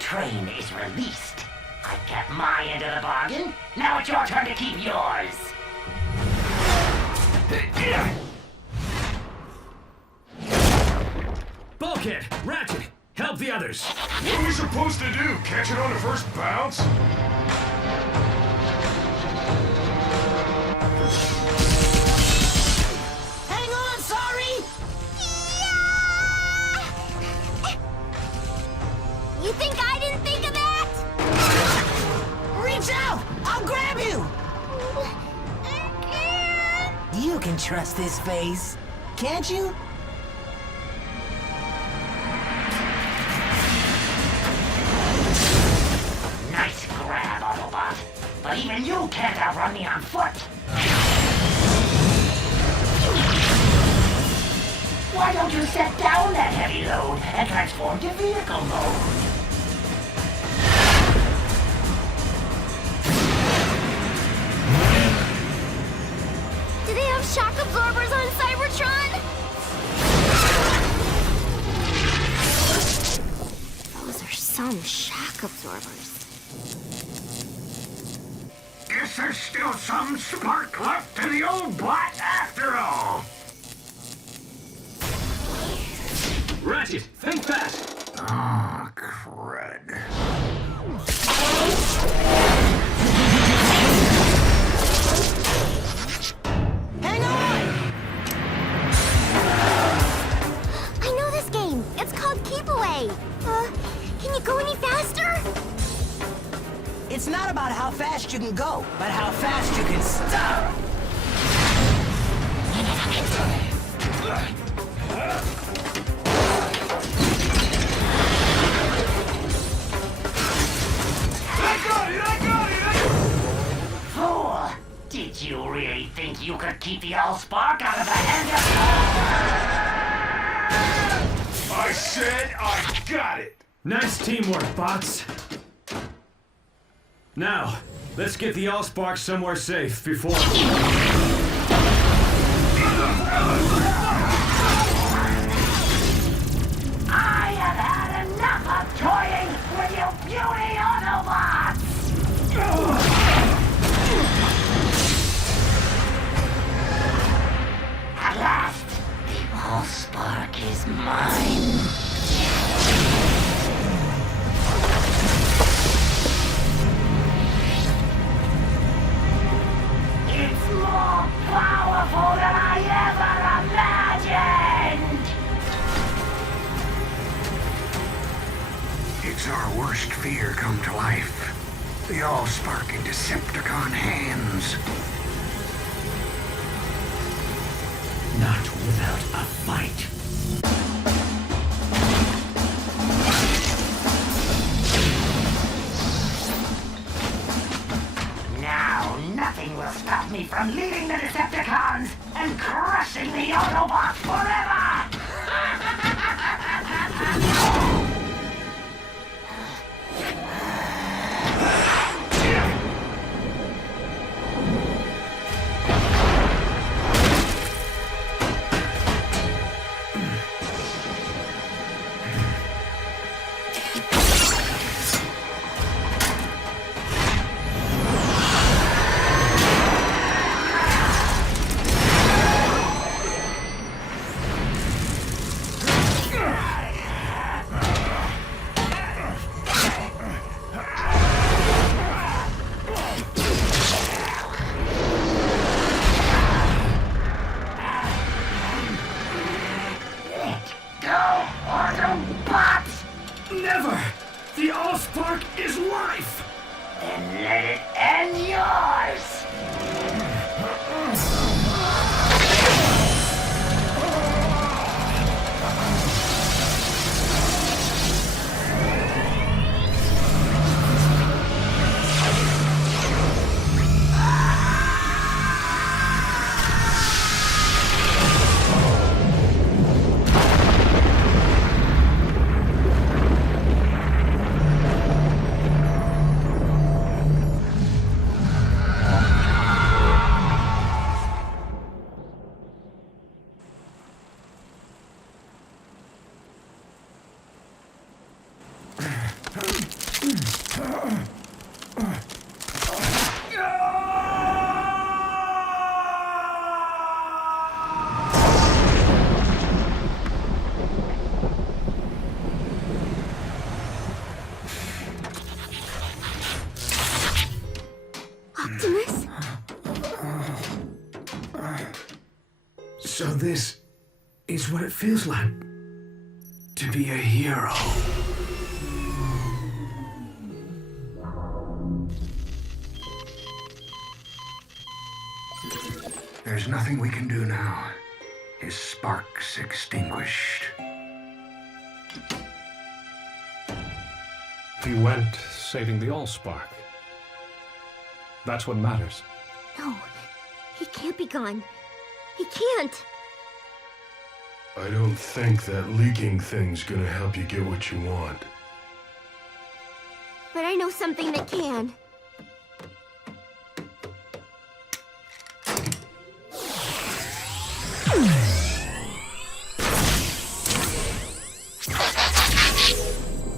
Train is released. I kept my end of the bargain. Now it's your turn to keep yours. Bulkhead, Ratchet, help the others. What are we supposed to do? Catch it on the first bounce? Hang on, sorry! You think I didn't think of that? Reach out! I'll grab you! You can trust this face, can't you? Nice grab, Autobot. But even you can't outrun me on foot. Why don't you set down that heavy load and transform to vehicle mode? Do they have shock absorbers on Cybertron? Those are some shock absorbers. Guess there's still some spark left to the old bot after all. Ratchet, think fast. Ah, crud. Hang on! I know this game. It's called Keep Away. Can you go any faster? It's not about how fast you can go, but how fast you can stop. I got it! Fool! Did you really think you could keep the Allspark out of the hand of... I said I got it! Nice teamwork, bots. Now, let's get the Allspark somewhere safe before... I have had enough of toying with you beauty Autobots! At last, the Allspark is mine. It's more powerful than I ever imagined! It's our worst fear come to life. The Allspark in Decepticon hands. Not without a fight. Now, nothing will stop me from leading the Decepticons and crushing the Autobots forever! Never! The Allspark is life! Then let it end yours! Optimus? So this is what it feels like to be a hero. There's nothing we can do now. His spark's extinguished. He went saving the Allspark. That's what matters. No, he can't be gone. He can't. I don't think that leaking thing's gonna help you get what you want. But I know something that can.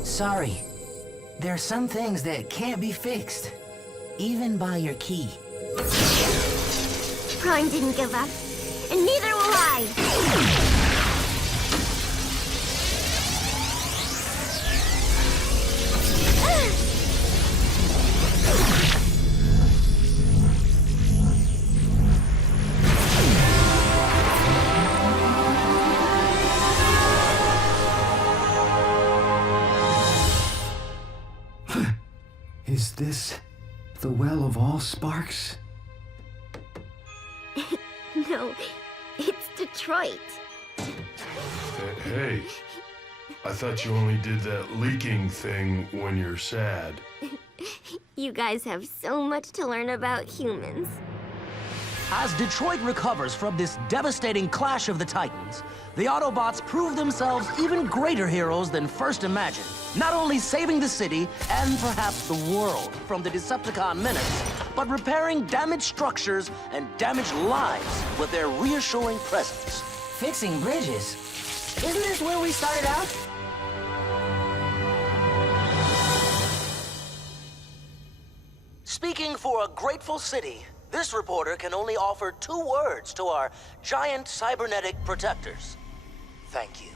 Sorry. There are some things that can't be fixed, even by your key. Prime didn't give up, and neither will I. Is this the Well of All Sparks? No, it's Detroit. Hey, I thought you only did that leaking thing when you're sad. You guys have so much to learn about humans. As Detroit recovers from this devastating clash of the Titans, the Autobots prove themselves even greater heroes than first imagined, not only saving the city and perhaps the world from the Decepticon menace, but repairing damaged structures and damaged lives with their reassuring presence. Fixing bridges? Isn't this where we started out? Speaking for a grateful city, this reporter can only offer 2 words to our giant cybernetic protectors. Thank you.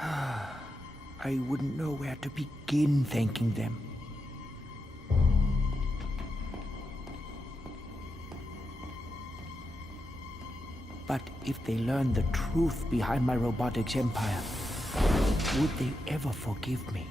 I wouldn't know where to begin thanking them. But if they learn the truth behind my robotics empire, would they ever forgive me?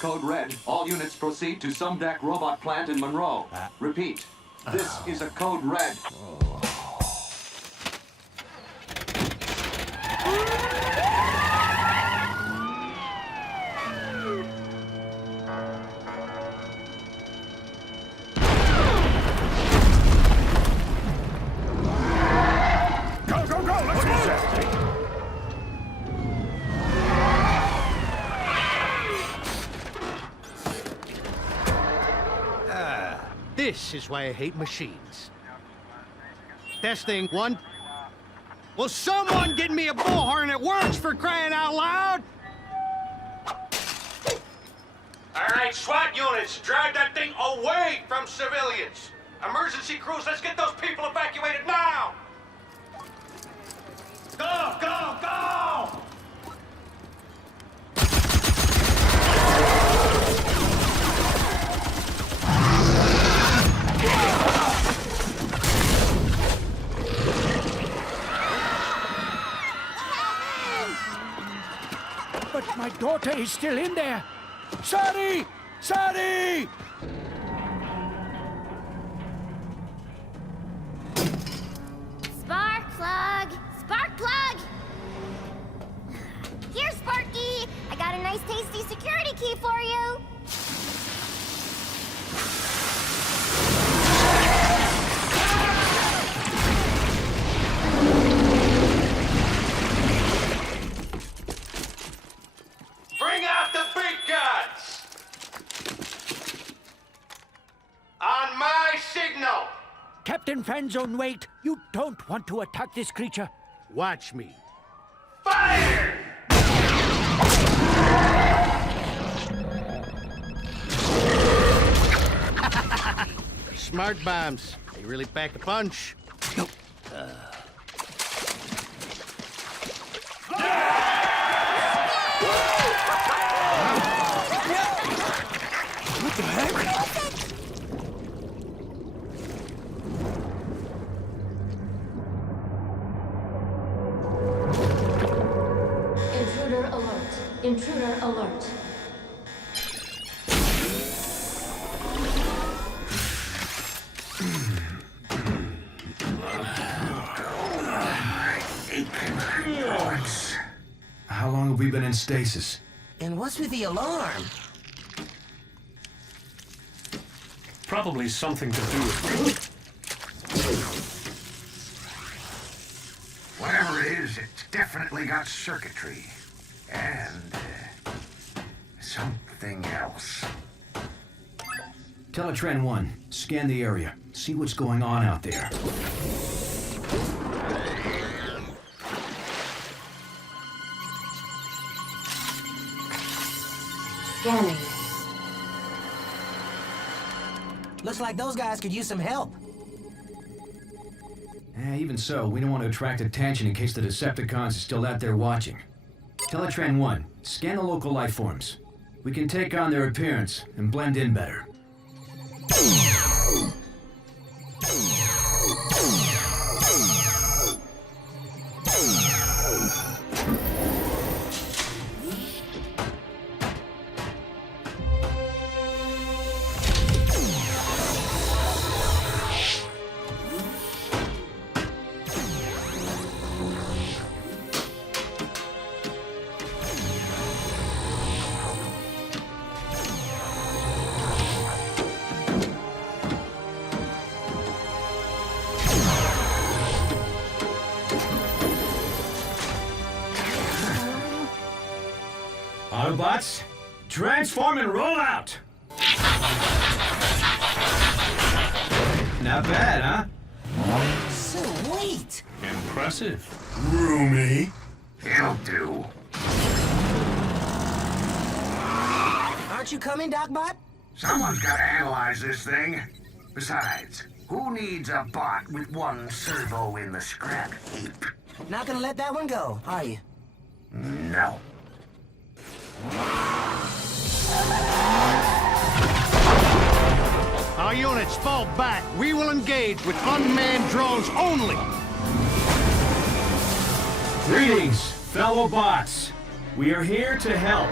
Code Red. All units proceed to Sumdac Robot Plant in Monroe. Repeat. This is a Code Red. Go, go, go! Let's move! This is why I hate machines. Testing, 1. Will someone get me a bullhorn that works, for crying out loud? All right, SWAT units, drive that thing away from civilians. Emergency crews, let's get those people evacuated now! Go, go, go! But my daughter is still in there. Sorry! Sorry! Spark plug! Spark plug! Here, Sparky! I got a nice tasty security key for you! Bring out the big guns! On my signal! Captain Fanzone, wait! You don't want to attack this creature. Watch me. Fire! Smart bombs. They really pack a punch. No. What the heck? Intruder alert. Intruder alert. How long have we been in stasis? And what's with the alarm? Probably something to do with... Whatever it is, it's definitely got circuitry. And something else. Teletran 1, scan the area. See what's going on out there. Scanning. Looks like those guys could use some help. Even so, we don't want to attract attention in case the Decepticons are still out there watching. Teletran 1, scan the local life forms. We can take on their appearance and blend in better. Autobots, transform and roll out! Not bad, huh? Sweet! Impressive. Roomy. It'll do. Aren't you coming, Docbot? Someone's got to analyze this thing. Besides, who needs a bot with one servo in the scrap heap? Not gonna let that one go, are you? No. Our units fall back. We will engage with unmanned drones only. Greetings, fellow bots. We are here to help.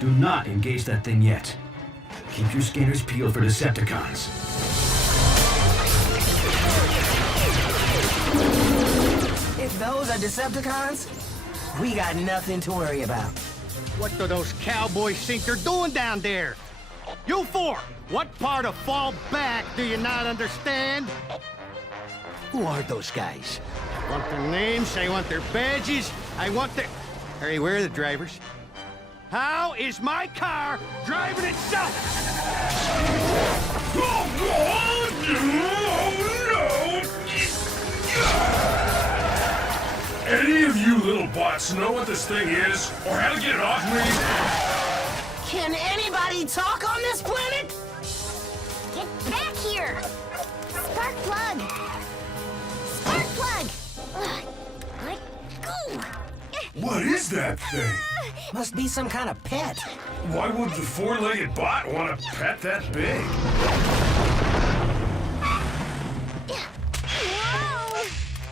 Do not engage that thing yet. Keep your scanners peeled for Decepticons. If those are Decepticons, we got nothing to worry about. What do those cowboys think they're doing down there? You four, what part of fall back do you not understand? Who are those guys? I want their names, I want their badges, I want their... Hey, where are the drivers? How is my car driving itself? Any of you little bots know what this thing is, or how to get it off me? Can anybody talk on this planet? Get back here! Spark plug! Spark plug! Ugh, let go! What is that thing? Must be some kind of pet. Why would the four-legged bot want a pet that big?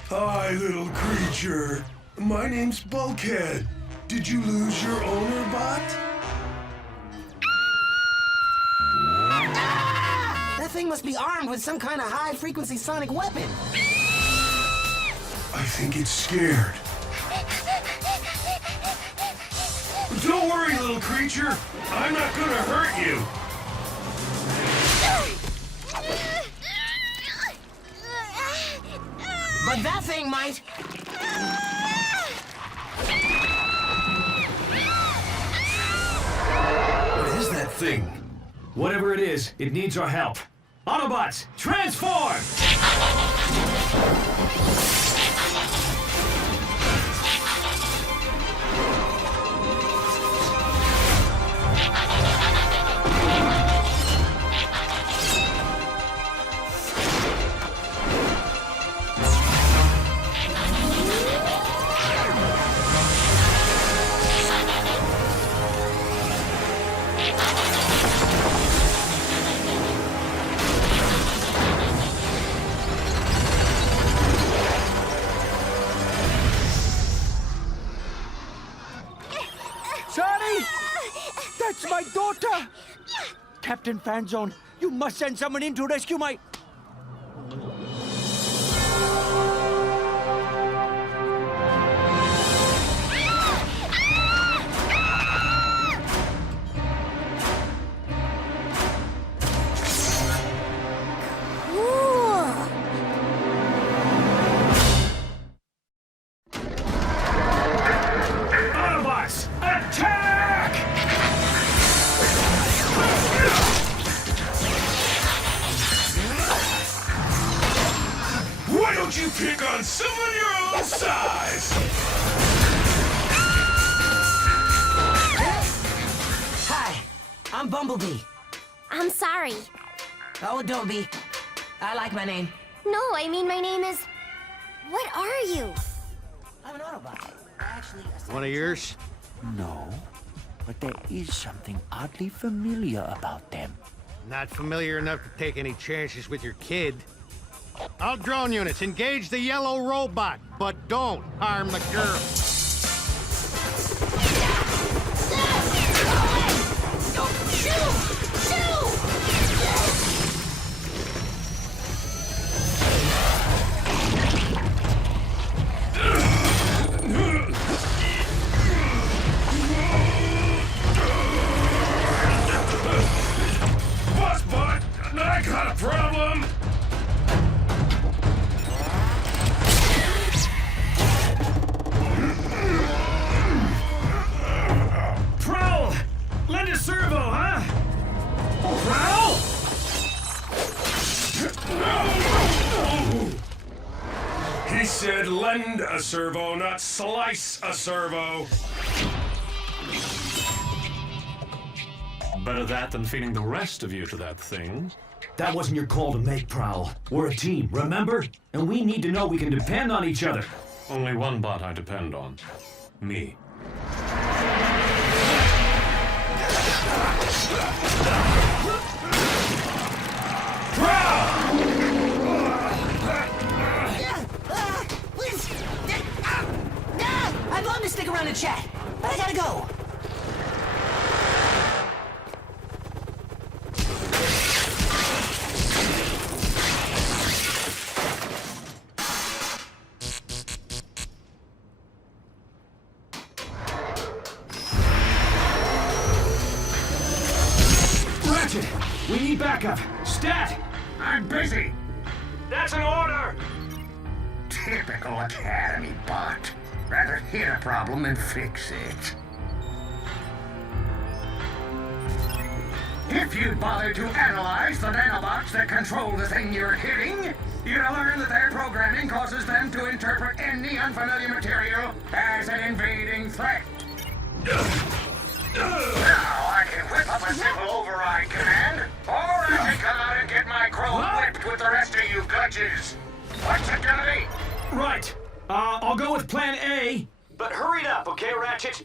Hi, little creature. My name's Bulkhead. Did you lose your owner, bot? That thing must be armed with some kind of high-frequency sonic weapon. I think it's scared. Don't worry, little creature. I'm not gonna hurt you. But that thing might. What is that thing? Whatever it is, it needs our help. Autobots, transform! Captain Fanzone, you must send someone in to rescue my... Autobots, attack! Why don't you pick on someone your own size? Hi, I'm Bumblebee. I'm sorry. Oh, don't be. I like my name. No, I mean my name is... What are you? I'm an Autobot. Actually, One of yours? No, but there is something oddly familiar about them. Not familiar enough to take any chances with your kid. All drone units, engage the yellow robot, but don't harm the girl. Boss bot, I got a problem. Prowl! Lend a servo, huh? Prowl! He said lend a servo, not slice a servo. Better that than feeding the rest of you to that thing. That wasn't your call to make, Prowl. We're a team, remember? And we need to know we can depend on each other. Only one bot I depend on. Me. I'd love to stick around and chat, but I gotta go. Ratchet, we need backup. Stat! I'm busy. That's an order. Typical Academy bot. Rather hit a problem than fix it. If you'd bother to analyze the nanobots that control the thing you're hitting, you'd learn that their programming causes them to interpret any unfamiliar material as an invading threat. Now I can whip up a simple override command, or I can come out and get my chrome whipped with the rest of you gudges. What's it gonna be? Right. I'll go with plan A. But hurry it up, okay, Ratchet?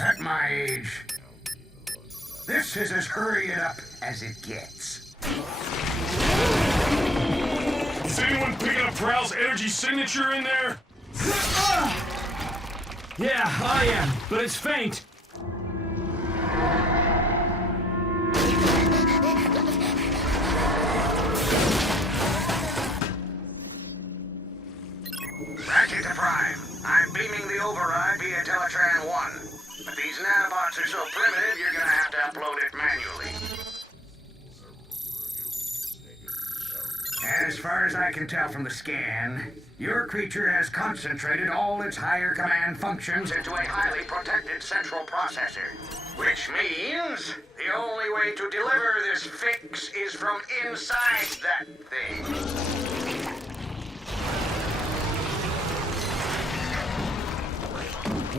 At my age, this is as hurry it up as it gets. Is anyone picking up Prowl's energy signature in there? Yeah, I am, but it's faint. Ratchet to Prime. I'm beaming the override via Teletran 1. But these nanobots are so primitive, you're gonna have to upload it manually. As far as I can tell from the scan, your creature has concentrated all its higher command functions into a highly protected central processor. Which means the only way to deliver this fix is from inside that thing.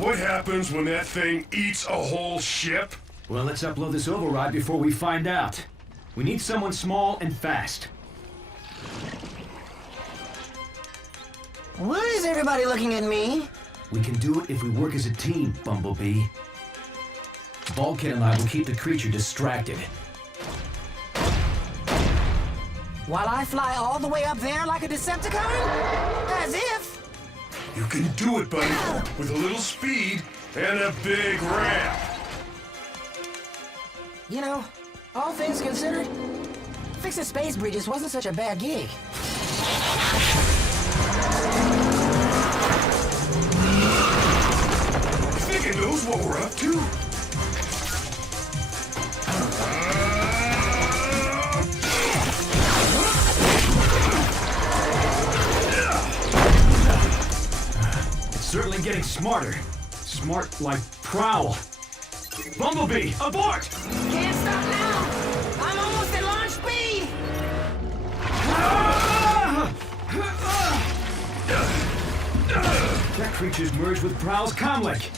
What happens when that thing eats a whole ship? Well, let's upload this override before we find out. We need someone small and fast. Why is everybody looking at me? We can do it if we work as a team, Bumblebee. Bulkhead and I will keep the creature distracted. While I fly all the way up there like a Decepticon? As if... You can do it, buddy. With a little speed And a big ramp. You know, all things considered, fixing space bridges wasn't such a bad gig. Think he knows what we're up to? It's certainly getting smarter. Smart like Prowl. Bumblebee, abort! Can't stop now! I'm almost at launch speed! That creature's merged with Prowl's comlink.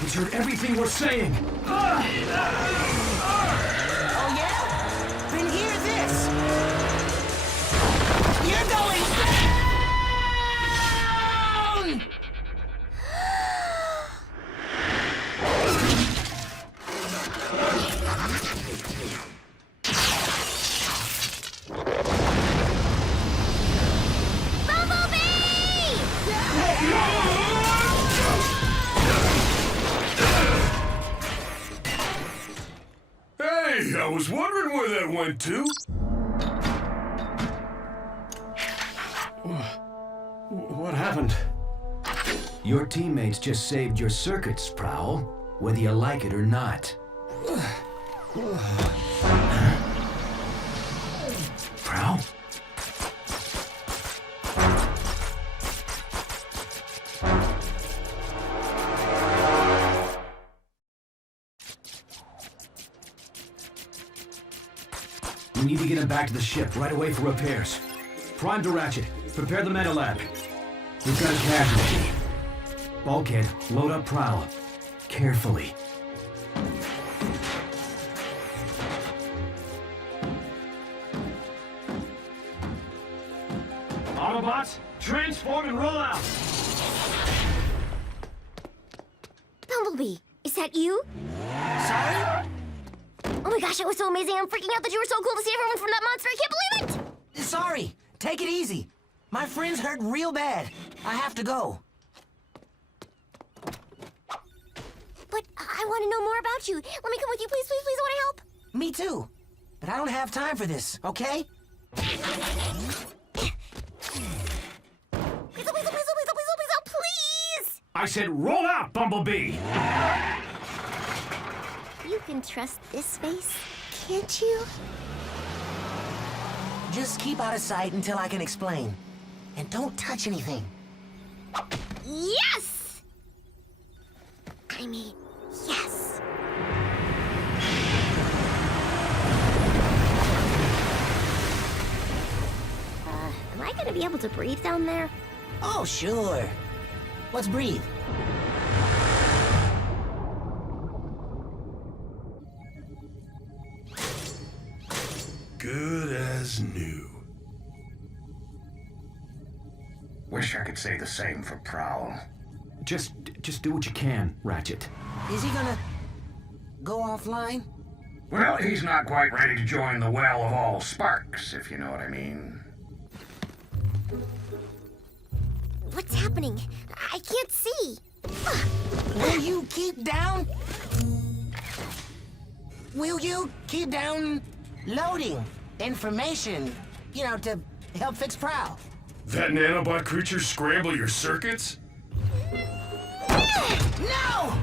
He's heard everything we're saying. Oh yeah? Then hear this! You're going down! Hey, I was wondering where that went to. What happened? Your teammates just saved your circuits, Prowl, whether you like it or not. Prowl? We need to get him back to the ship right away for repairs. Prime to Ratchet. Prepare the meta lab. We've got a casualty. Bulkhead, load up Prowl. Carefully. Autobots, transform and roll out! Bumblebee, is that you? Sorry? Oh my gosh, it was so amazing. I'm freaking out that you were so cool to see everyone from that monster. I can't believe it! Sorry. Take it easy. My friend's hurt real bad. I have to go. But I want to know more about you. Let me come with you, please, please, please. I want to help. Me too. But I don't have time for this, okay? Please! I said roll out, Bumblebee! You can trust this space, can't you? Just keep out of sight until I can explain. And don't touch anything. Yes! I mean, yes. Am I gonna be able to breathe down there? Oh, sure. Let's breathe. Good as new. Wish I could say the same for Prowl. Just do what you can, Ratchet. Is he gonna go offline? Well, he's not quite ready to join the well of all sparks, if you know what I mean. What's happening? I can't see. Will you keep down? Will you keep down loading information, you know, to help fix Prowl? That nanobot creature scramble your circuits? No!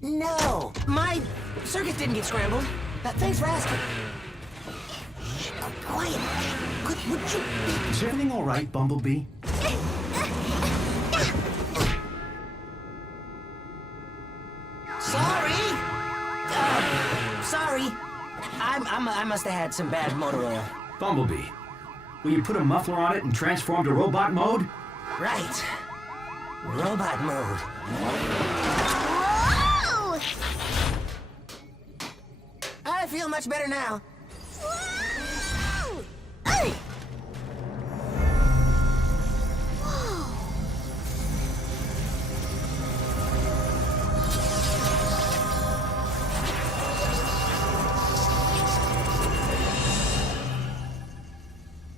No, my circuits didn't get scrambled. Thanks for asking. Shh, quiet. Would you... Is everything all right, Bumblebee? Sorry. Sorry. I must have had some bad motor oil. Bumblebee, will you put a muffler on it and transform to robot mode? Right. Robot mode. Whoa! I feel much better now. Whoa!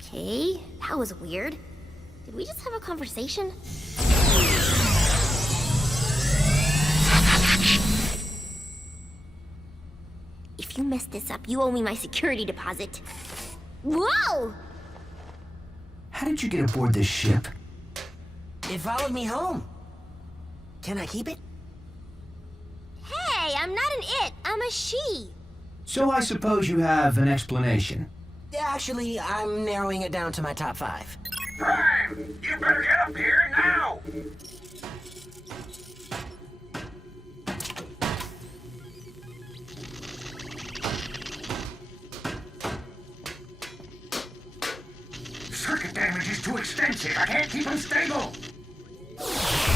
Okay, that was weird. Did we just have a conversation? If you mess this up, you owe me my security deposit. Whoa! How did you get aboard this ship? It followed me home. Can I keep it? Hey, I'm not an it, I'm a she. So I suppose you have an explanation. Actually, I'm narrowing it down to my top 5. Prime, you better get up here now! Circuit damage is too extensive. I can't keep him stable. Whoa!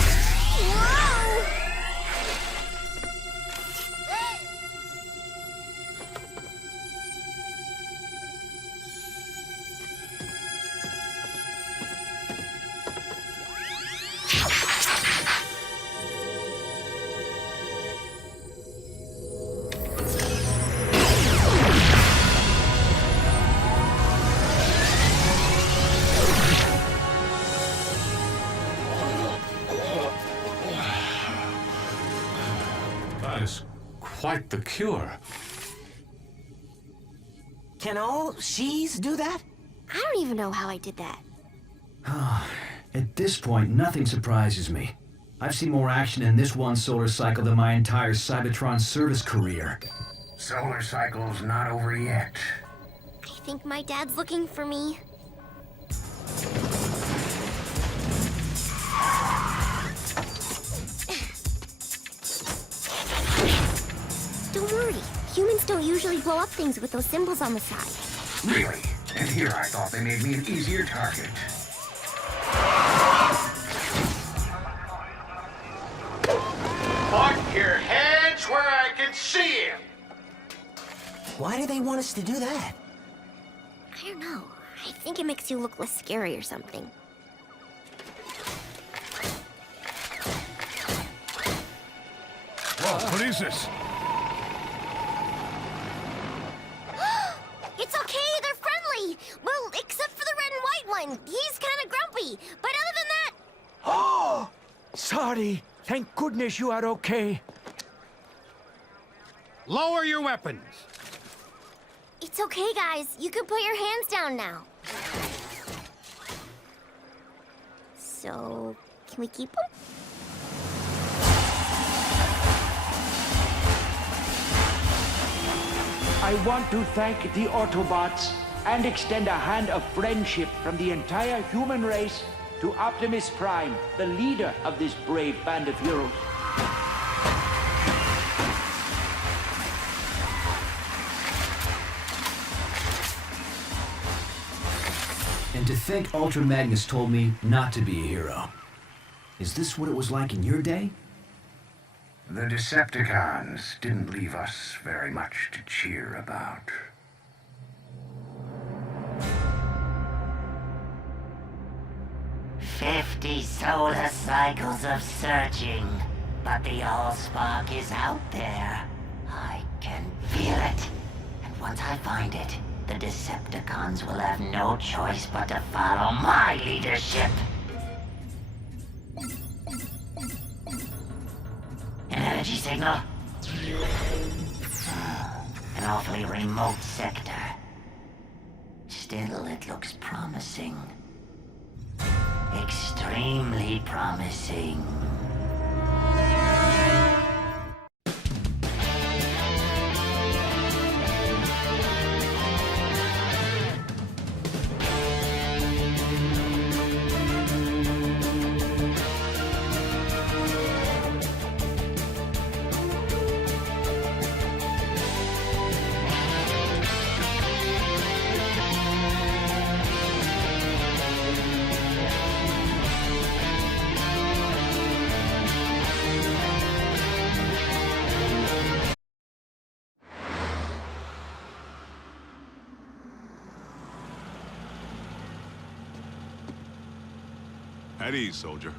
That is quite the cure. Can all she's do that? I don't even know how I did that. At this point, nothing surprises me. I've seen more action in this one solar cycle than my entire Cybertron service career. Solar cycle's not over yet. I think my dad's looking for me. Don't worry. Humans don't usually blow up things with those symbols on the side. Really? And here I thought they made me an easier target. Put your hands where I can see him. Why do they want us to do that? I don't know. I think it makes you look less scary or something. Whoa, what is this? It's okay, they're friendly! Well, except for the red and white one. He's kind of grumpy. But other than that... Oh! Sorry. Thank goodness you are okay. Lower your weapons. It's okay, guys. You can put your hands down now. So, can we keep them? I want to thank the Autobots and extend a hand of friendship from the entire human race to Optimus Prime, the leader of this brave band of heroes. And to think Ultra Magnus told me not to be a hero. Is this what it was like in your day? The Decepticons didn't leave us very much to cheer about. "50 solar cycles of searching, but the Allspark is out there. I can feel it. And once I find it, the Decepticons will have no choice but to follow my leadership." An energy signal? An awfully remote sector. Still, it looks promising. Extremely promising. At ease, soldier.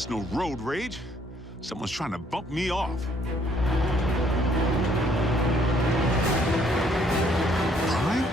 That's no road rage. Someone's trying to bump me off. Prime?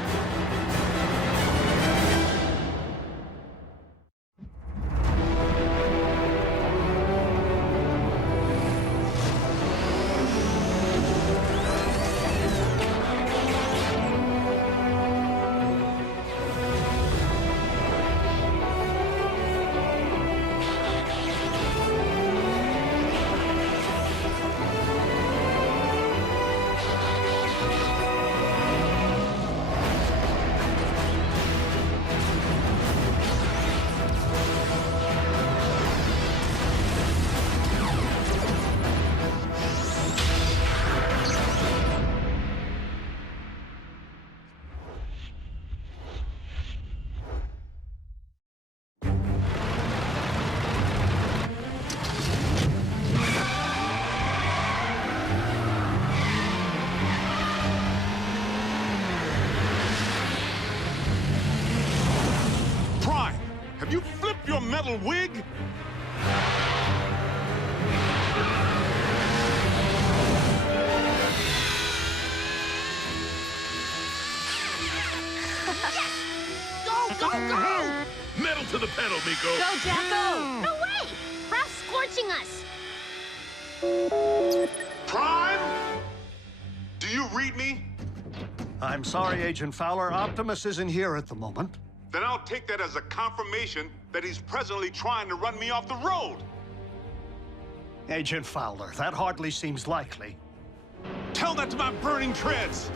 Have you flipped your metal wig? Go, go, go! Metal to the pedal, Miko. Go, Jack, go! No way! Ralph's scorching us! Prime? Do you read me? I'm sorry, Agent Fowler. Optimus isn't here at the moment. Then I'll take that as a confirmation that he's presently trying to run me off the road. Agent Fowler, that hardly seems likely. Tell that to my burning treads!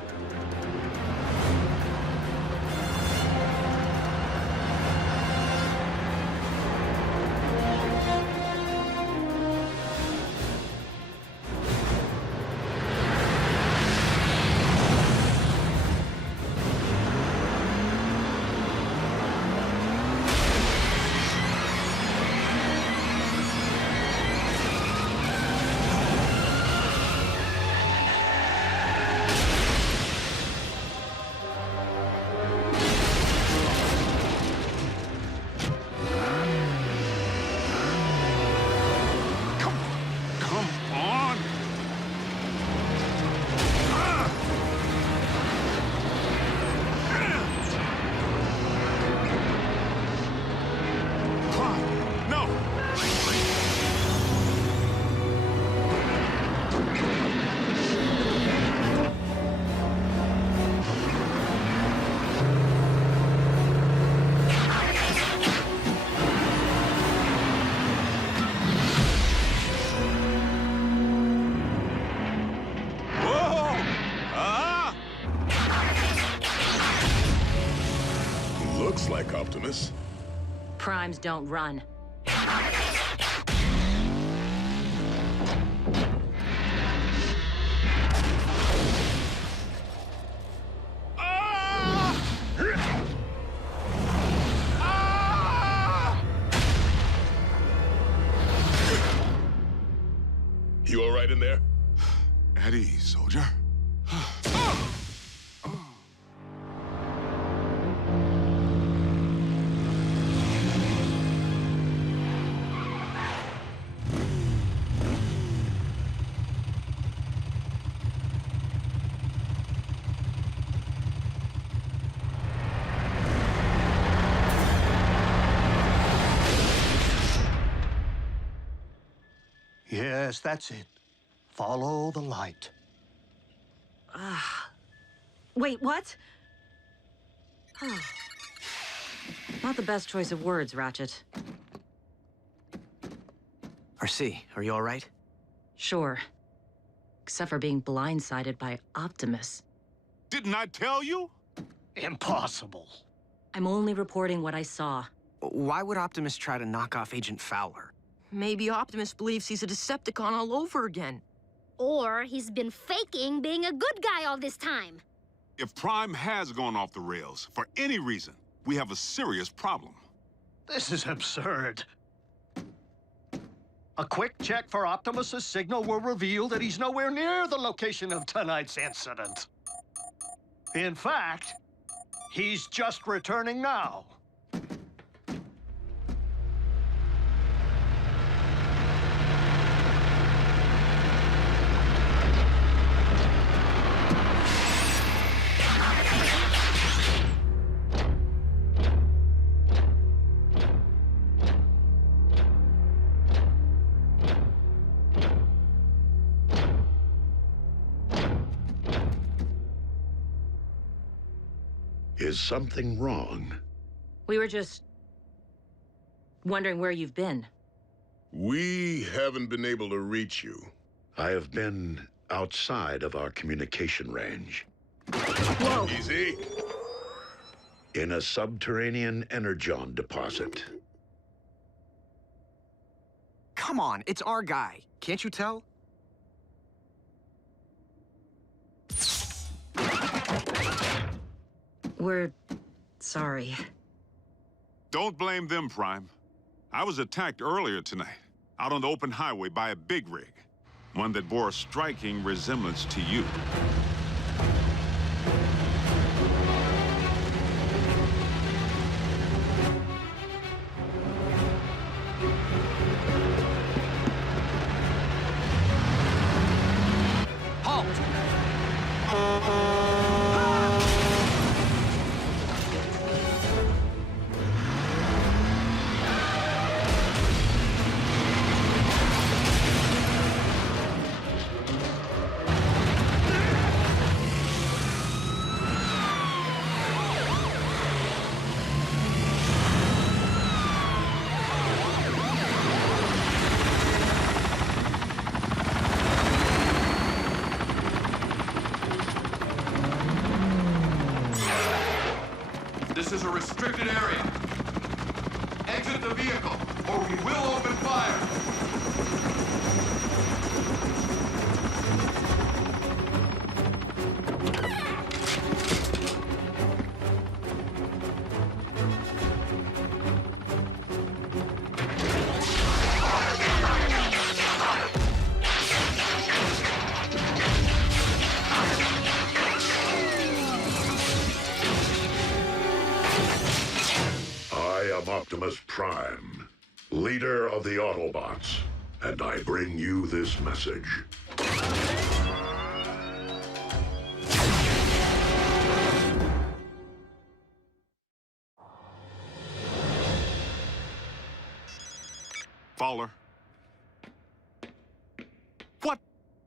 Looks like Optimus. Primes don't run. You all right in there? At ease, soldier. Yes, that's it. Follow the light. Wait, what? Oh. Not the best choice of words, Ratchet. RC, are you all right? Sure. Except for being blindsided by Optimus. Didn't I tell you? Impossible. I'm only reporting what I saw. Why would Optimus try to knock off Agent Fowler? Maybe Optimus believes he's a Decepticon all over again. Or he's been faking being a good guy all this time. If Prime has gone off the rails, for any reason, we have a serious problem. This is absurd. A quick check for Optimus's signal will reveal that he's nowhere near the location of tonight's incident. In fact, he's just returning now. Is something wrong? We were just wondering where you've been. We haven't been able to reach you. I have been outside of our communication range. Whoa! Easy. In a subterranean Energon deposit. Come on, it's our guy. Can't you tell? We're sorry. Don't blame them, Prime. I was attacked earlier tonight, out on the open highway by a big rig. One that bore a striking resemblance to you. This is a restricted area. Exit the vehicle, or we will open fire. Optimus Prime, leader of the Autobots, and I bring you this message. Fowler. What?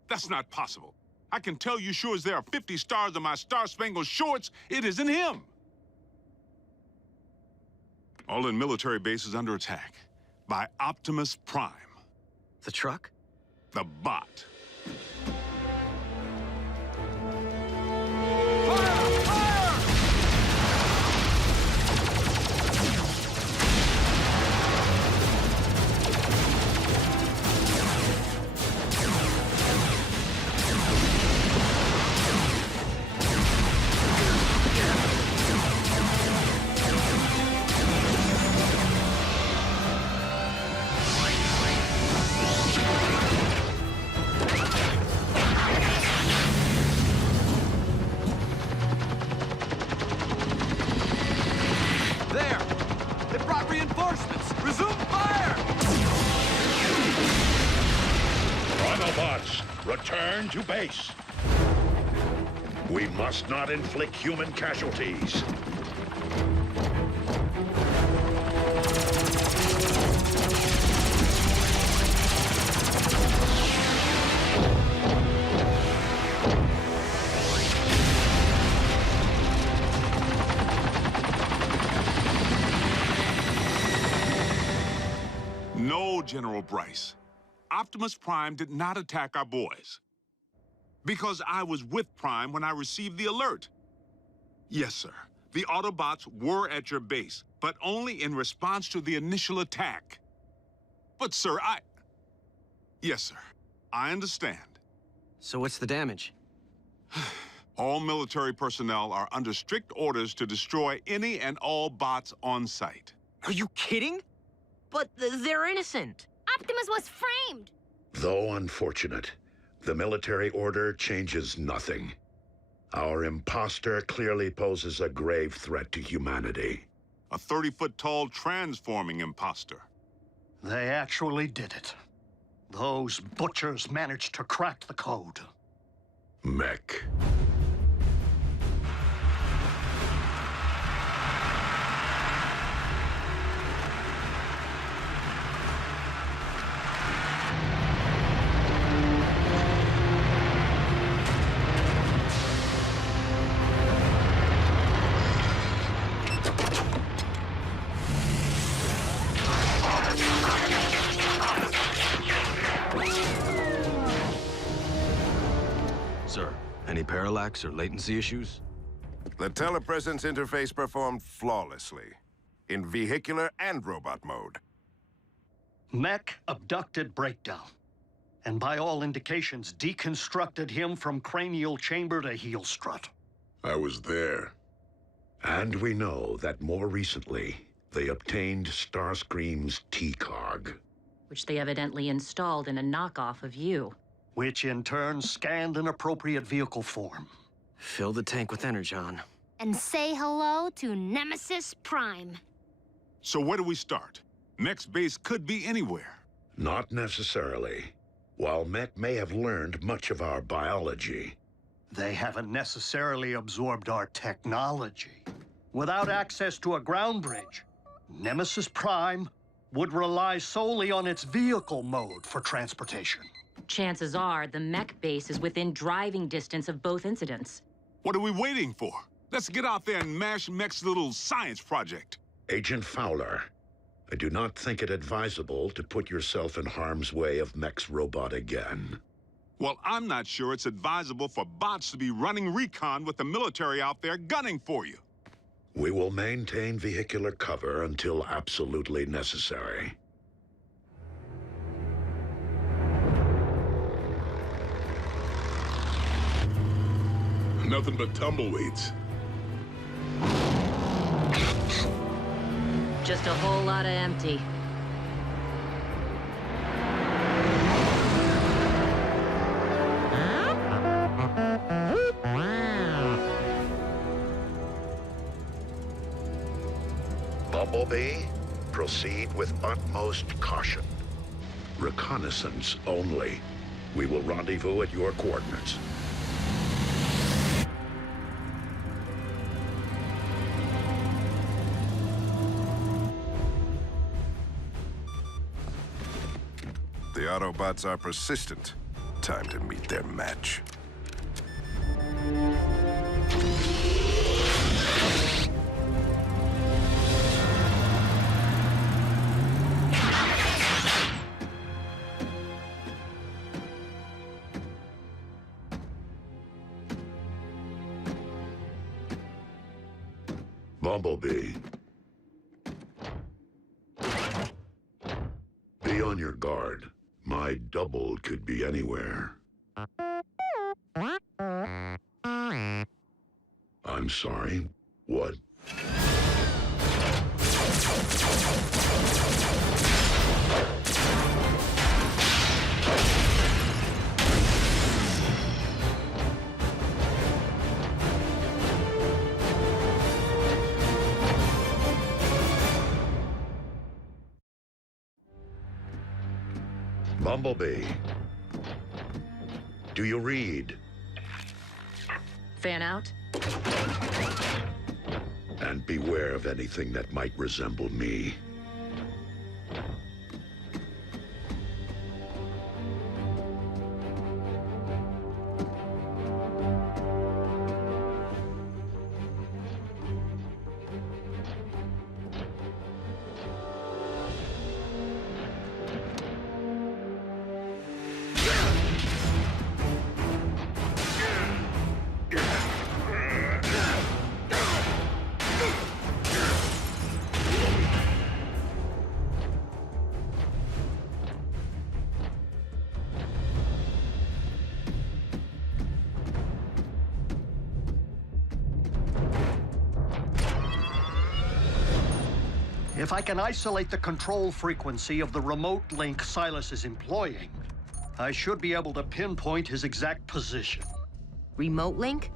That's not possible. I can tell you sure as there are 50 stars on my Star-Spangled Shorts, it isn't him. All in military bases under attack by Optimus Prime. The truck? The bot. Return to base. We must not inflict human casualties. No, General Bryce. Optimus Prime did not attack our boys. Because I was with Prime when I received the alert. Yes, sir. The Autobots were at your base, but only in response to the initial attack. But, sir, Yes, sir. I understand. So what's the damage? All military personnel are under strict orders to destroy any and all bots on site. Are you kidding? But they're innocent. Optimus was framed! Though unfortunate, the military order changes nothing. Our imposter clearly poses a grave threat to humanity. A 30-foot-tall transforming imposter. They actually did it. Those butchers managed to crack the code. Mech. parallax or latency issues? The telepresence interface performed flawlessly, in vehicular and robot mode. Mech abducted breakdown, and by all indications, deconstructed him from cranial chamber to heel strut. I was there. And we know that more recently, they obtained Starscream's T-Cog. Which they evidently installed in a knockoff of you. Which in turn scanned an appropriate vehicle form. Fill the tank with Energon. And say hello to Nemesis Prime. So where do we start? Mech's base could be anywhere. Not necessarily. While Mech may have learned much of our biology, they haven't necessarily absorbed our technology. Without access to a ground bridge, Nemesis Prime would rely solely on its vehicle mode for transportation. Chances are the mech base is within driving distance of both incidents. What are we waiting for? Let's get out there and mash Mech's little science project. Agent Fowler, I do not think it advisable to put yourself in harm's way of Mech's robot again. Well, I'm not sure it's advisable for bots to be running recon with the military out there gunning for you. We will maintain vehicular cover until absolutely necessary. Nothing but tumbleweeds. Just a whole lot of empty. Bumblebee, proceed with utmost caution. Reconnaissance only. We will rendezvous at your coordinates. The Autobots are persistent. Time to meet their match. Bumblebee. Be on your guard. My double could be anywhere. I'm sorry. What? Bumblebee. Do you read? Fan out? And beware of anything that might resemble me. If I can isolate the control frequency of the remote link Silas is employing, I should be able to pinpoint his exact position. Remote link?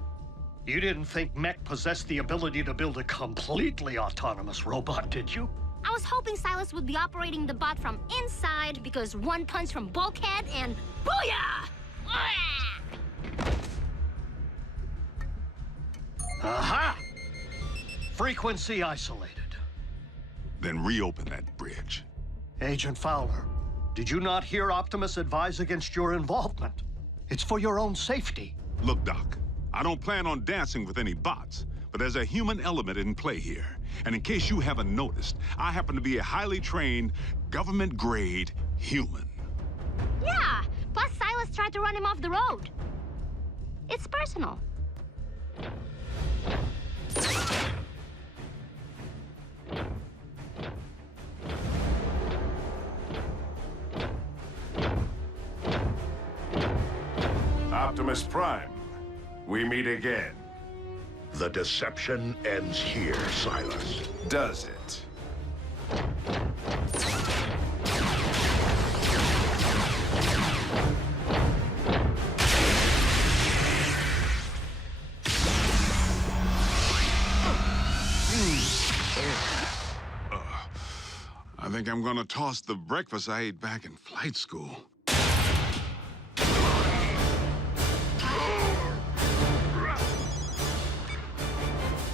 You didn't think Mech possessed the ability to build a completely autonomous robot, did you? I was hoping Silas would be operating the bot from inside because one punch from Bulkhead and booyah! Aha! Frequency isolated. Then reopen that bridge. Agent Fowler, did you not hear Optimus advise against your involvement? It's for your own safety. Look, Doc, I don't plan on dancing with any bots, but there's a human element in play here. And in case you haven't noticed, I happen to be a highly trained, government-grade human. Yeah, plus Silas tried to run him off the road. It's personal. Optimus Prime, we meet again. The deception ends here, Silas. Does it? I think I'm gonna toss the breakfast I ate back in flight school.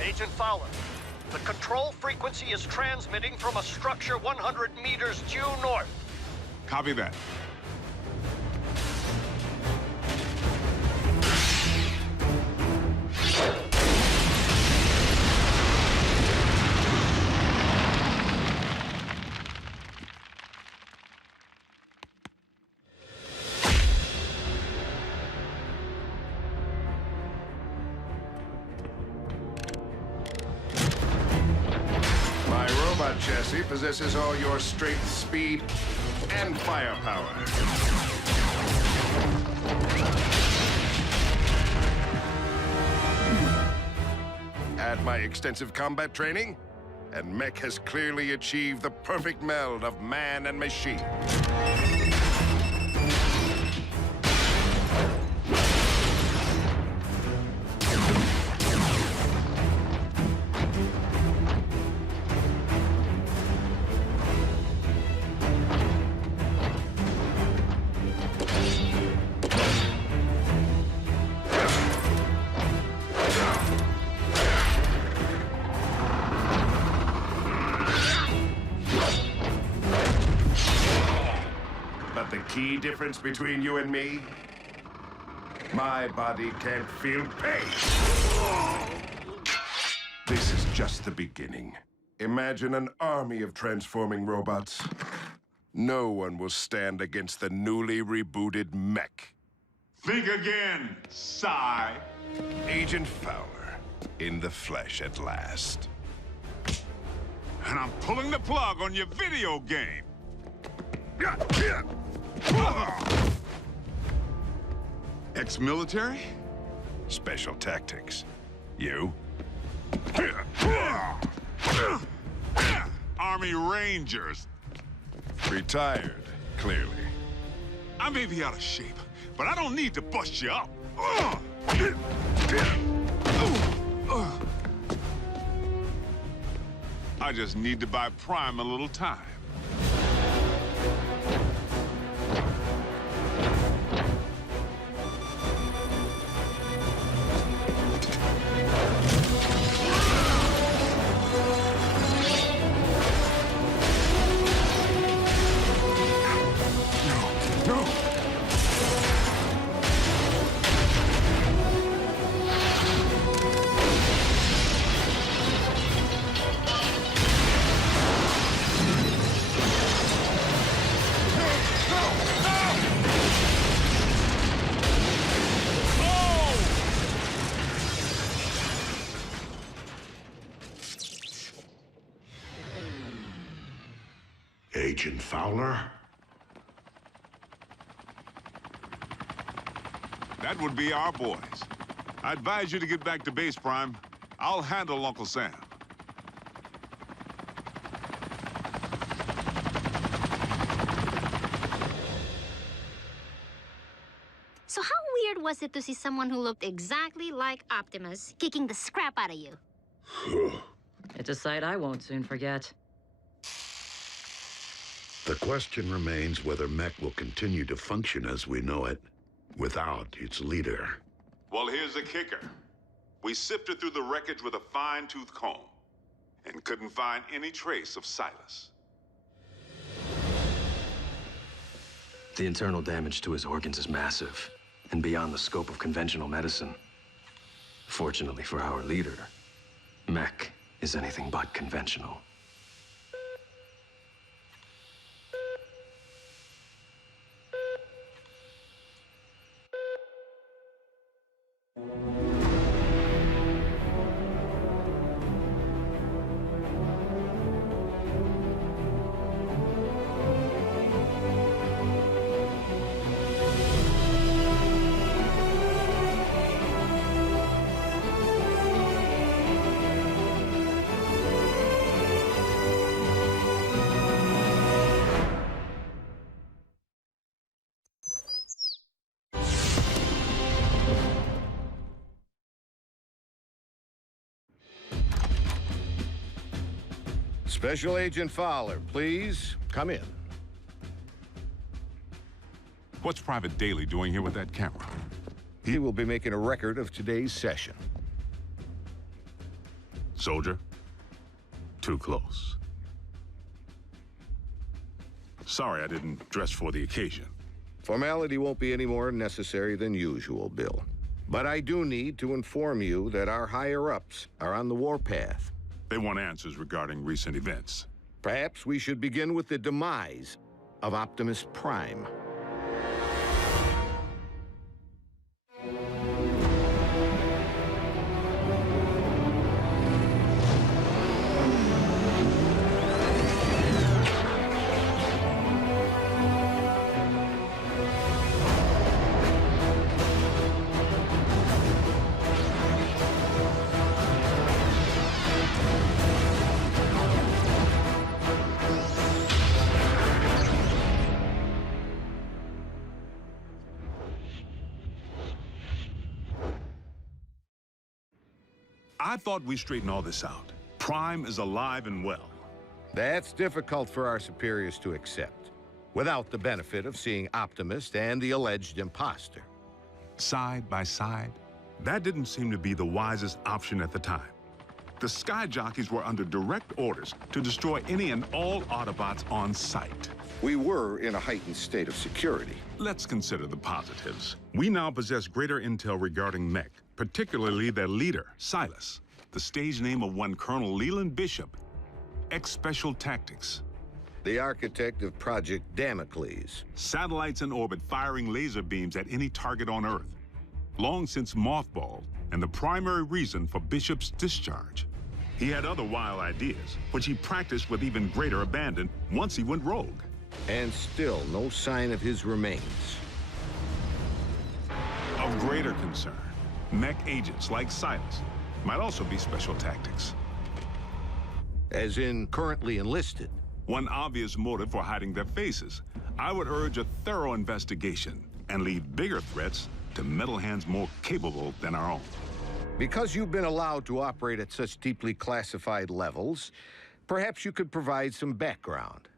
Agent Fowler, the control frequency is transmitting from a structure 100 meters due north. Copy that. My robot chassis possesses all your strength, speed, and firepower. Add my extensive combat training, and Mech has clearly achieved the perfect meld of man and machine. But the key difference between you and me? My body can't feel pain. This is just the beginning. Imagine an army of transforming robots. No one will stand against the newly rebooted Mech. Think again, Psy. Agent Fowler, in the flesh at last. And I'm pulling the plug on your video game. Ex-military? Special tactics. You? Army Rangers. Retired, clearly. I may be out of shape, but I don't need to bust you up. I just need to buy Prime a little time. Agent Fowler? That would be our boys. I advise you to get back to base, Prime. I'll handle Uncle Sam. So how weird was it to see someone who looked exactly like Optimus kicking the scrap out of you? It's a sight I won't soon forget. The question remains whether Mech will continue to function as we know it, without its leader. Well, here's the kicker. We sifted through the wreckage with a fine-tooth comb and couldn't find any trace of Silas. The internal damage to his organs is massive and beyond the scope of conventional medicine. Fortunately for our leader, Mech is anything but conventional. Special Agent Fowler, please come in. What's Private Daly doing here with that camera? He will be making a record of today's session. Soldier, too close. Sorry I didn't dress for the occasion. Formality won't be any more necessary than usual, Bill. But I do need to inform you that our higher-ups are on the warpath. They want answers regarding recent events. Perhaps we should begin with the demise of Optimus Prime. I thought we straightened all this out. Prime is alive and well. That's difficult for our superiors to accept, without the benefit of seeing Optimus and the alleged imposter. Side by side, that didn't seem to be the wisest option at the time. The Sky Jockeys were under direct orders to destroy any and all Autobots on sight. We were in a heightened state of security. Let's consider the positives. We now possess greater intel regarding Mech, particularly their leader, Silas, the stage name of one Colonel Leland Bishop, ex-Special Tactics. The architect of Project Damocles. Satellites in orbit firing laser beams at any target on Earth. Long since mothballed, and the primary reason for Bishop's discharge. He had other wild ideas, which he practiced with even greater abandon once he went rogue. And still no sign of his remains. Of greater concern, Mech agents like Silas might also be Special Tactics. As in currently enlisted? One obvious motive for hiding their faces. I would urge a thorough investigation and leave bigger threats to metal hands more capable than our own. Because you've been allowed to operate at such deeply classified levels, perhaps you could provide some background.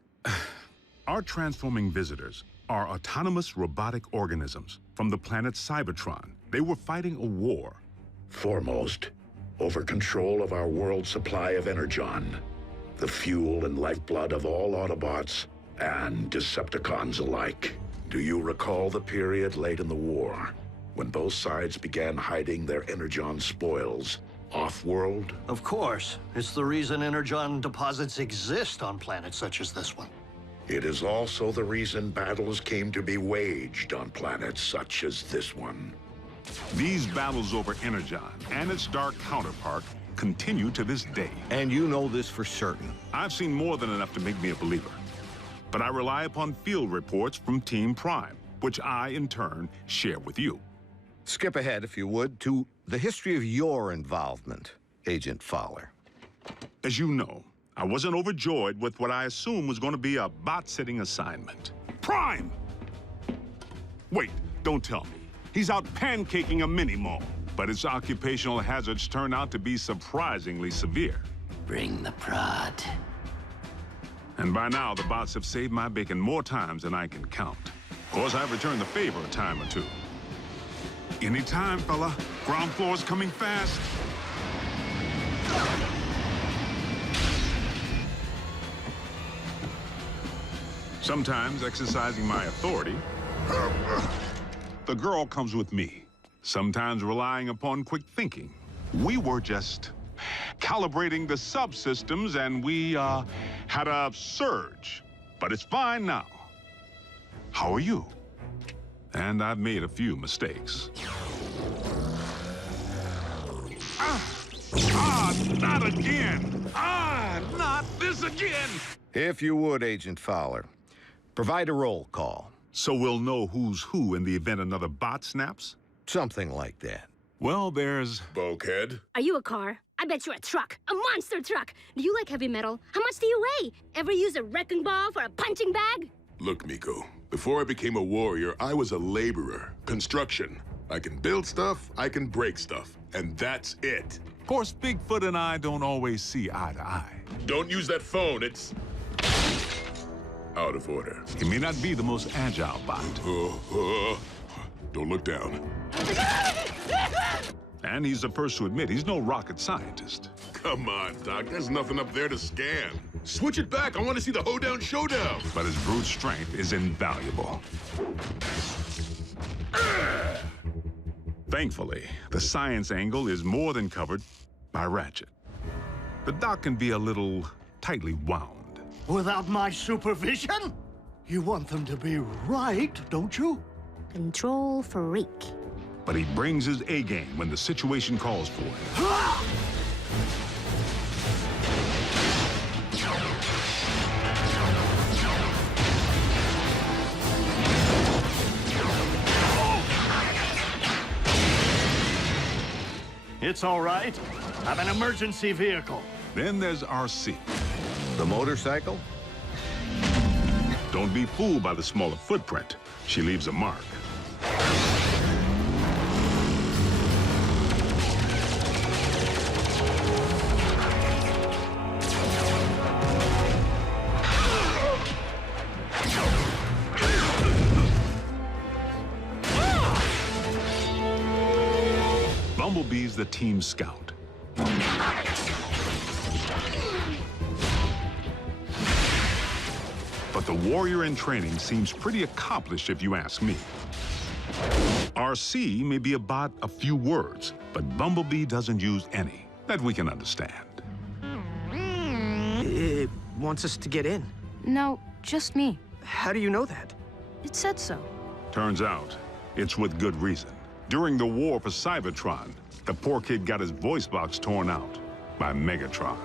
Our transforming visitors are autonomous robotic organisms from the planet Cybertron. They were fighting a war. Foremost, over control of our world supply of Energon, the fuel and lifeblood of all Autobots and Decepticons alike. Do you recall the period late in the war, when both sides began hiding their Energon spoils off-world? Of course. It's the reason Energon deposits exist on planets such as this one. It is also the reason battles came to be waged on planets such as this one. These battles over Energon and its dark counterpart continue to this day. And you know this for certain? I've seen more than enough to make me a believer. But I rely upon field reports from Team Prime, which I, in turn, share with you. Skip ahead, if you would, to the history of your involvement, Agent Fowler. As you know, I wasn't overjoyed with what I assumed was going to be a bot-sitting assignment. Prime! Wait, don't tell me. He's out pancaking a mini-mall, but its occupational hazards turn out to be surprisingly severe. Bring the prod. And by now, the bots have saved my bacon more times than I can count. Of course, I've returned the favor a time or two. Anytime, fella. Ground floor's coming fast. Sometimes exercising my authority, the girl comes with me. Sometimes relying upon quick thinking. We were just calibrating the subsystems and we had a surge. But it's fine now. How are you? And I've made a few mistakes. Not again! Not this again! If you would, Agent Fowler, provide a roll call. So we'll know who's who in the event another bot snaps? Something like that. Well, there's... Bulkhead? Are you a car? I bet you're a truck. A monster truck. Do you like heavy metal? How much do you weigh? Ever use a wrecking ball for a punching bag? Look, Miko, before I became a warrior, I was a laborer. Construction. I can build stuff, I can break stuff. And that's it. Of course, Bigfoot and I don't always see eye to eye. Don't use that phone, it's out of order. He may not be the most agile bot. Don't look down. And he's the first to admit he's no rocket scientist. Come on, Doc, there's nothing up there to scan. Switch it back, I want to see the hoedown showdown. But his brute strength is invaluable. Thankfully, the science angle is more than covered by Ratchet. The dock can be a little tightly wound. Without my supervision? You want them to be right, don't you? Control freak. But he brings his A-game when the situation calls for it. It's all right. I'm an emergency vehicle. Then there's RC. The motorcycle? Don't be fooled by the smaller footprint. She leaves a mark. Bumblebee's the team scout. But the warrior in training seems pretty accomplished if you ask me. RC may be about a few words, but Bumblebee doesn't use any that we can understand. It wants us to get in. No, just me. How do you know that? It said so. Turns out, it's with good reason. During the war for Cybertron, the poor kid got his voice box torn out by Megatron.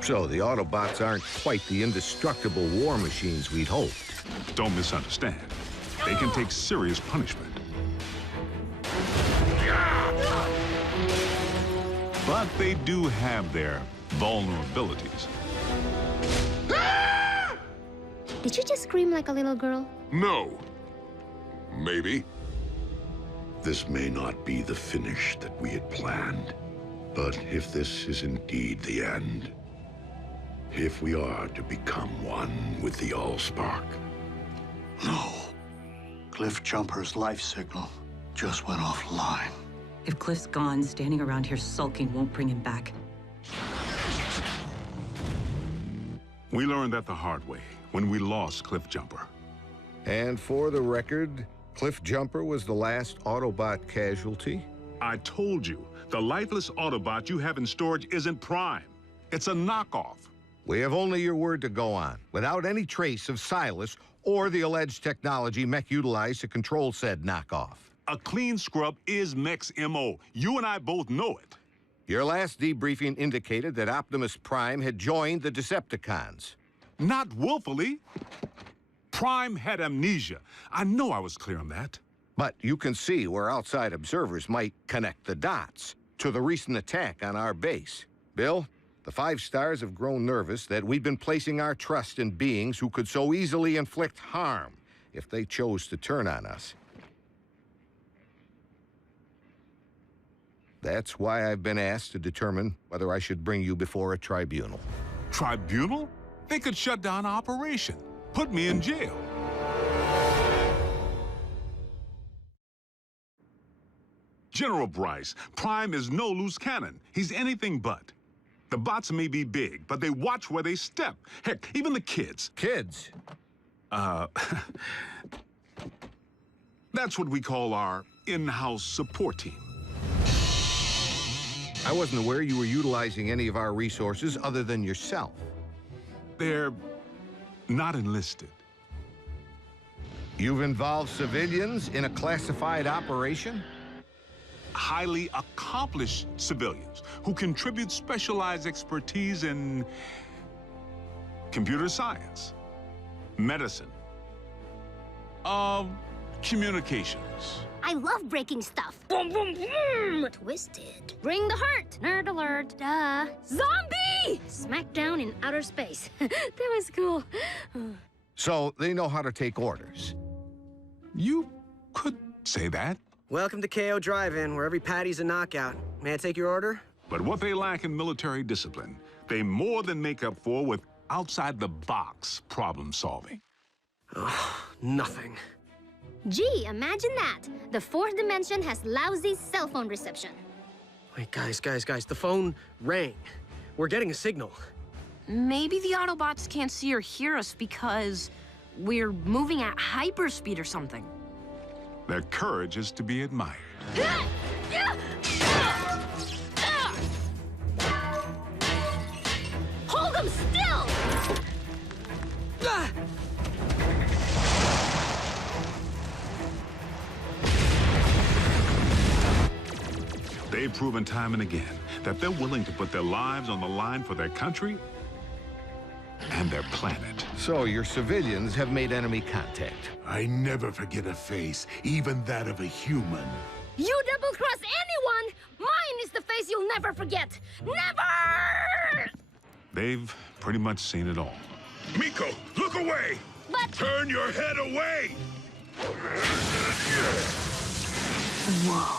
So the Autobots aren't quite the indestructible war machines we'd hoped. Don't misunderstand. They can take serious punishment. But they do have their vulnerabilities. Did you just scream like a little girl? No. Maybe. This may not be the finish that we had planned, but if this is indeed the end, if we are to become one with the Allspark. No. Cliff Jumper's life signal just went offline. If Cliff's gone, standing around here sulking won't bring him back. We learned that the hard way when we lost Cliff Jumper. And for the record, Cliff Jumper was the last Autobot casualty? I told you, the lifeless Autobot you have in storage isn't Prime. It's a knockoff. We have only your word to go on, without any trace of Silas or the alleged technology Mech utilized to control said knockoff. A clean scrub is Mech's MO. You and I both know it. Your last debriefing indicated that Optimus Prime had joined the Decepticons. Not willfully. Prime had amnesia. I know I was clear on that. But you can see where outside observers might connect the dots to the recent attack on our base. Bill, the 5 stars have grown nervous that we've been placing our trust in beings who could so easily inflict harm if they chose to turn on us. That's why I've been asked to determine whether I should bring you before a tribunal. Tribunal? They could shut down our operation. Put me in jail. General Bryce, Prime is no loose cannon. He's anything but. The bots may be big, but they watch where they step. Heck, even the kids. Kids? That's what we call our in-house support team. I wasn't aware you were utilizing any of our resources other than yourself. They're not enlisted. You've involved civilians in a classified operation? Highly accomplished civilians who contribute specialized expertise in computer science, medicine, communications. I love breaking stuff. Boom, boom, boom. Twisted. Bring the hurt. Nerd alert. Duh. Zombie! Smackdown in outer space. That was cool. So they know how to take orders. You could say that. Welcome to KO Drive-In, where every patty's a knockout. May I take your order? But what they lack in military discipline, they more than make up for with outside-the-box problem-solving. Nothing. Gee, imagine that. The fourth dimension has lousy cell phone reception. Wait, guys, the phone rang. We're getting a signal. Maybe the Autobots can't see or hear us because we're moving at hyperspeed or something. Their courage is to be admired. Hold them still! They've proven time and again that they're willing to put their lives on the line for their country and their planet. So your civilians have made enemy contact. I never forget a face, even that of a human. You double-cross anyone, mine is the face you'll never forget. Never! They've pretty much seen it all. Miko, look away! But... Turn your head away! Whoa.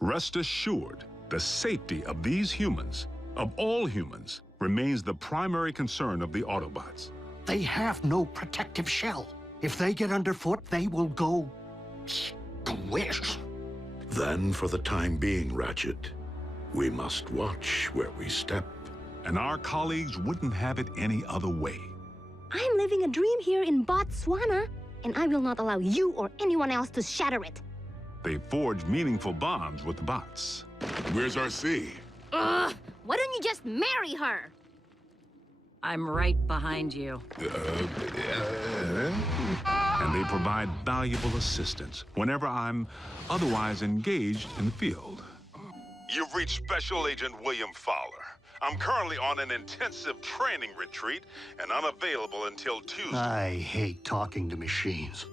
Rest assured, the safety of these humans, of all humans, remains the primary concern of the Autobots. They have no protective shell. If they get underfoot, they will go... squish. Then, for the time being, Ratchet, we must watch where we step. And our colleagues wouldn't have it any other way. I'm living a dream here in Botswana, and I will not allow you or anyone else to shatter it. They forged meaningful bonds with the bots. Where's RC? Why don't you just marry her? I'm right behind you. And they provide valuable assistance whenever I'm otherwise engaged in the field. You've reached Special Agent William Fowler. I'm currently on an intensive training retreat and unavailable until Tuesday. I hate talking to machines.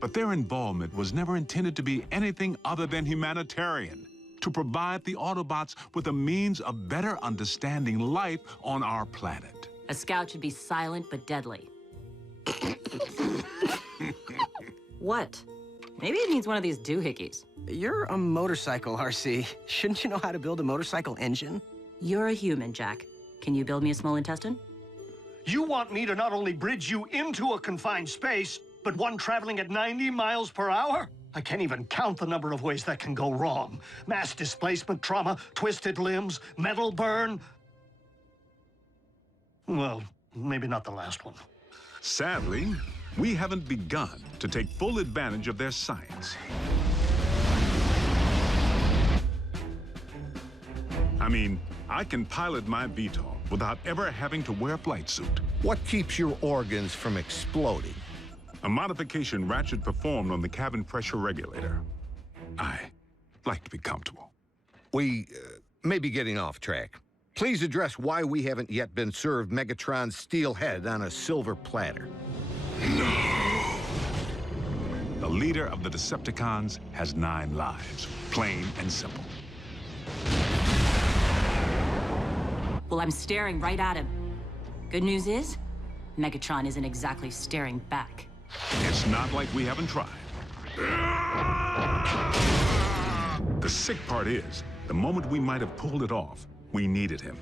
But their involvement was never intended to be anything other than humanitarian, to provide the Autobots with a means of better understanding life on our planet. A scout should be silent but deadly. What? Maybe it needs one of these doohickeys. You're a motorcycle, RC. Shouldn't you know how to build a motorcycle engine? You're a human, Jack. Can you build me a small intestine? You want me to not only bridge you into a confined space, but one traveling at 90 miles per hour? I can't even count the number of ways that can go wrong. Mass displacement trauma, twisted limbs, metal burn. Well, maybe not the last one. Sadly, we haven't begun to take full advantage of their science. I mean, I can pilot my VTOL without ever having to wear a flight suit. What keeps your organs from exploding? A modification Ratchet performed on the cabin pressure regulator. I like to be comfortable. We may be getting off track. Please address why we haven't yet been served Megatron's steel head on a silver platter. No! The leader of the Decepticons has 9 lives, plain and simple. Well, I'm staring right at him. Good news is, Megatron isn't exactly staring back. It's not like we haven't tried. The sick part is, the moment we might have pulled it off, we needed him.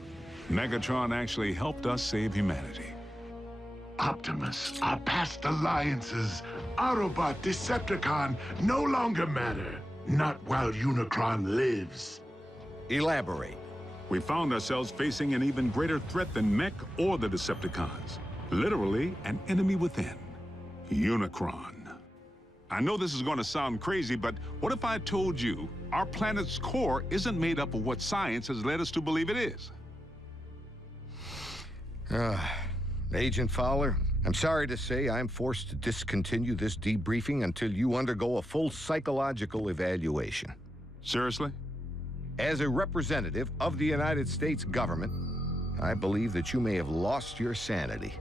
Megatron actually helped us save humanity. Optimus, our past alliances, Autobot, Decepticon, no longer matter. Not while Unicron lives. Elaborate. We found ourselves facing an even greater threat than Mech or the Decepticons. Literally, an enemy within. Unicron. I know this is going to sound crazy, but what if I told you our planet's core isn't made up of what science has led us to believe it is? Agent Fowler, I'm sorry to say I'm forced to discontinue this debriefing until you undergo a full psychological evaluation. Seriously? As a representative of the United States government, I believe that you may have lost your sanity.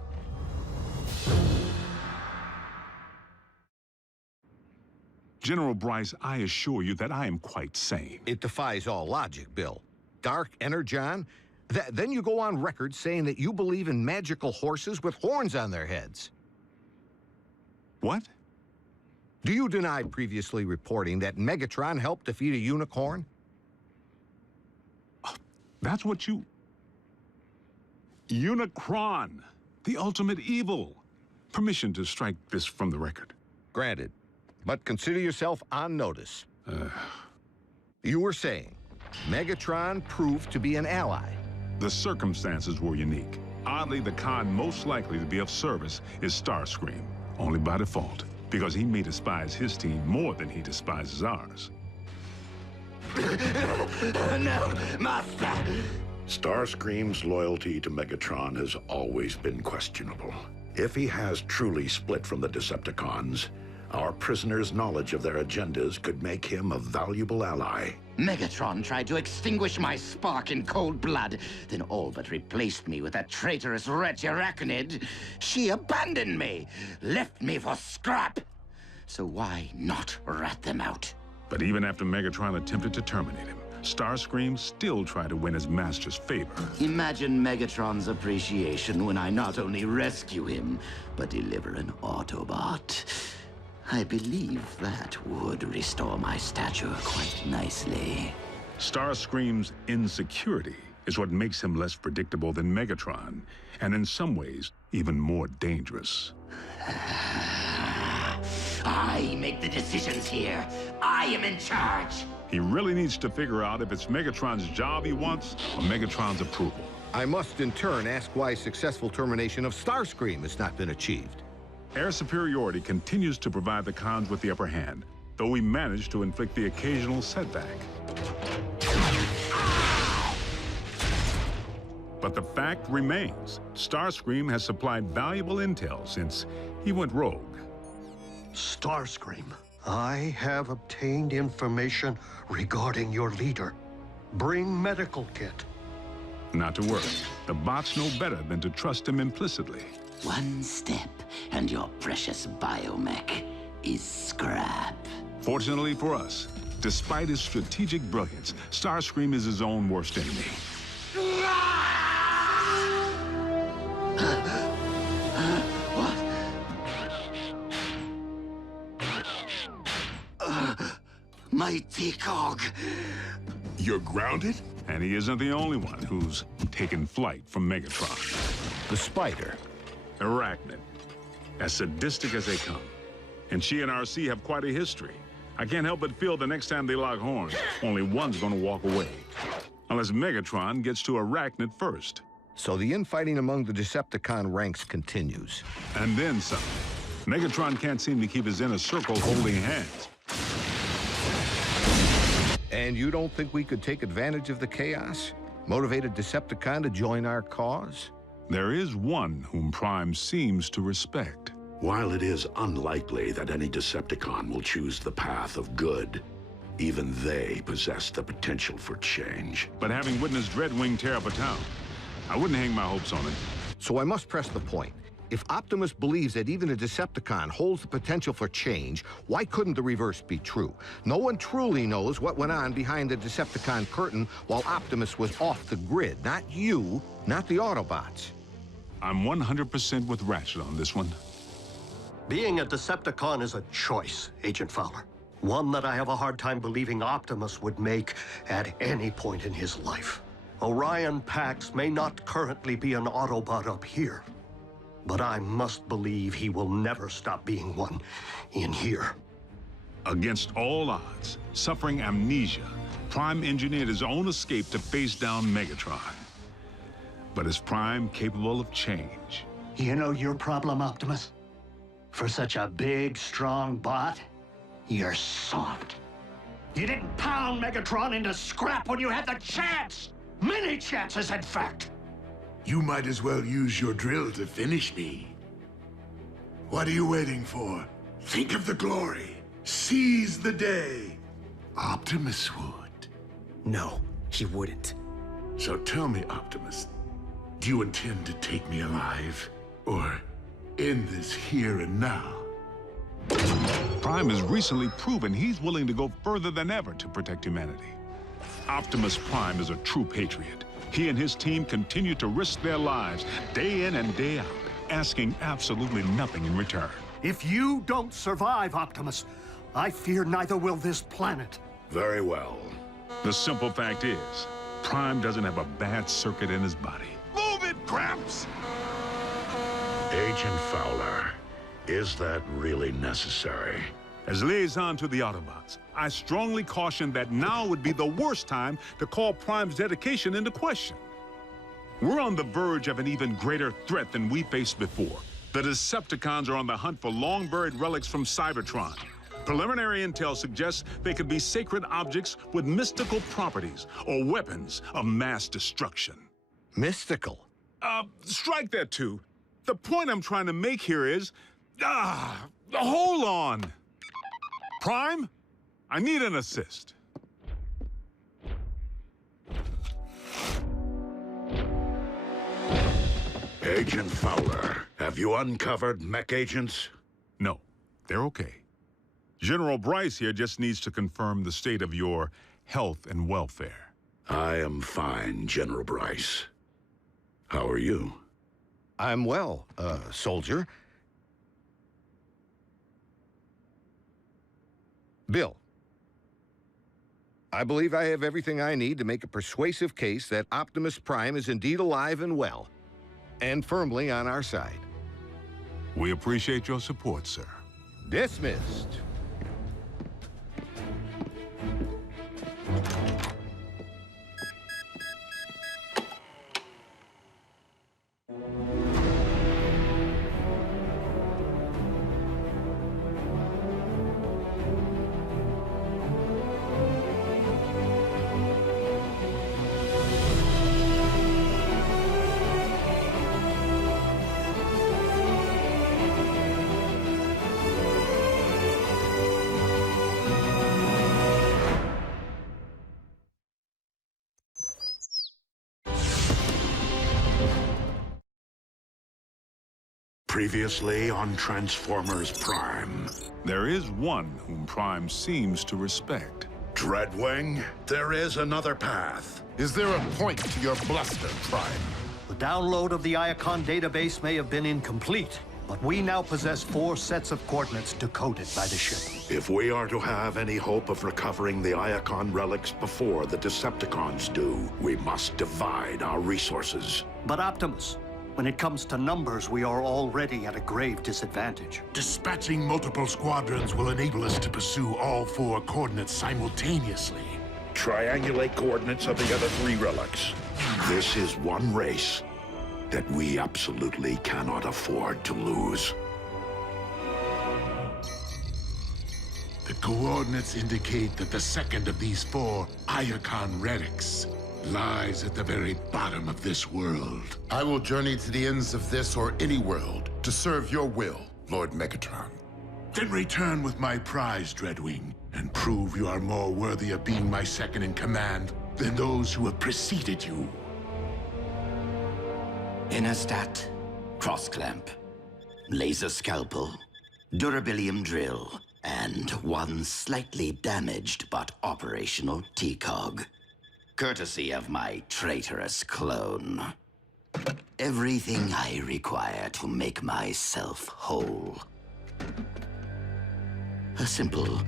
General Bryce, I assure you that I am quite sane. It defies all logic, Bill. Dark Energon? Then you go on record saying that you believe in magical horses with horns on their heads. What? Do you deny previously reporting that Megatron helped defeat a unicorn? That's what you... Unicron, the ultimate evil. Permission to strike this from the record. Granted. But consider yourself on notice. You were saying Megatron proved to be an ally. The circumstances were unique. Oddly, the con most likely to be of service is Starscream, only by default, because he may despise his team more than he despises ours. No, Master! Starscream's loyalty to Megatron has always been questionable. If he has truly split from the Decepticons, our prisoners' knowledge of their agendas could make him a valuable ally. Megatron tried to extinguish my spark in cold blood, then all but replaced me with that traitorous wretch Arachnid. She abandoned me, left me for scrap. So why not rat them out? But even after Megatron attempted to terminate him, Starscream still tried to win his master's favor. Imagine Megatron's appreciation when I not only rescue him, but deliver an Autobot. I believe that would restore my stature quite nicely. Starscream's insecurity is what makes him less predictable than Megatron, and in some ways, even more dangerous. I make the decisions here. I am in charge. He really needs to figure out if it's Megatron's job he wants or Megatron's approval. I must in turn ask why successful termination of Starscream has not been achieved. Air superiority continues to provide the cons with the upper hand, though we manage to inflict the occasional setback. But the fact remains, Starscream has supplied valuable intel since he went rogue. Starscream, I have obtained information regarding your leader. Bring medical kit. Not to worry. The bots know better than to trust him implicitly. One step, and your precious biomech is scrap. Fortunately for us, despite his strategic brilliance, Starscream is his own worst enemy. Mighty Cog. You're grounded? And he isn't the only one who's taken flight from Megatron. The Spider. Arachnid. As sadistic as they come. And she and RC have quite a history. I can't help but feel the next time they lock horns, only one's gonna walk away. Unless Megatron gets to Arachnid first. So the infighting among the Decepticon ranks continues. And then some. Megatron can't seem to keep his inner circle holding hands. And you don't think we could take advantage of the chaos? Motivate a Decepticon to join our cause? There is one whom Prime seems to respect. While it is unlikely that any Decepticon will choose the path of good, even they possess the potential for change. But having witnessed Dreadwing tear up a town, I wouldn't hang my hopes on it. So I must press the point. If Optimus believes that even a Decepticon holds the potential for change, why couldn't the reverse be true? No one truly knows what went on behind the Decepticon curtain while Optimus was off the grid. Not you, not the Autobots. I'm 100% with Ratchet on this one. Being a Decepticon is a choice, Agent Fowler. One that I have a hard time believing Optimus would make at any point in his life. Orion Pax may not currently be an Autobot up here, but I must believe he will never stop being one in here. Against all odds, suffering amnesia, Prime engineered his own escape to face down Megatron. But is Prime capable of change? You know your problem, Optimus? For such a big, strong bot, you're soft. You didn't pound Megatron into scrap when you had the chance! Many chances, in fact! You might as well use your drill to finish me. What are you waiting for? Think of the glory. Seize the day. Optimus would. No, he wouldn't. So tell me, Optimus, do you intend to take me alive? Or end this here and now? Prime has recently proven he's willing to go further than ever to protect humanity. Optimus Prime is a true patriot. He and his team continue to risk their lives day in and day out, asking absolutely nothing in return. If you don't survive, Optimus, I fear neither will this planet. Very well. The simple fact is, Prime doesn't have a bad circuit in his body. Move it, Gramps! Agent Fowler, is that really necessary? As liaison to the Autobots, I strongly caution that now would be the worst time to call Prime's dedication into question. We're on the verge of an even greater threat than we faced before. The Decepticons are on the hunt for long-buried relics from Cybertron. Preliminary intel suggests they could be sacred objects with mystical properties or weapons of mass destruction. Mystical? Strike that too. The point I'm trying to make here is... hold on. Prime, I need an assist. Agent Fowler, have you uncovered mech agents? No, they're okay. General Bryce here just needs to confirm the state of your health and welfare. I am fine, General Bryce. How are you? I'm well, soldier. Bill, I believe I have everything I need to make a persuasive case that Optimus Prime is indeed alive and well, and firmly on our side. We appreciate your support, sir. Dismissed. Previously on Transformers Prime. There is one whom Prime seems to respect. Dreadwing, there is another path. Is there a point to your bluster, Prime? The download of the Iacon database may have been incomplete, but we now possess 4 sets of coordinates decoded by the ship. If we are to have any hope of recovering the Iacon relics before the Decepticons do, we must divide our resources. But Optimus, when it comes to numbers, we are already at a grave disadvantage. Dispatching multiple squadrons will enable us to pursue all 4 coordinates simultaneously. Triangulate coordinates of the other 3 relics. This is one race that we absolutely cannot afford to lose. The coordinates indicate that the second of these 4 Iacon relics lies at the very bottom of this world. I will journey to the ends of this or any world to serve your will, Lord Megatron. Then return with my prize, Dreadwing, and prove you are more worthy of being my second in command than those who have preceded you. Innerstat, cross-clamp, laser scalpel, durabilium drill, and one slightly damaged but operational T-cog. Courtesy of my traitorous clone. Everything I require to make myself whole. A simple,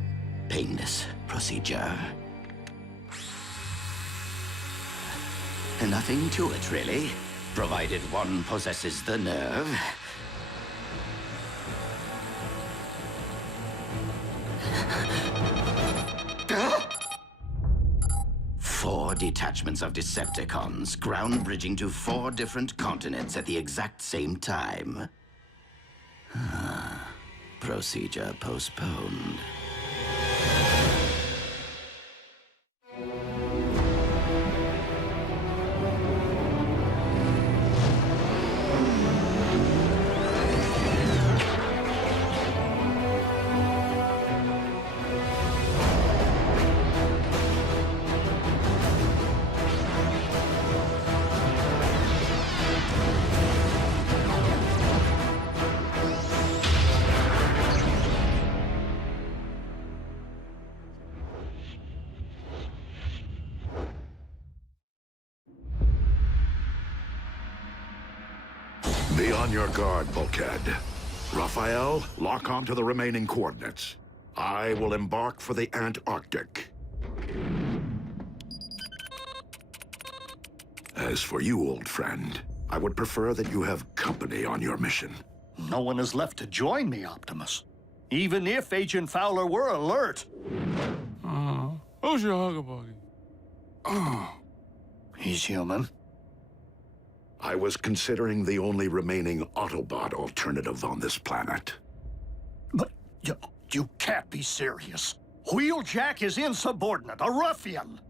painless procedure. Nothing to it, really, provided one possesses the nerve. Four detachments of Decepticons, ground bridging to 4 different continents at the exact same time. Procedure postponed. Be on your guard, Bulkhead. Raphael, lock on to the remaining coordinates. I will embark for the Antarctic. As for you, old friend, I would prefer that you have company on your mission. No one is left to join me, Optimus. Even if Agent Fowler were alert. Who's your hugger buddy? He's human. I was considering the only remaining Autobot alternative on this planet. But you can't be serious. Wheeljack is insubordinate, a ruffian.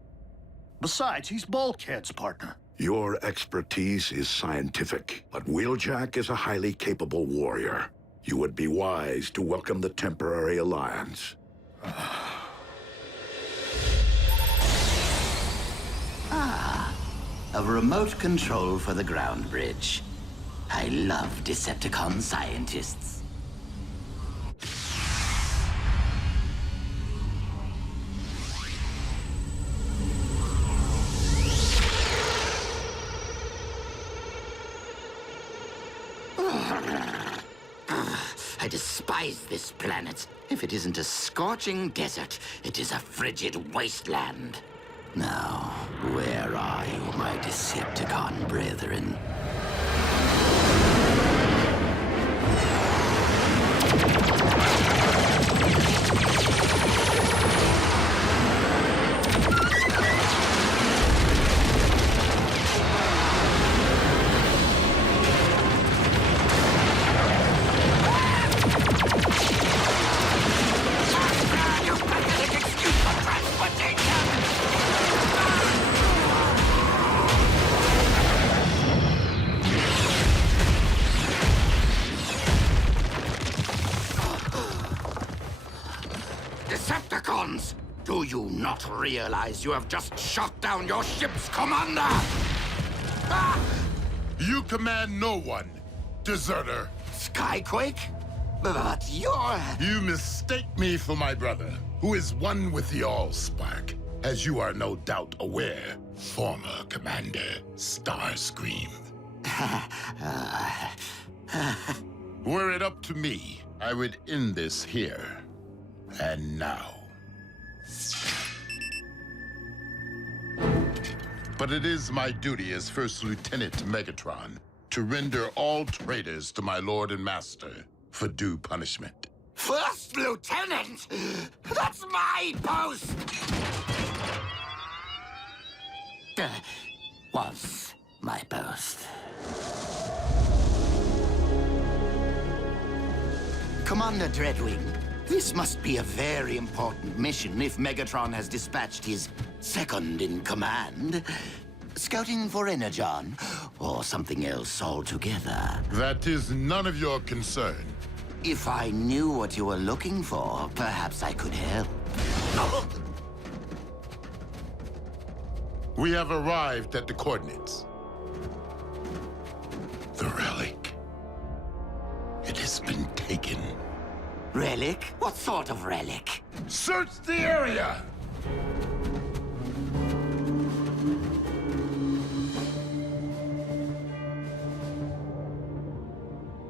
Besides, he's Bulkhead's partner. Your expertise is scientific, but Wheeljack is a highly capable warrior. You would be wise to welcome the temporary alliance. A remote control for the ground bridge. I love Decepticon scientists. I despise this planet. If it isn't a scorching desert, it is a frigid wasteland. Now, where are you, my Decepticon brethren? Decepticons! Do you not realize you have just shot down your ship's commander? Ah! You command no one, deserter. Skyquake? But you're... You mistake me for my brother, who is one with the Allspark, as you are no doubt aware, former Commander Starscream. Were it up to me, I would end this here and now. But it is my duty as First Lieutenant Megatron to render all traitors to my Lord and Master for due punishment. First Lieutenant? That's my post! Was my post. Commander Dreadwing, this must be a very important mission if Megatron has dispatched his second-in-command. Scouting for Energon, or something else altogether. That is none of your concern. If I knew what you were looking for, perhaps I could help. We have arrived at the coordinates. The relic. It has been taken. Relic? What sort of relic? Search the area!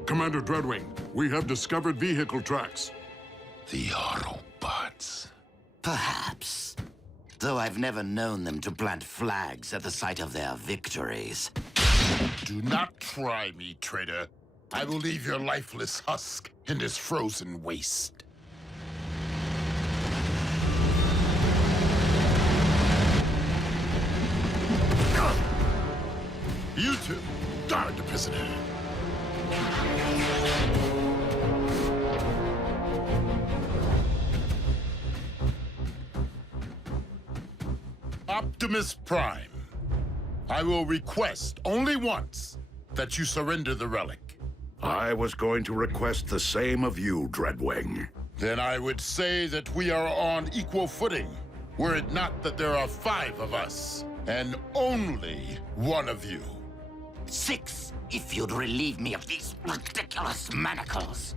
Commander Dreadwing, we have discovered vehicle tracks. The Autobots. Perhaps. Though I've never known them to plant flags at the site of their victories. Do not try me, traitor. I will leave your lifeless husk in this frozen waste. You two, guard the prisoner. Optimus Prime, I will request only once that you surrender the relic. I was going to request the same of you, Dreadwing. Then I would say that we are on equal footing, were it not that there are 5 of us, and only one of you. 6, if you'd relieve me of these ridiculous manacles.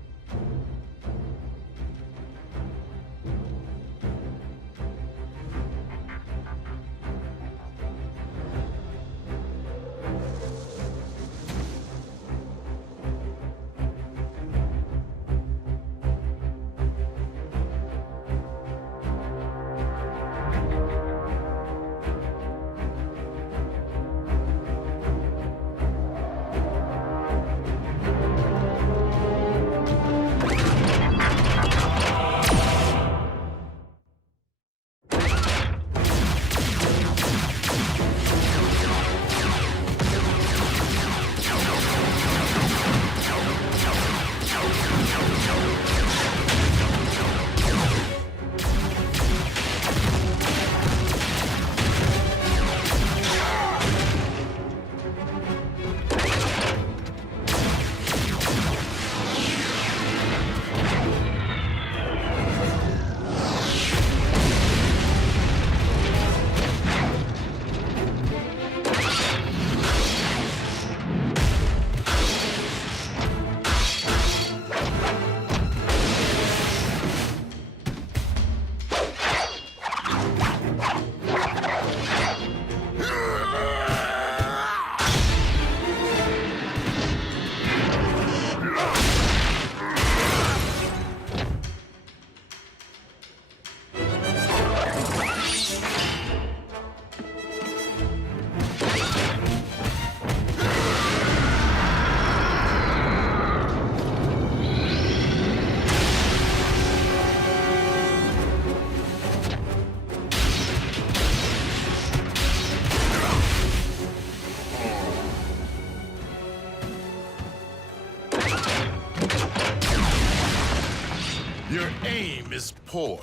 Your aim is poor.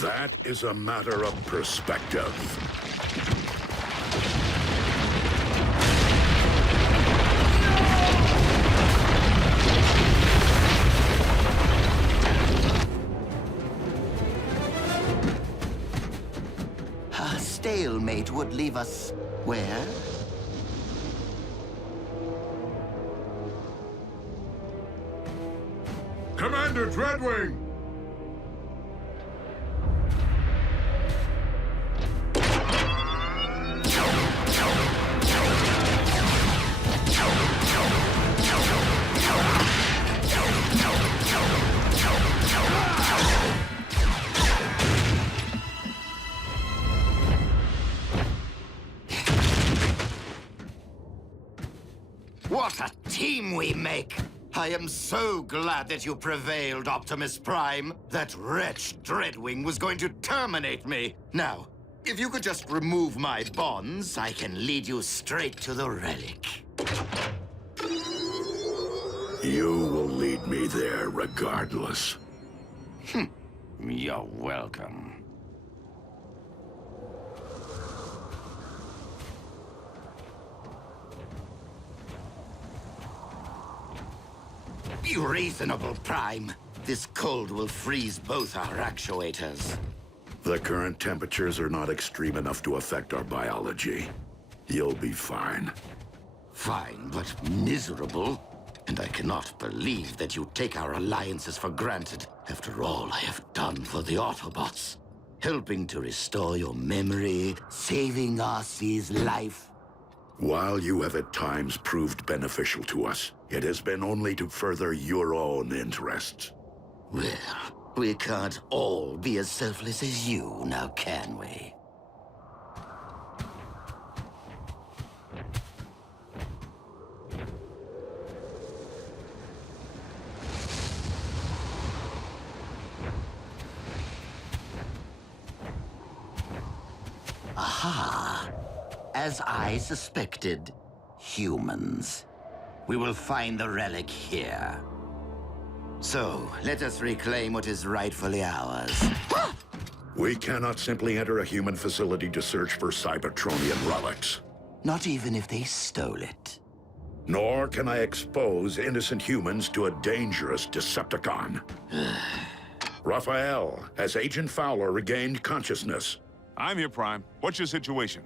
That is a matter of perspective. A stalemate would leave us where? Commander Dreadwing! What a team we make! I am so glad that you prevailed, Optimus Prime. That wretch Dreadwing was going to terminate me. Now, if you could just remove my bonds, I can lead you straight to the relic. You will lead me there regardless. You're welcome. Be reasonable, Prime. This cold will freeze both our actuators. The current temperatures are not extreme enough to affect our biology. You'll be fine. Fine, but miserable. And I cannot believe that you take our alliances for granted after all I have done for the Autobots. Helping to restore your memory, saving Arcee's life. While you have at times proved beneficial to us, it has been only to further your own interests. Well, we can't all be as selfless as you, now can we? Aha! As I suspected, humans. We will find the relic here. So, let us reclaim what is rightfully ours. We cannot simply enter a human facility to search for Cybertronian relics. Not even if they stole it. Nor can I expose innocent humans to a dangerous Decepticon. Raphael, has Agent Fowler regained consciousness? I'm here, Prime. What's your situation?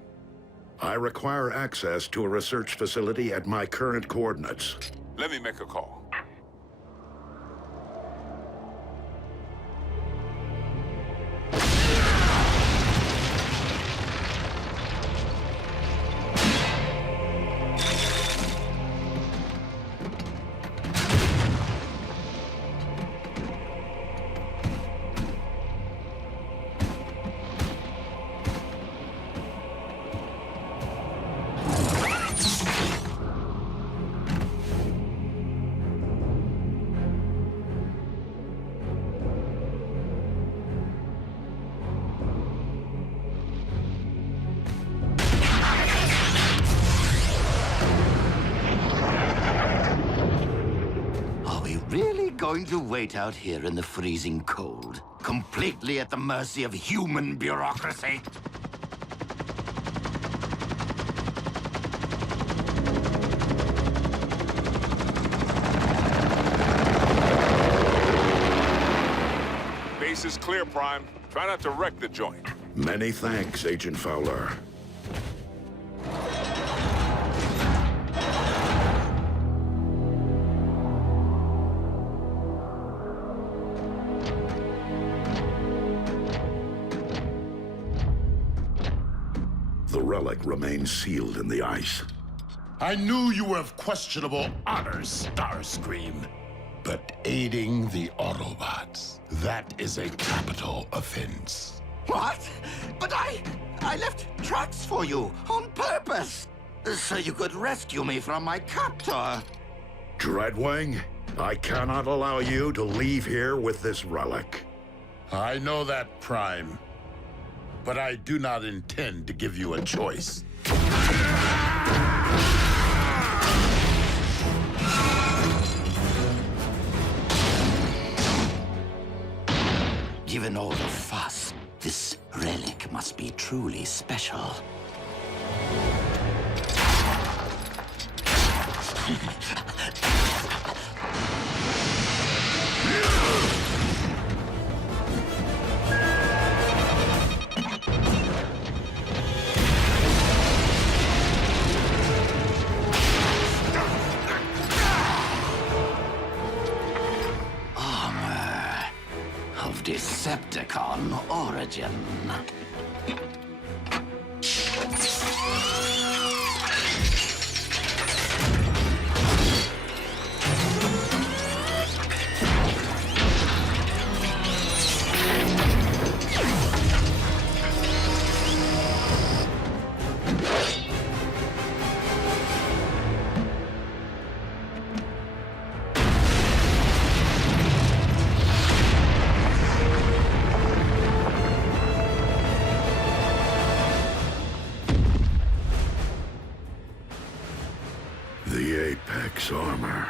I require access to a research facility at my current coordinates. Let me make a call. Going to wait out here in the freezing cold, completely at the mercy of human bureaucracy? Base is clear, Prime. Try not to wreck the joint. Many thanks, Agent Fowler. The relic remains sealed in the ice. I knew you were of questionable honors, Starscream. But aiding the Autobots, that is a capital offense. What? But I left tracks for you on purpose, so you could rescue me from my captor. Dreadwing, I cannot allow you to leave here with this relic. I know that, Prime. But I do not intend to give you a choice. in all the fuss, this relic must be truly special. Armor of Decepticon origin. The Apex armor.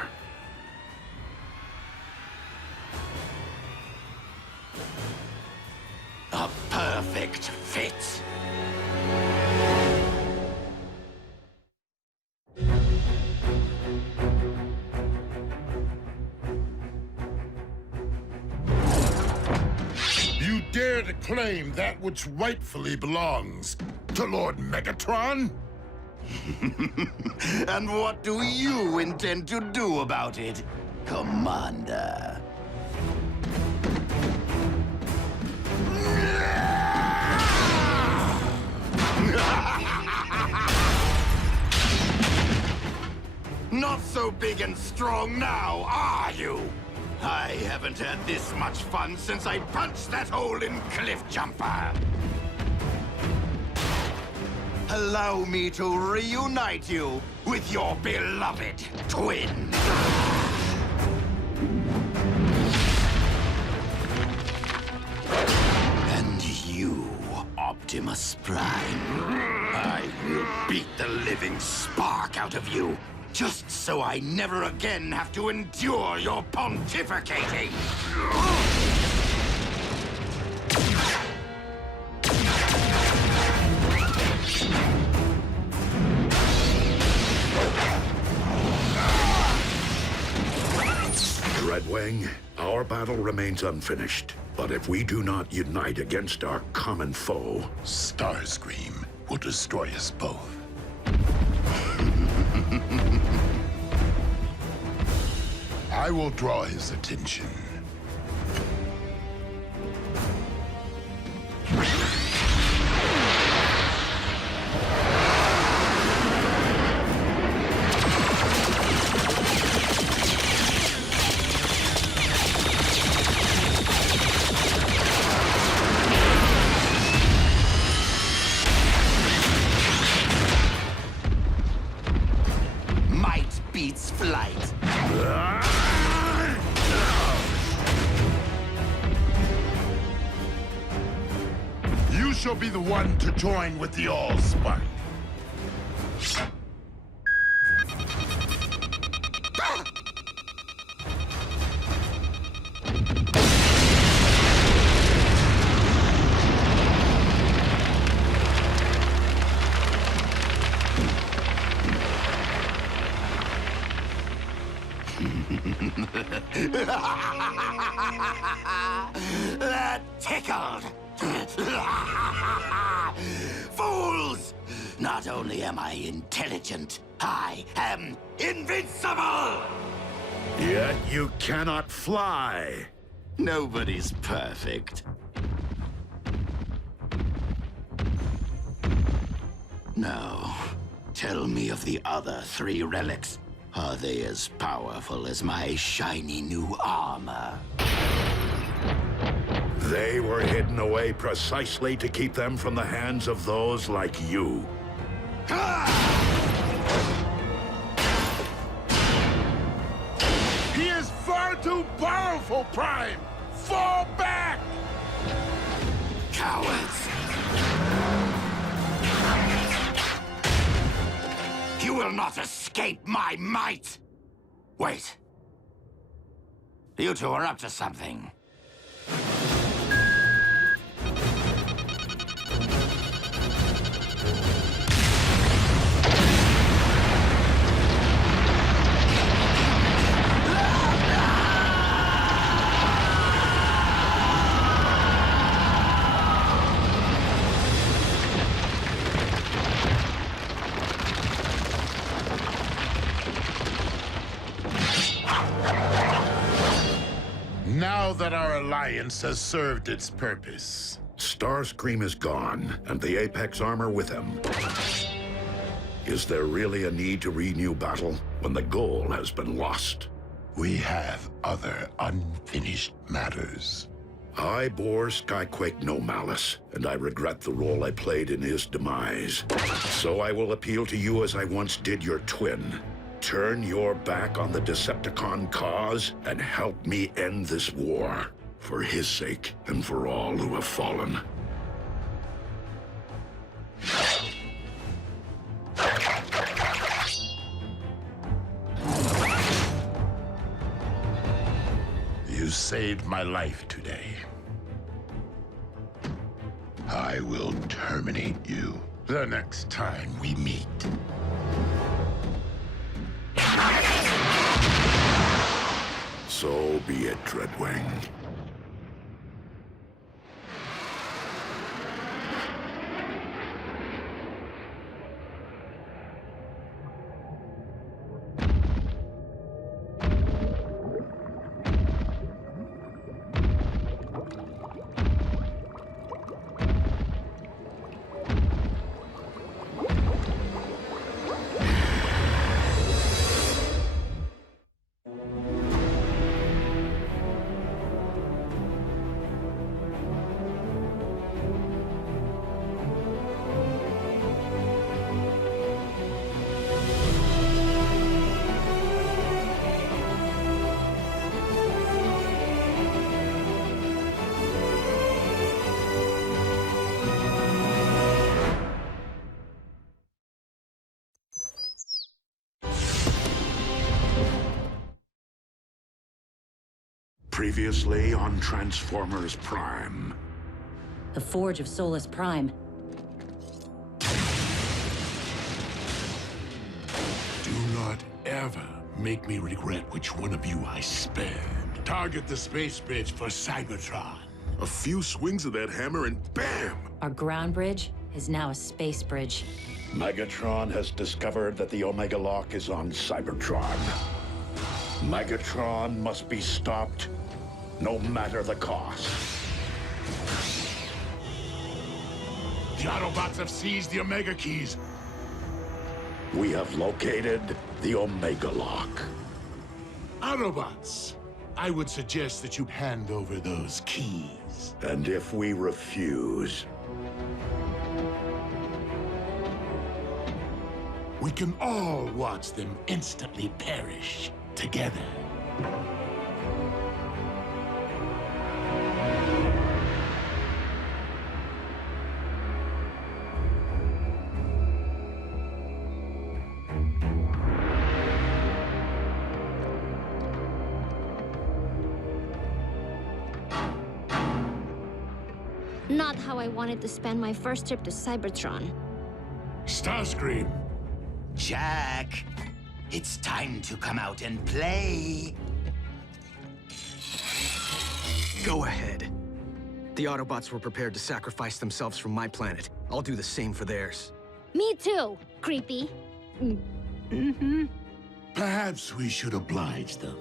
A perfect fit. You dare to claim that which rightfully belongs to Lord Megatron? And what do you intend to do about it, Commander? Not so big and strong now, are you? I haven't had this much fun since I punched that hole in Cliffjumper. Allow me to reunite you with your beloved twin. And you, Optimus Prime. I will beat the living spark out of you, just so I never again have to endure your pontificating. Redwing, our battle remains unfinished. But if we do not unite against our common foe, Starscream will destroy us both. I will draw his attention. Might beats flight. You shall be the one to join with the Allspark. That tickled. Fools! Not only am I intelligent, I am invincible! yet you cannot fly. Nobody's perfect. Now, tell me of the other 3 relics. Are they as powerful as my shiny new armor? They were hidden away precisely to keep them from the hands of those like you. He is far too powerful, Prime! Fall back! Cowards! You will not escape my might! Wait. You two are up to something. Now that our alliance has served its purpose. Starscream is gone, and the Apex armor with him. Is there really a need to renew battle when the goal has been lost? We have other unfinished matters. I bore Skyquake no malice, and I regret the role I played in his demise. So I will appeal to you as I once did your twin. Turn your back on the Decepticon cause and help me end this war. For his sake, and for all who have fallen. You saved my life today. I will terminate you the next time we meet. So be it, Dreadwing. Previously on Transformers Prime. The Forge of Solus Prime. Do not ever make me regret which one of you I spared. Target the space bridge for Cybertron. A few swings of that hammer and bam! Our ground bridge is now a space bridge. Megatron has discovered that the Omega Lock is on Cybertron. Megatron must be stopped, no matter the cost. The Autobots have seized the Omega Keys. We have located the Omega Lock. Autobots, I would suggest that you hand over those keys. And if we refuse, we can all watch them instantly perish together. Not how I wanted to spend my first trip to Cybertron. Starscream. Jack, it's time to come out and play. Go ahead. The Autobots were prepared to sacrifice themselves for my planet. I'll do the same for theirs. Me too, creepy. Perhaps we should oblige them.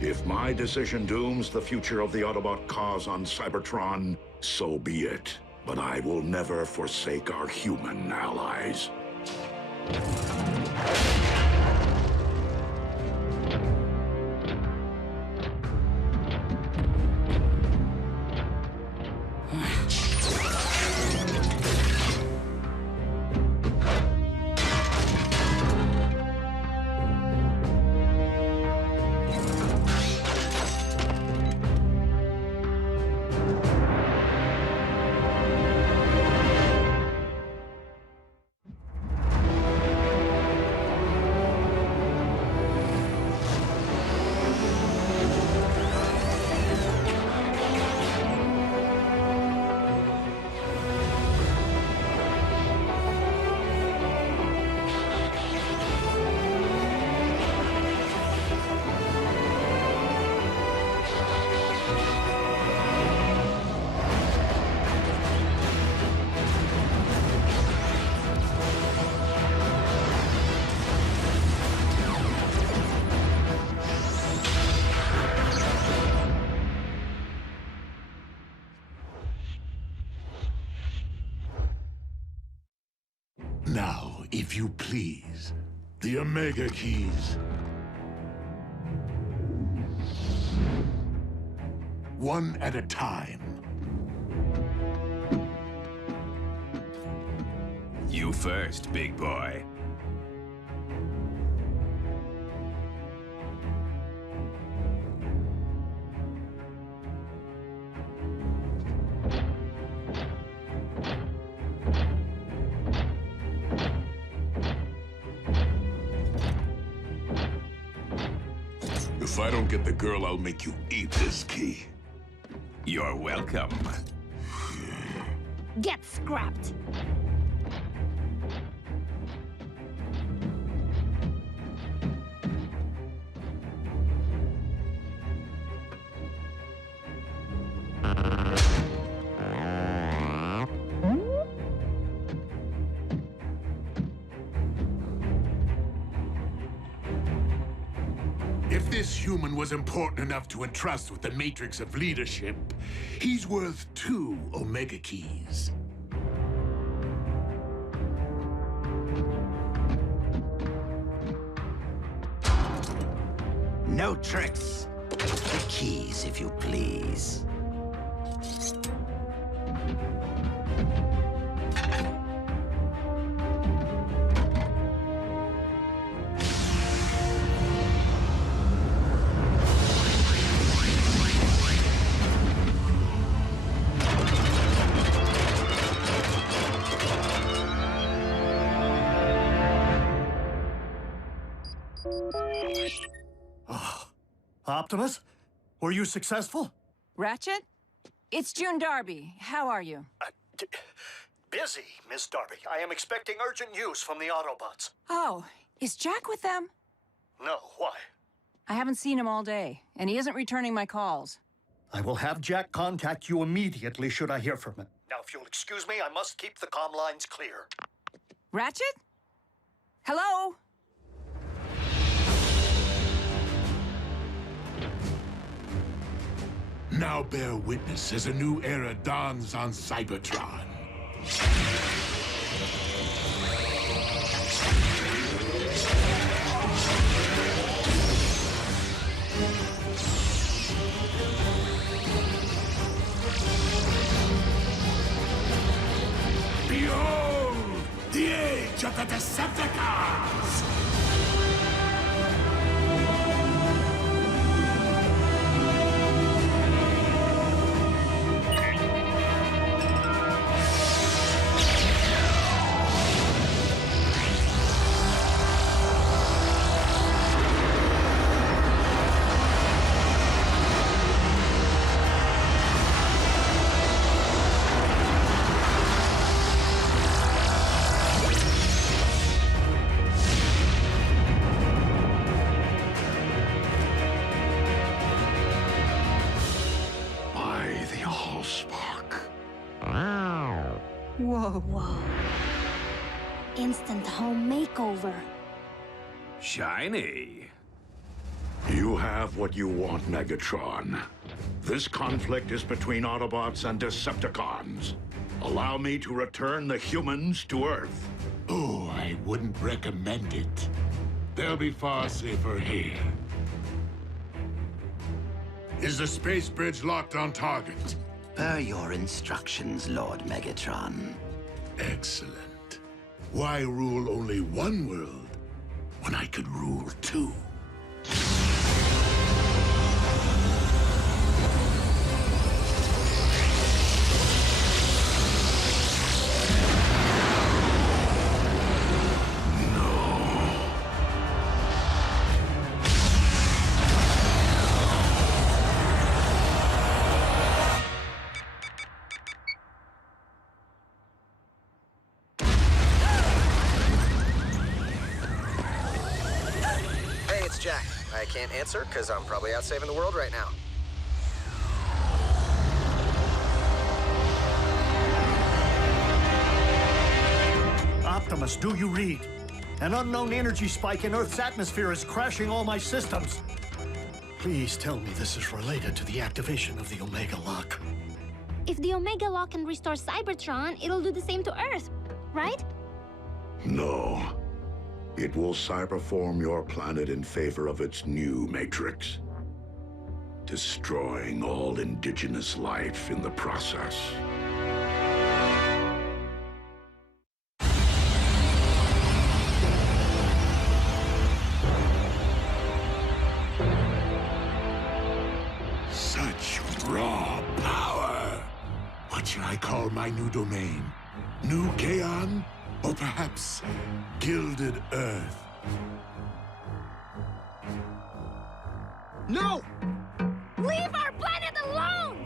if my decision dooms the future of the Autobot cause on Cybertron, so be it. But I will never forsake our human allies. if you please. The Omega Keys. One at a time. You first, big boy. If I don't get the girl, I'll make you eat this key. You're welcome. Get scrapped. If this human was important enough to entrust with the matrix of leadership, he's worth 2 Omega Keys. No tricks. The keys, if you please. Optimus, were you successful? Ratchet? It's June Darby. How are you? Busy, Miss Darby. I am expecting urgent news from the Autobots. Oh, is Jack with them? No, why? I haven't seen him all day, and he isn't returning my calls. I will have Jack contact you immediately should I hear from him. Now, if you'll excuse me, I must keep the comm lines clear. Ratchet? Hello? Now bear witness as a new era dawns on Cybertron. Behold, the age of the Decepticons! Whoa. Instant home makeover. Shiny. You have what you want, Megatron. This conflict is between Autobots and Decepticons. Allow me to return the humans to Earth. Oh, I wouldn't recommend it. They'll be far safer here. Is the space bridge locked on target? Per your instructions, Lord Megatron. Excellent. Why rule only one world when I could rule 2? Jack. I can't answer because I'm probably out saving the world right now. Optimus, do you read? An unknown energy spike in Earth's atmosphere is crashing all my systems. Please tell me this is related to the activation of the Omega Lock. If the Omega Lock can restore Cybertron, it'll do the same to Earth, right? No. It will cyberform your planet in favor of its new matrix, destroying all indigenous life in the process. Such raw power. What shall I call my new domain? New Kaon? Or perhaps Gilded Earth? No! Leave our planet alone!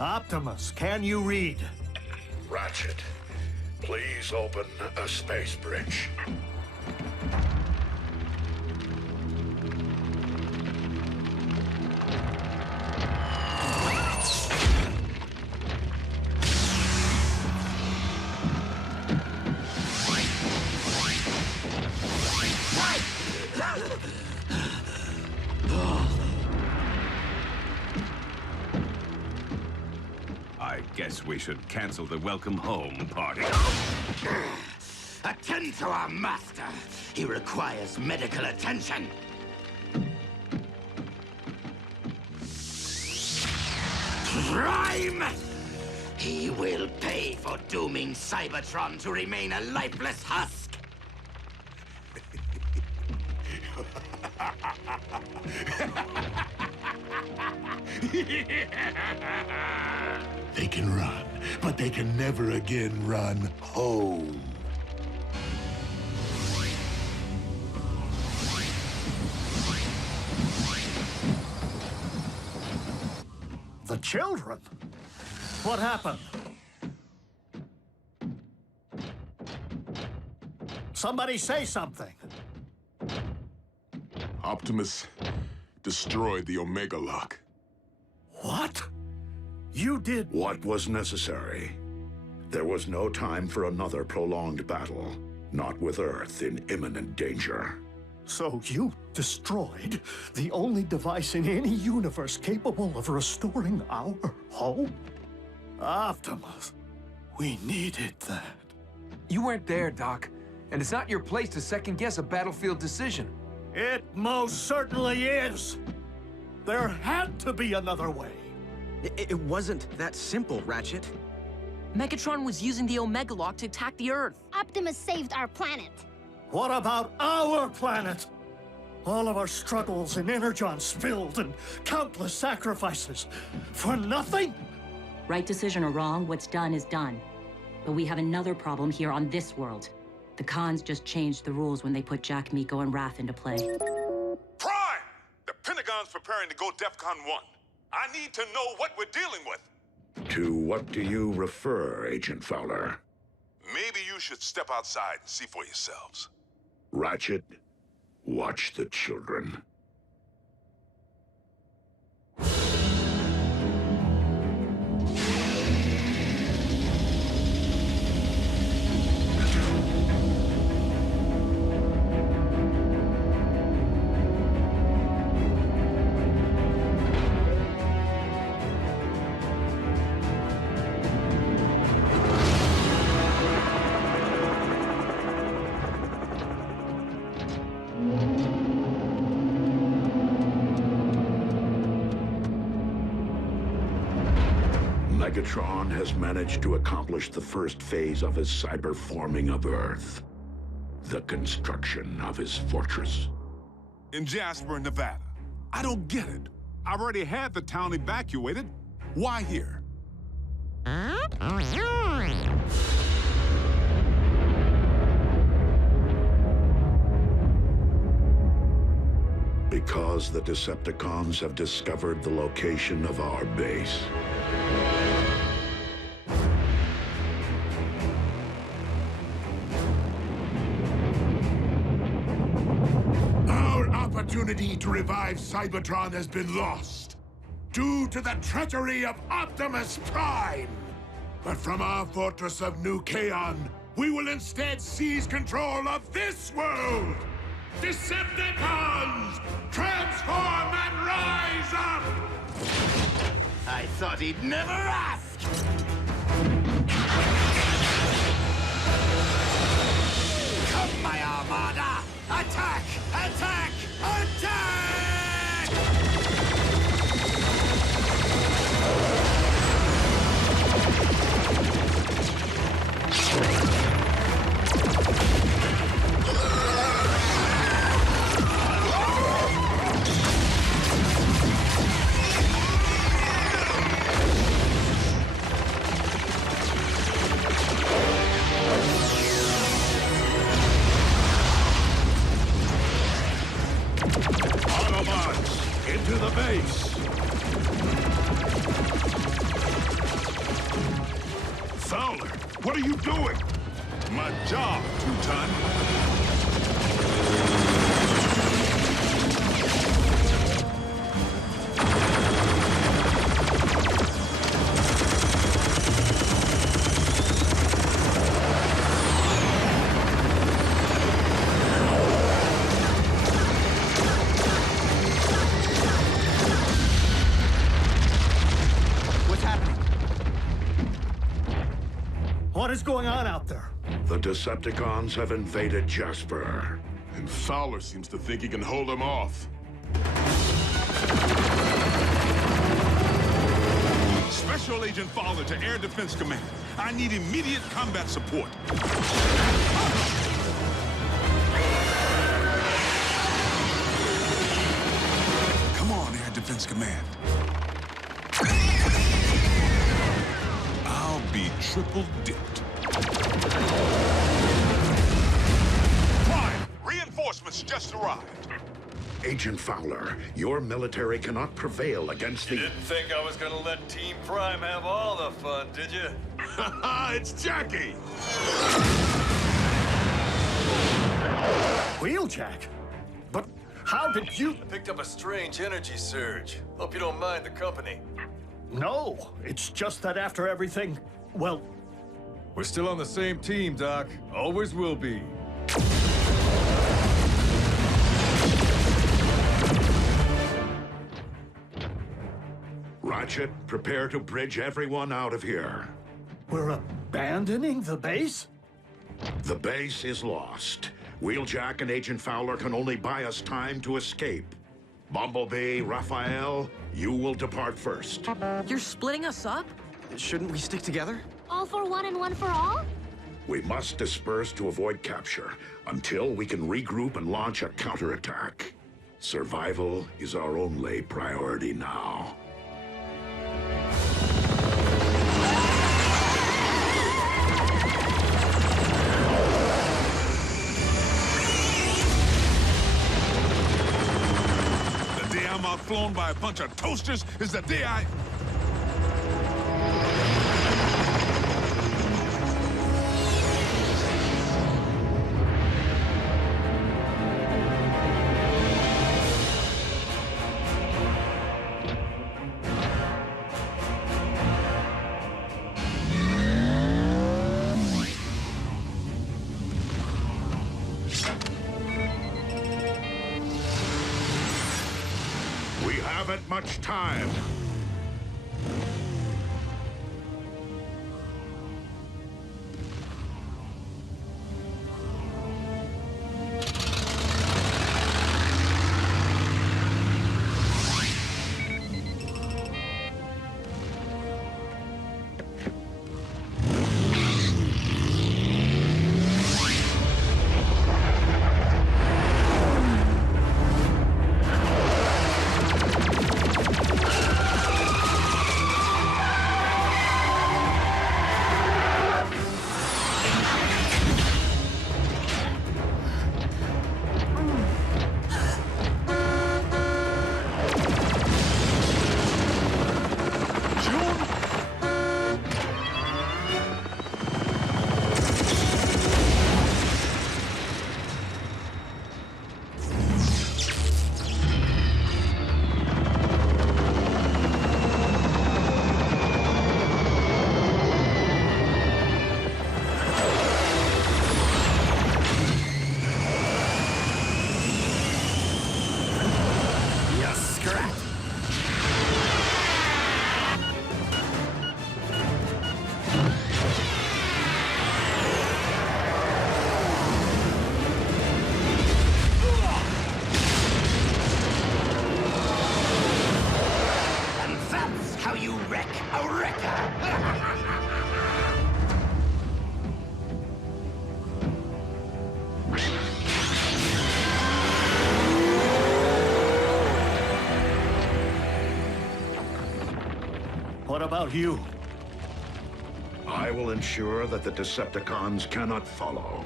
Optimus, can you read? Ratchet, please open a space bridge. I guess we should cancel the welcome home party. Attend to our master. He requires medical attention. Prime! He will pay for dooming Cybertron to remain a lifeless husk. They can run, but they can never again run home. The children? What happened? Somebody say something. Optimus destroyed the Omega Lock. What? You did... What was necessary? There was no time for another prolonged battle, not with Earth in imminent danger. So you destroyed the only device in any universe capable of restoring our home? Optimus, we needed that. You weren't there, Doc. And it's not your place to second-guess a battlefield decision. It most certainly is. There had to be another way. It wasn't that simple, Ratchet. Megatron was using the Omega Lock to attack the Earth. Optimus saved our planet. What about our planet? All of our struggles and Energon spilled and countless sacrifices. For nothing? Right decision or wrong, what's done is done. But we have another problem here on this world. The Khans just changed the rules when they put Jack, Miko, and Wrath into play. Prime! The Pentagon's preparing to go DEFCON 1. I need to know what we're dealing with. To what do you refer, Agent Fowler? Maybe you should step outside and see for yourselves. Ratchet, watch the children. Megatron has managed to accomplish the first phase of his cyberforming of Earth. The construction of his fortress. In Jasper, Nevada. I don't get it. I've already had the town evacuated. Why here? Because the Decepticons have discovered the location of our base. Our opportunity to revive Cybertron has been lost due to the treachery of Optimus Prime. But from our fortress of New Kaon, we will instead seize control of this world! Decepticons! Transform and rise up! I thought he'd never ask! Come, my Armada! Attack! Attack! Attack! Autobots, into the base! Fowler, what are you doing? My job, Two-Ton. What is going on out there? The Decepticons have invaded Jasper. And Fowler seems to think he can hold them off. Special Agent Fowler to Air Defense Command. I need immediate combat support. Come on, Air Defense Command. I'll be triple dipped. Prime, reinforcements just arrived. Agent Fowler, your military cannot prevail against the... You didn't think I was gonna let Team Prime have all the fun, did you? It's Jackie! Wheeljack? But how did you... I picked up a strange energy surge. Hope you don't mind the company. No, it's just that after everything, well... We're still on the same team, Doc. Always will be. Ratchet, prepare to bridge everyone out of here. We're abandoning the base? The base is lost. Wheeljack and Agent Fowler can only buy us time to escape. Bumblebee, Raphael, you will depart first. You're splitting us up? Shouldn't we stick together? All for one and one for all? We must disperse to avoid capture until we can regroup and launch a counterattack. Survival is our only priority now. The day I'm outflown by a bunch of toasters is the day I... We haven't much time. how you wreck a wrecker! What about you? I will ensure that the Decepticons cannot follow.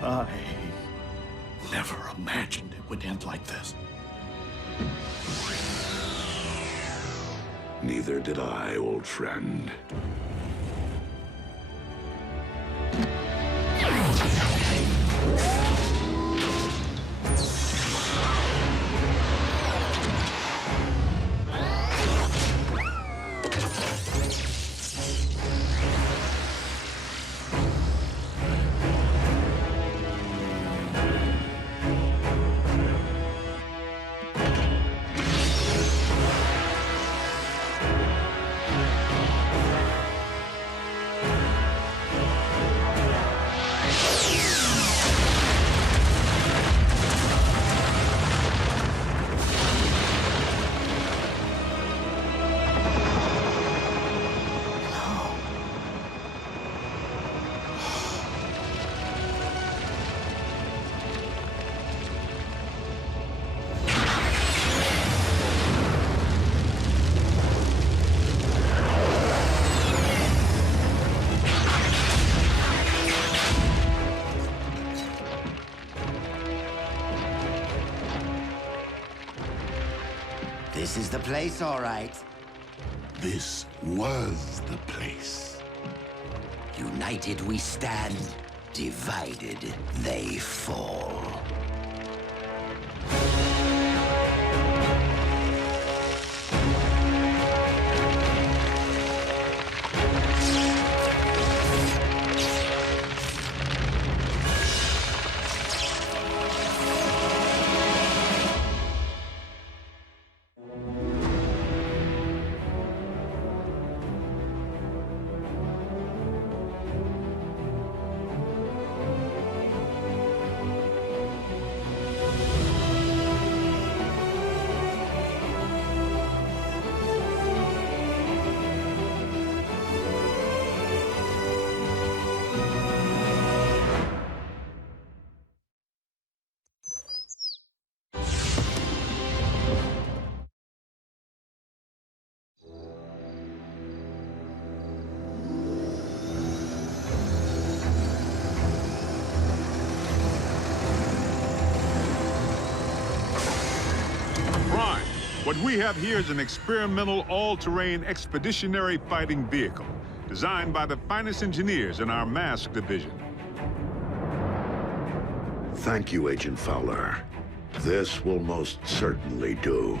I never imagined it would end like this. Neither did I, old friend. This is the place, all right. This was the place. United we stand, divided they fall. What we have here is an experimental all-terrain expeditionary fighting vehicle designed by the finest engineers in our mask division. Thank you, Agent Fowler. This will most certainly do.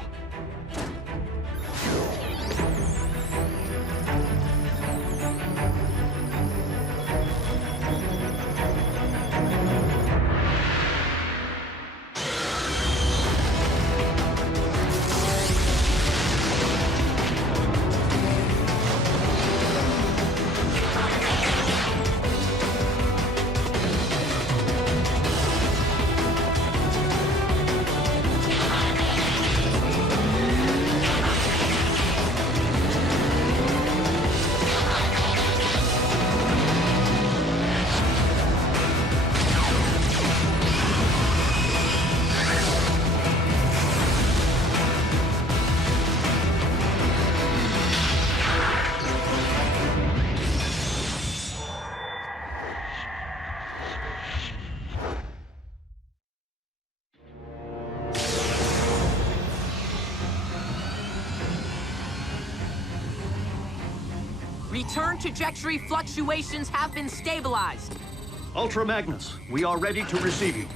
Return trajectory fluctuations have been stabilized. Ultra Magnus, we are ready to receive you.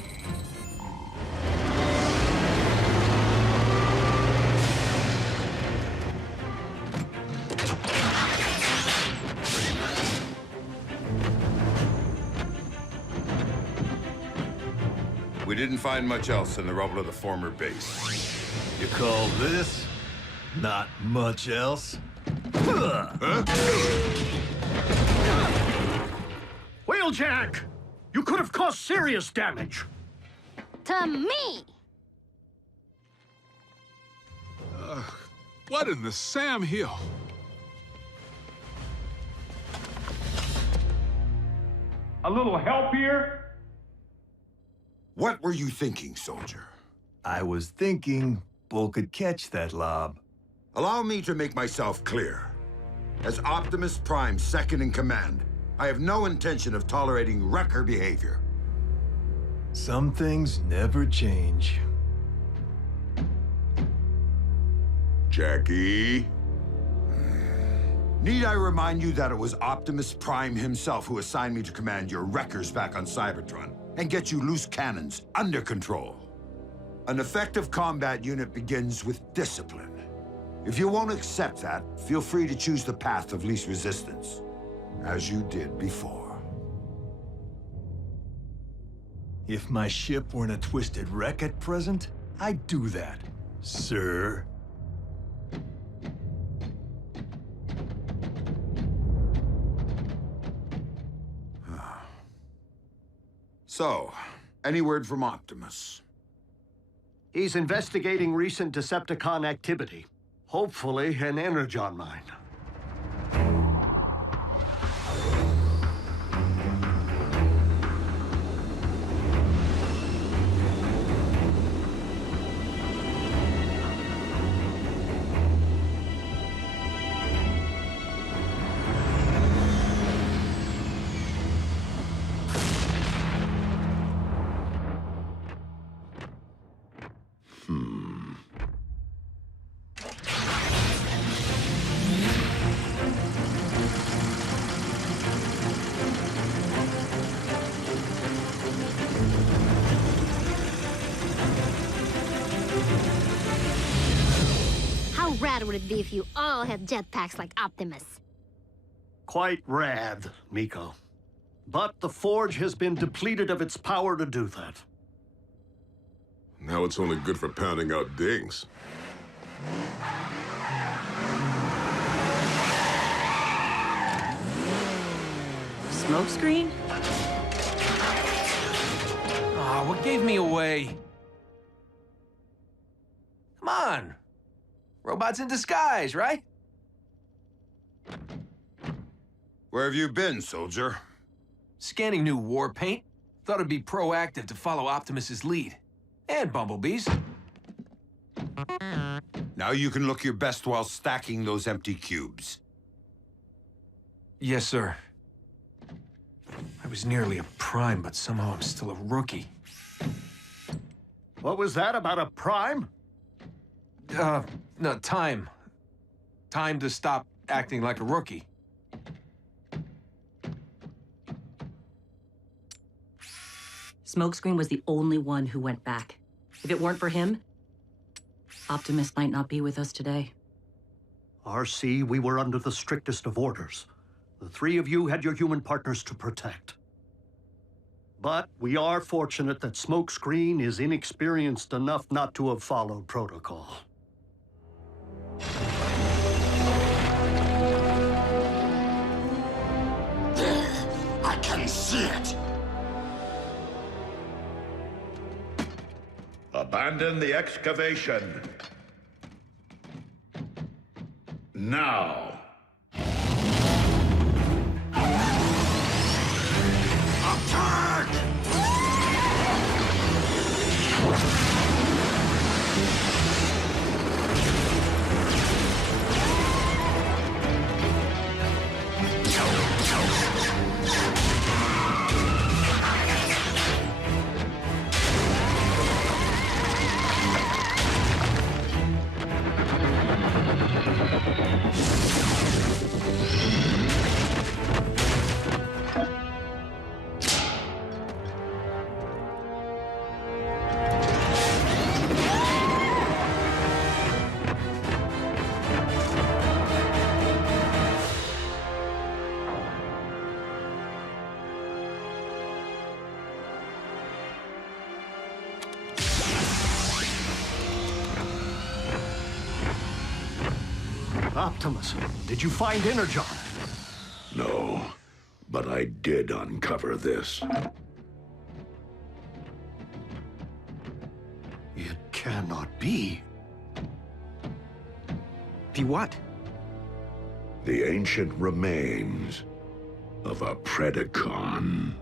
We didn't find much else in the rubble of the former base. You call this not much else? Wheeljack! You could have caused serious damage. To me! What in the Sam Hill? A little help here? What were you thinking, soldier? I was thinking Bull could catch that lob. Allow me to make myself clear. As Optimus Prime's second in command, I have no intention of tolerating wrecker behavior. Some things never change. Jackie? Need I remind you that it was Optimus Prime himself who assigned me to command your wreckers back on Cybertron and get you loose cannons under control? An effective combat unit begins with discipline. If you won't accept that, feel free to choose the path of least resistance, as you did before. If my ship weren't a twisted wreck at present, I'd do that, sir. So, any word from Optimus? He's investigating recent Decepticon activity. Hopefully, an Energon mine. How rad would it be if you all had jetpacks like Optimus? Quite rad, Miko. But the Forge has been depleted of its power to do that. Now it's only good for pounding out dings. Smokescreen? Aw, what gave me away? Come on. Robots in disguise, right? Where have you been, soldier? Scanning new war paint. Thought it'd be proactive to follow Optimus's lead. And Bumblebee's. Now you can look your best while stacking those empty cubes. Yes, sir. I was nearly a Prime, but somehow I'm still a rookie. What was that about a Prime? No, time. Time to stop acting like a rookie. Smokescreen was the only one who went back. If it weren't for him, Optimus might not be with us today. RC, we were under the strictest of orders. The three of you had your human partners to protect. But we are fortunate that Smokescreen is inexperienced enough not to have followed protocol. There! I can see it! Abandon the excavation. Now. Attack! Optimus, did you find Energon? No, but I did uncover this. It cannot be. Be what? The ancient remains of a Predacon.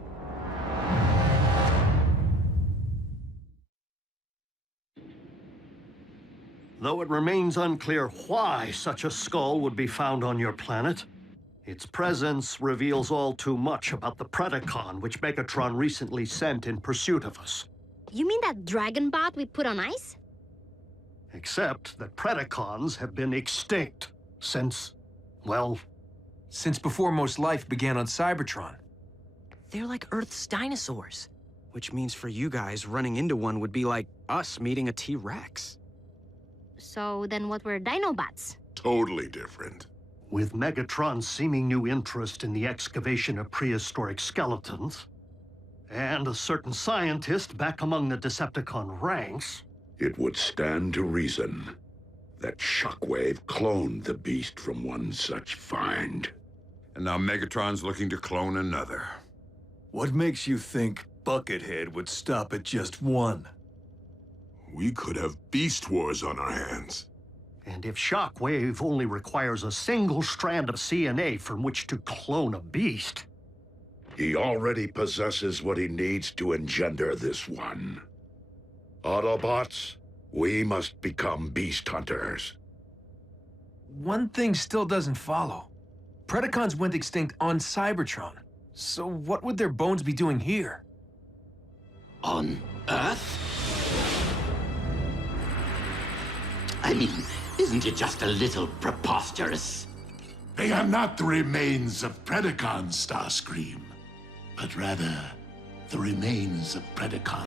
Though it remains unclear why such a skull would be found on your planet, its presence reveals all too much about the Predacon which Megatron recently sent in pursuit of us. You mean that dragon bot we put on ice? Except that Predacons have been extinct since, well... Since before most life began on Cybertron. They're like Earth's dinosaurs. Which means for you guys, running into one would be like us meeting a T-Rex. So then what were Dinobots? Totally different. With Megatron's seeming new interest in the excavation of prehistoric skeletons, and a certain scientist back among the Decepticon ranks, it would stand to reason that Shockwave cloned the beast from one such find. And now Megatron's looking to clone another. What makes you think Buckethead would stop at just one? We could have Beast Wars on our hands. And if Shockwave only requires a single strand of CNA from which to clone a beast... He already possesses what he needs to engender this one. Autobots, we must become beast hunters. One thing still doesn't follow. Predacons went extinct on Cybertron. So what would their bones be doing here? On Earth? I mean, isn't it just a little preposterous? They are not the remains of Predacons, Starscream, but rather the remains of Predacons.